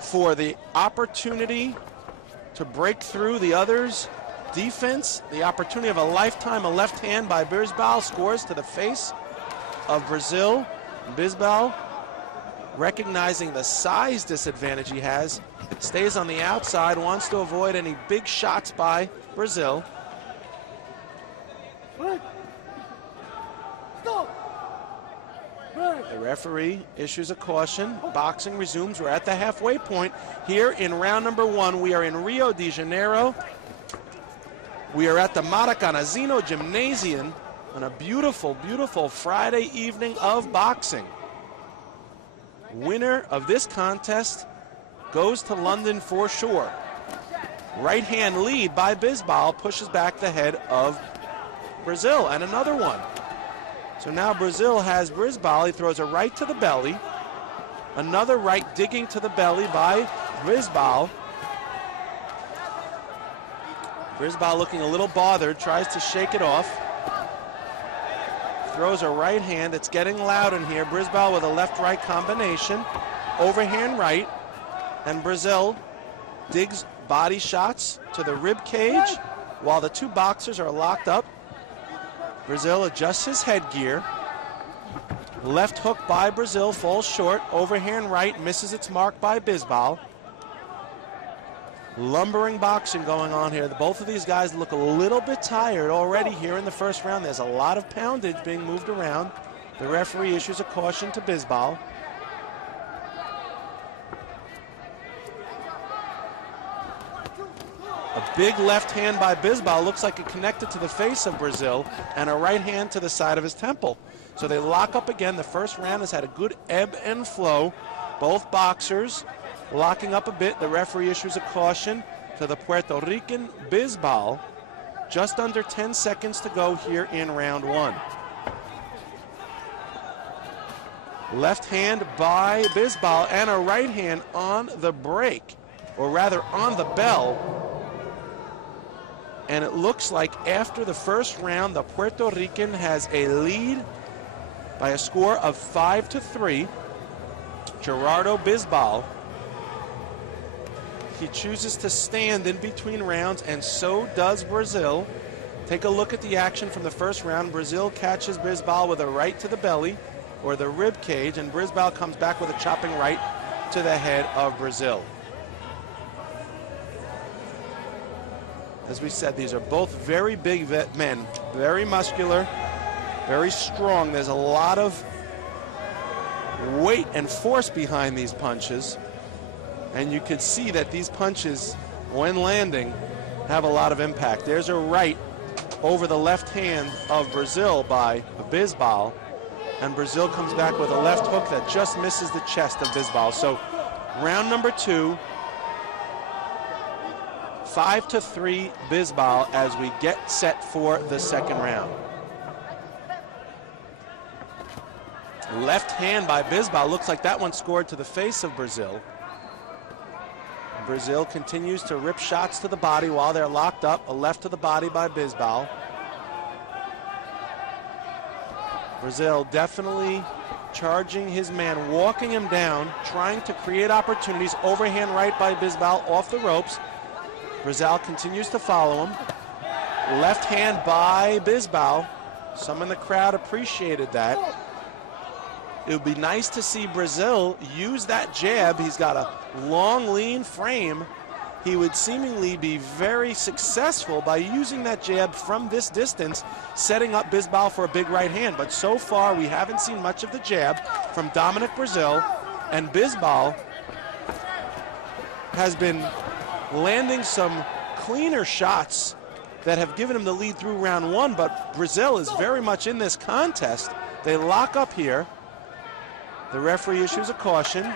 for the opportunity to break through the other's defense. The opportunity of a lifetime. A left hand by Bisbal scores to the face of Brazil. Bisbal, recognizing the size disadvantage he has, stays on the outside, wants to avoid any big shots by Brazil. The referee issues a caution. Boxing resumes. We're at the halfway point here in round number one. We are in Rio de Janeiro. We are at the Maracanãzinho Gymnasium on a beautiful, beautiful Friday evening of boxing. Winner of this contest goes to London for sure. Right hand lead by Bisbal pushes back the head of Brazil, and another one. So now Brazil has Bisbal. He throws a right to the belly. Another right digging to the belly by Bisbal. Bisbal looking a little bothered, tries to shake it off. Throws a right hand. It's getting loud in here. Bisbal with a left-right combination. Overhand right. And Brazil digs body shots to the rib cage while the two boxers are locked up. Brazil adjusts his headgear. Left hook by Brazil falls short. Overhand right misses its mark by Bisbal. Lumbering boxing going on here. Both of these guys look a little bit tired already here in the first round. There's a lot of poundage being moved around. The referee issues a caution to Bisbal. A big left hand by Bisbal, looks like it connected to the face of Brazil, and a right hand to the side of his temple. So they lock up again. The first round has had a good ebb and flow. Both boxers locking up a bit. The referee issues a caution to the Puerto Rican Bisbal. Just under 10 seconds to go here in round one. Left hand by Bisbal and a right hand on the break, or rather on the bell. And it looks like after the first round, the Puerto Rican has a lead by a score of 5-3. Gerardo Bisbal. He chooses to stand in between rounds, and so does Brazil. Take a look at the action from the first round. Brazil catches Bisbal with a right to the belly or the rib cage, and Bisbal comes back with a chopping right to the head of Brazil. As we said, these are both very big men, very muscular, very strong. There's a lot of weight and force behind these punches. And you could see that these punches, when landing, have a lot of impact. There's a right over the left hand of Brazil by Bisbal. And Brazil comes back with a left hook that just misses the chest of Bisbal. So round number 2, 5-3 Bisbal as we get set for the second round. Left hand by Bisbal. Looks like that one scored to the face of Brazil. Brazil continues to rip shots to the body while they're locked up. A left to the body by Bisbal. Brazil definitely charging his man, walking him down, trying to create opportunities. Overhand right by Bisbal off the ropes. Brazil continues to follow him. Left hand by Bisbal. Some in the crowd appreciated that. It would be nice to see Brazil use that jab. He's got a long, lean frame. He would seemingly be very successful by using that jab from this distance, setting up Bisbal for a big right hand. But so far, we haven't seen much of the jab from Dominic Brazil, and Bisbal has been landing some cleaner shots that have given him the lead through round 1, but Brazil is very much in this contest. They lock up here. The referee issues a caution.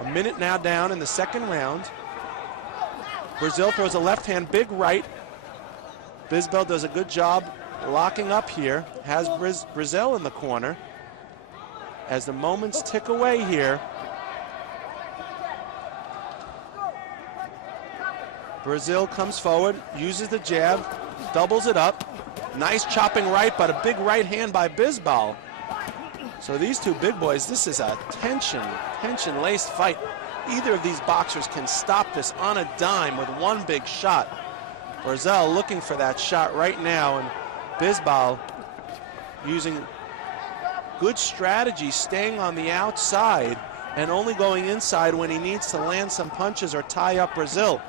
A minute now down in the second round. Brazil throws a left hand, big right. Bisbal does a good job locking up here. Has Brazil in the corner. As the moments tick away here, Brazil comes forward, uses the jab, doubles it up. Nice chopping right, but a big right hand by Bisbal. So these two big boys, this is a tension-laced fight. Either of these boxers can stop this on a dime with one big shot. Brazil looking for that shot right now, and Bisbal using good strategy, staying on the outside and only going inside when he needs to land some punches or tie up Brazil.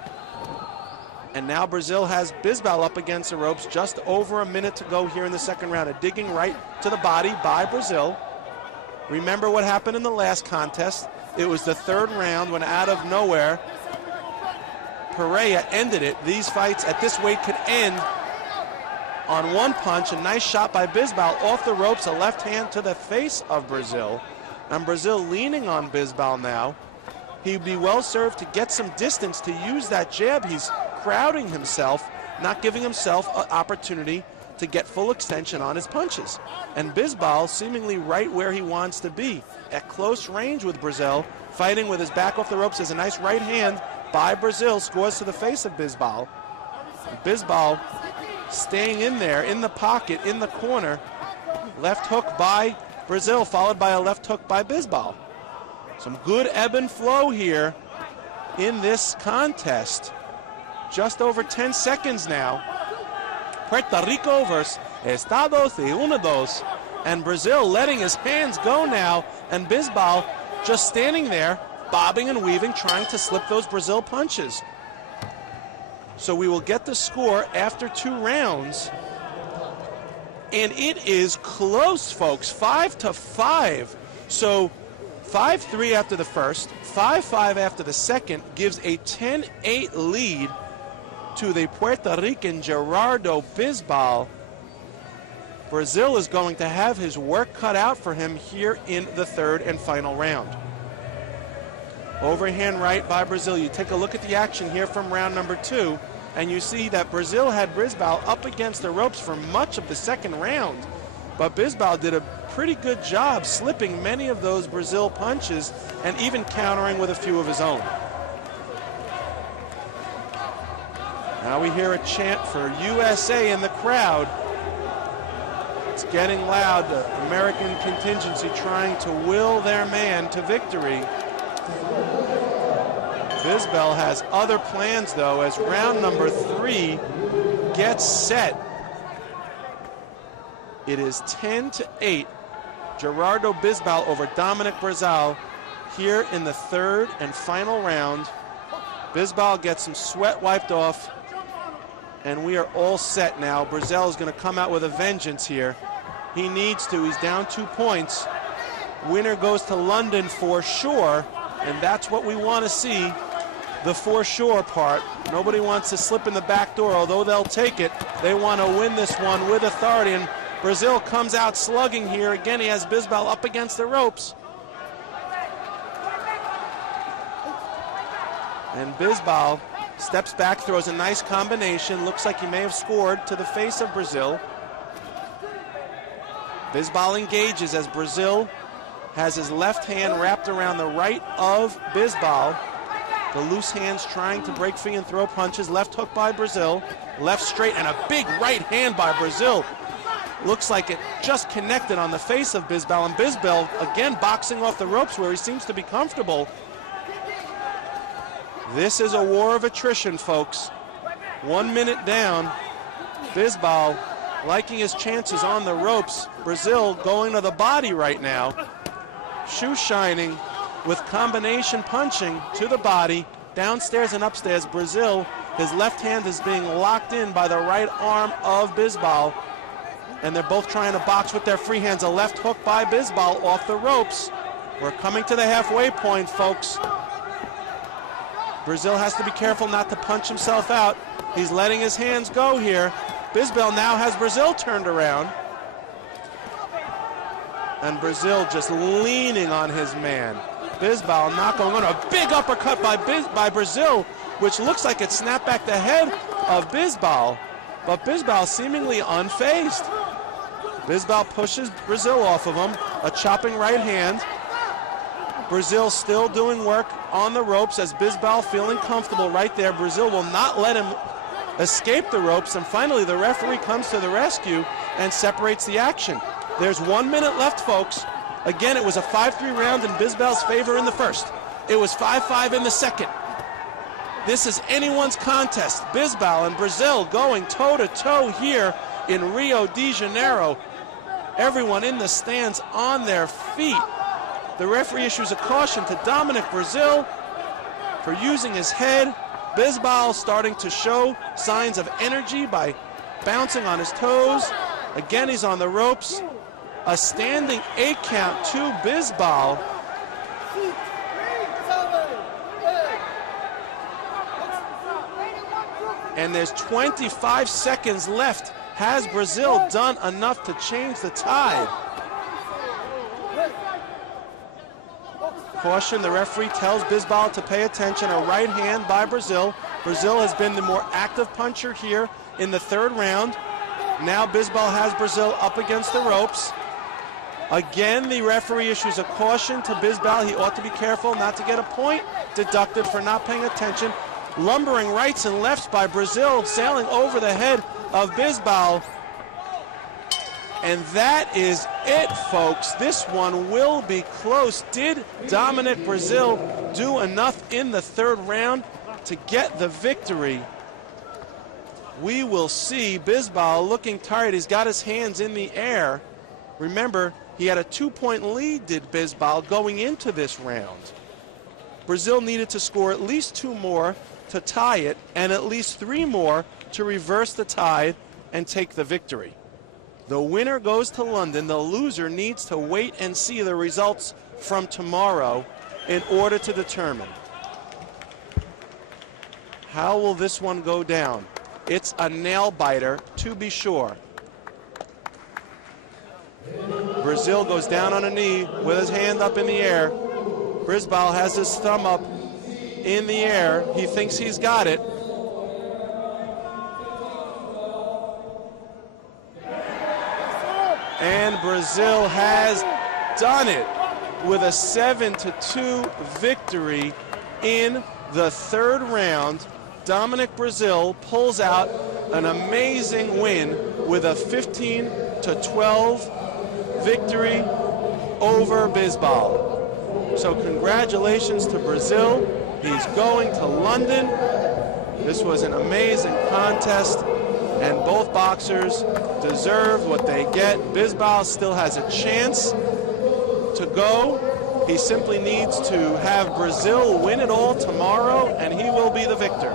And now Brazil has Bisbal up against the ropes, just over a minute to go here in the second round. A digging right to the body by Brazil. Remember what happened in the last contest. It was the third round when out of nowhere, Pereira ended it. These fights at this weight could end on one punch. A nice shot by Bisbal off the ropes, a left hand to the face of Brazil. And Brazil leaning on Bisbal now. He'd be well served to get some distance to use that jab. He's crowding himself, not giving himself an opportunity to get full extension on his punches. And Bisbal seemingly right where he wants to be, at close range with Brazil, fighting with his back off the ropes. There's a nice right hand by Brazil, scores to the face of Bisbal. Bisbal staying in there, in the pocket, in the corner. Left hook by Brazil, followed by a left hook by Bisbal. Some good ebb and flow here in this contest. Just over 10 seconds now. Puerto Rico versus Estados Unidos. And Brazil letting his hands go now. And Bisbal just standing there, bobbing and weaving, trying to slip those Brazil punches. So we will get the score after 2 rounds. And it is close, folks, 5-5. So 5-3 after the first, 5-5 after the second, gives a 10-8 lead to the Puerto Rican Gerardo Bisbal. Brazil is going to have his work cut out for him here in the third and final round. Overhand right by Brazil. You take a look at the action here from round number 2, and you see that Brazil had Bisbal up against the ropes for much of the second round. But Bisbal did a pretty good job slipping many of those Brazil punches and even countering with a few of his own. Now we hear a chant for USA in the crowd. It's getting loud. The American contingency trying to will their man to victory. Bisbal has other plans, though, as round number 3 gets set. It is 10-8. Gerardo Bisbal over Dominic Brazil here in the third and final round. Bisbal gets some sweat wiped off, and we are all set now. Brazil is going to come out with a vengeance here. He needs to. He's down 2 points. Winner goes to London for sure, and that's what we want to see, the for sure part. Nobody wants to slip in the back door, although they'll take it. They want to win this one with authority, and Brazil comes out slugging here. Again, he has Bisbal up against the ropes. And Bisbal steps back, throws a nice combination. Looks like he may have scored to the face of Brazil. Bisbal engages as Brazil has his left hand wrapped around the right of Bisbal. The loose hands trying to break free and throw punches. Left hook by Brazil. Left straight and a big right hand by Brazil. Looks like it just connected on the face of Bisbal. And Bisbal again boxing off the ropes where he seems to be comfortable. This is a war of attrition, folks. 1 minute down. Bisbal liking his chances on the ropes. Brazil going to the body right now. Shoe shining with combination punching to the body, downstairs and upstairs. Brazil, his left hand is being locked in by the right arm of Bisbal, and they're both trying to box with their free hands. A left hook by Bisbal off the ropes. We're coming to the halfway point, folks. Brazil has to be careful not to punch himself out. He's letting his hands go here. Bisbal now has Brazil turned around. And Brazil just leaning on his man. Bisbal not going on. A big uppercut by Brazil, which looks like it snapped back the head of Bisbal. But Bisbal seemingly unfazed. Bisbal pushes Brazil off of him. A chopping right hand. Brazil still doing work on the ropes as Bisbal feeling comfortable right there. Brazil will not let him escape the ropes. And finally, the referee comes to the rescue and separates the action. There's 1 minute left, folks. Again, it was a 5-3 round in Bisbal's favor in the first. It was 5-5 in the second. This is anyone's contest. Bisbal and Brazil going toe-to-toe here in Rio de Janeiro. Everyone in the stands on their feet. The referee issues a caution to Dominic Brazil for using his head. Bisbal starting to show signs of energy by bouncing on his toes. Again, he's on the ropes. A standing 8 count to Bisbal. And there's 25 seconds left. Has Brazil done enough to change the tide? Caution, the referee tells Bisbal to pay attention. A right hand by Brazil. Brazil has been the more active puncher here in the third round. Now Bisbal has Brazil up against the ropes. Again, the referee issues a caution to Bisbal. He ought to be careful not to get a point deducted for not paying attention. Lumbering rights and lefts by Brazil, sailing over the head of Bisbal. And that is it, folks. This one will be close. Did Dominic Brazil do enough in the third round to get the victory? We will see. Bisbal looking tired. He's got his hands in the air. Remember, he had a 2-point lead, did Bisbal, going into this round. Brazil needed to score at least 2 more to tie it and at least 3 more to reverse the tide and take the victory. The winner goes to London. The loser needs to wait and see the results from tomorrow in order to determine. How will this one go down? It's a nail biter, to be sure. Brazil goes down on a knee with his hand up in the air. Bisbal has his thumb up in the air. He thinks he's got it. And Brazil has done it with a 7-2 victory in the third round. Dominic Brazil pulls out an amazing win with a 15-12 victory over Bisbal. So congratulations to Brazil. He's going to London. This was an amazing contest, and both boxers deserve what they get. Bisbal still has a chance to go. He simply needs to have Brazil win it all tomorrow, and he will be the victor.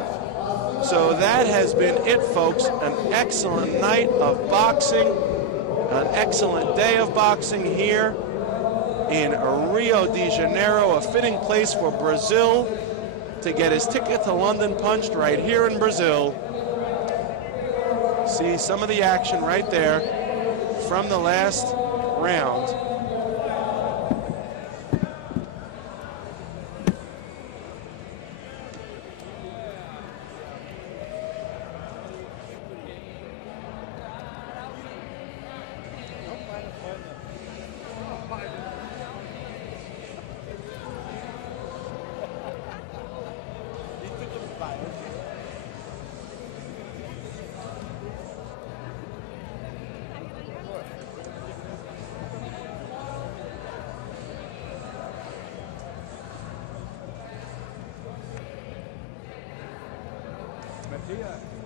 So that has been it, folks. An excellent night of boxing, an excellent day of boxing here in Rio de Janeiro, a fitting place for Brazil to get his ticket to London punched right here in Brazil. See some of the action right there from the last round. Buen día.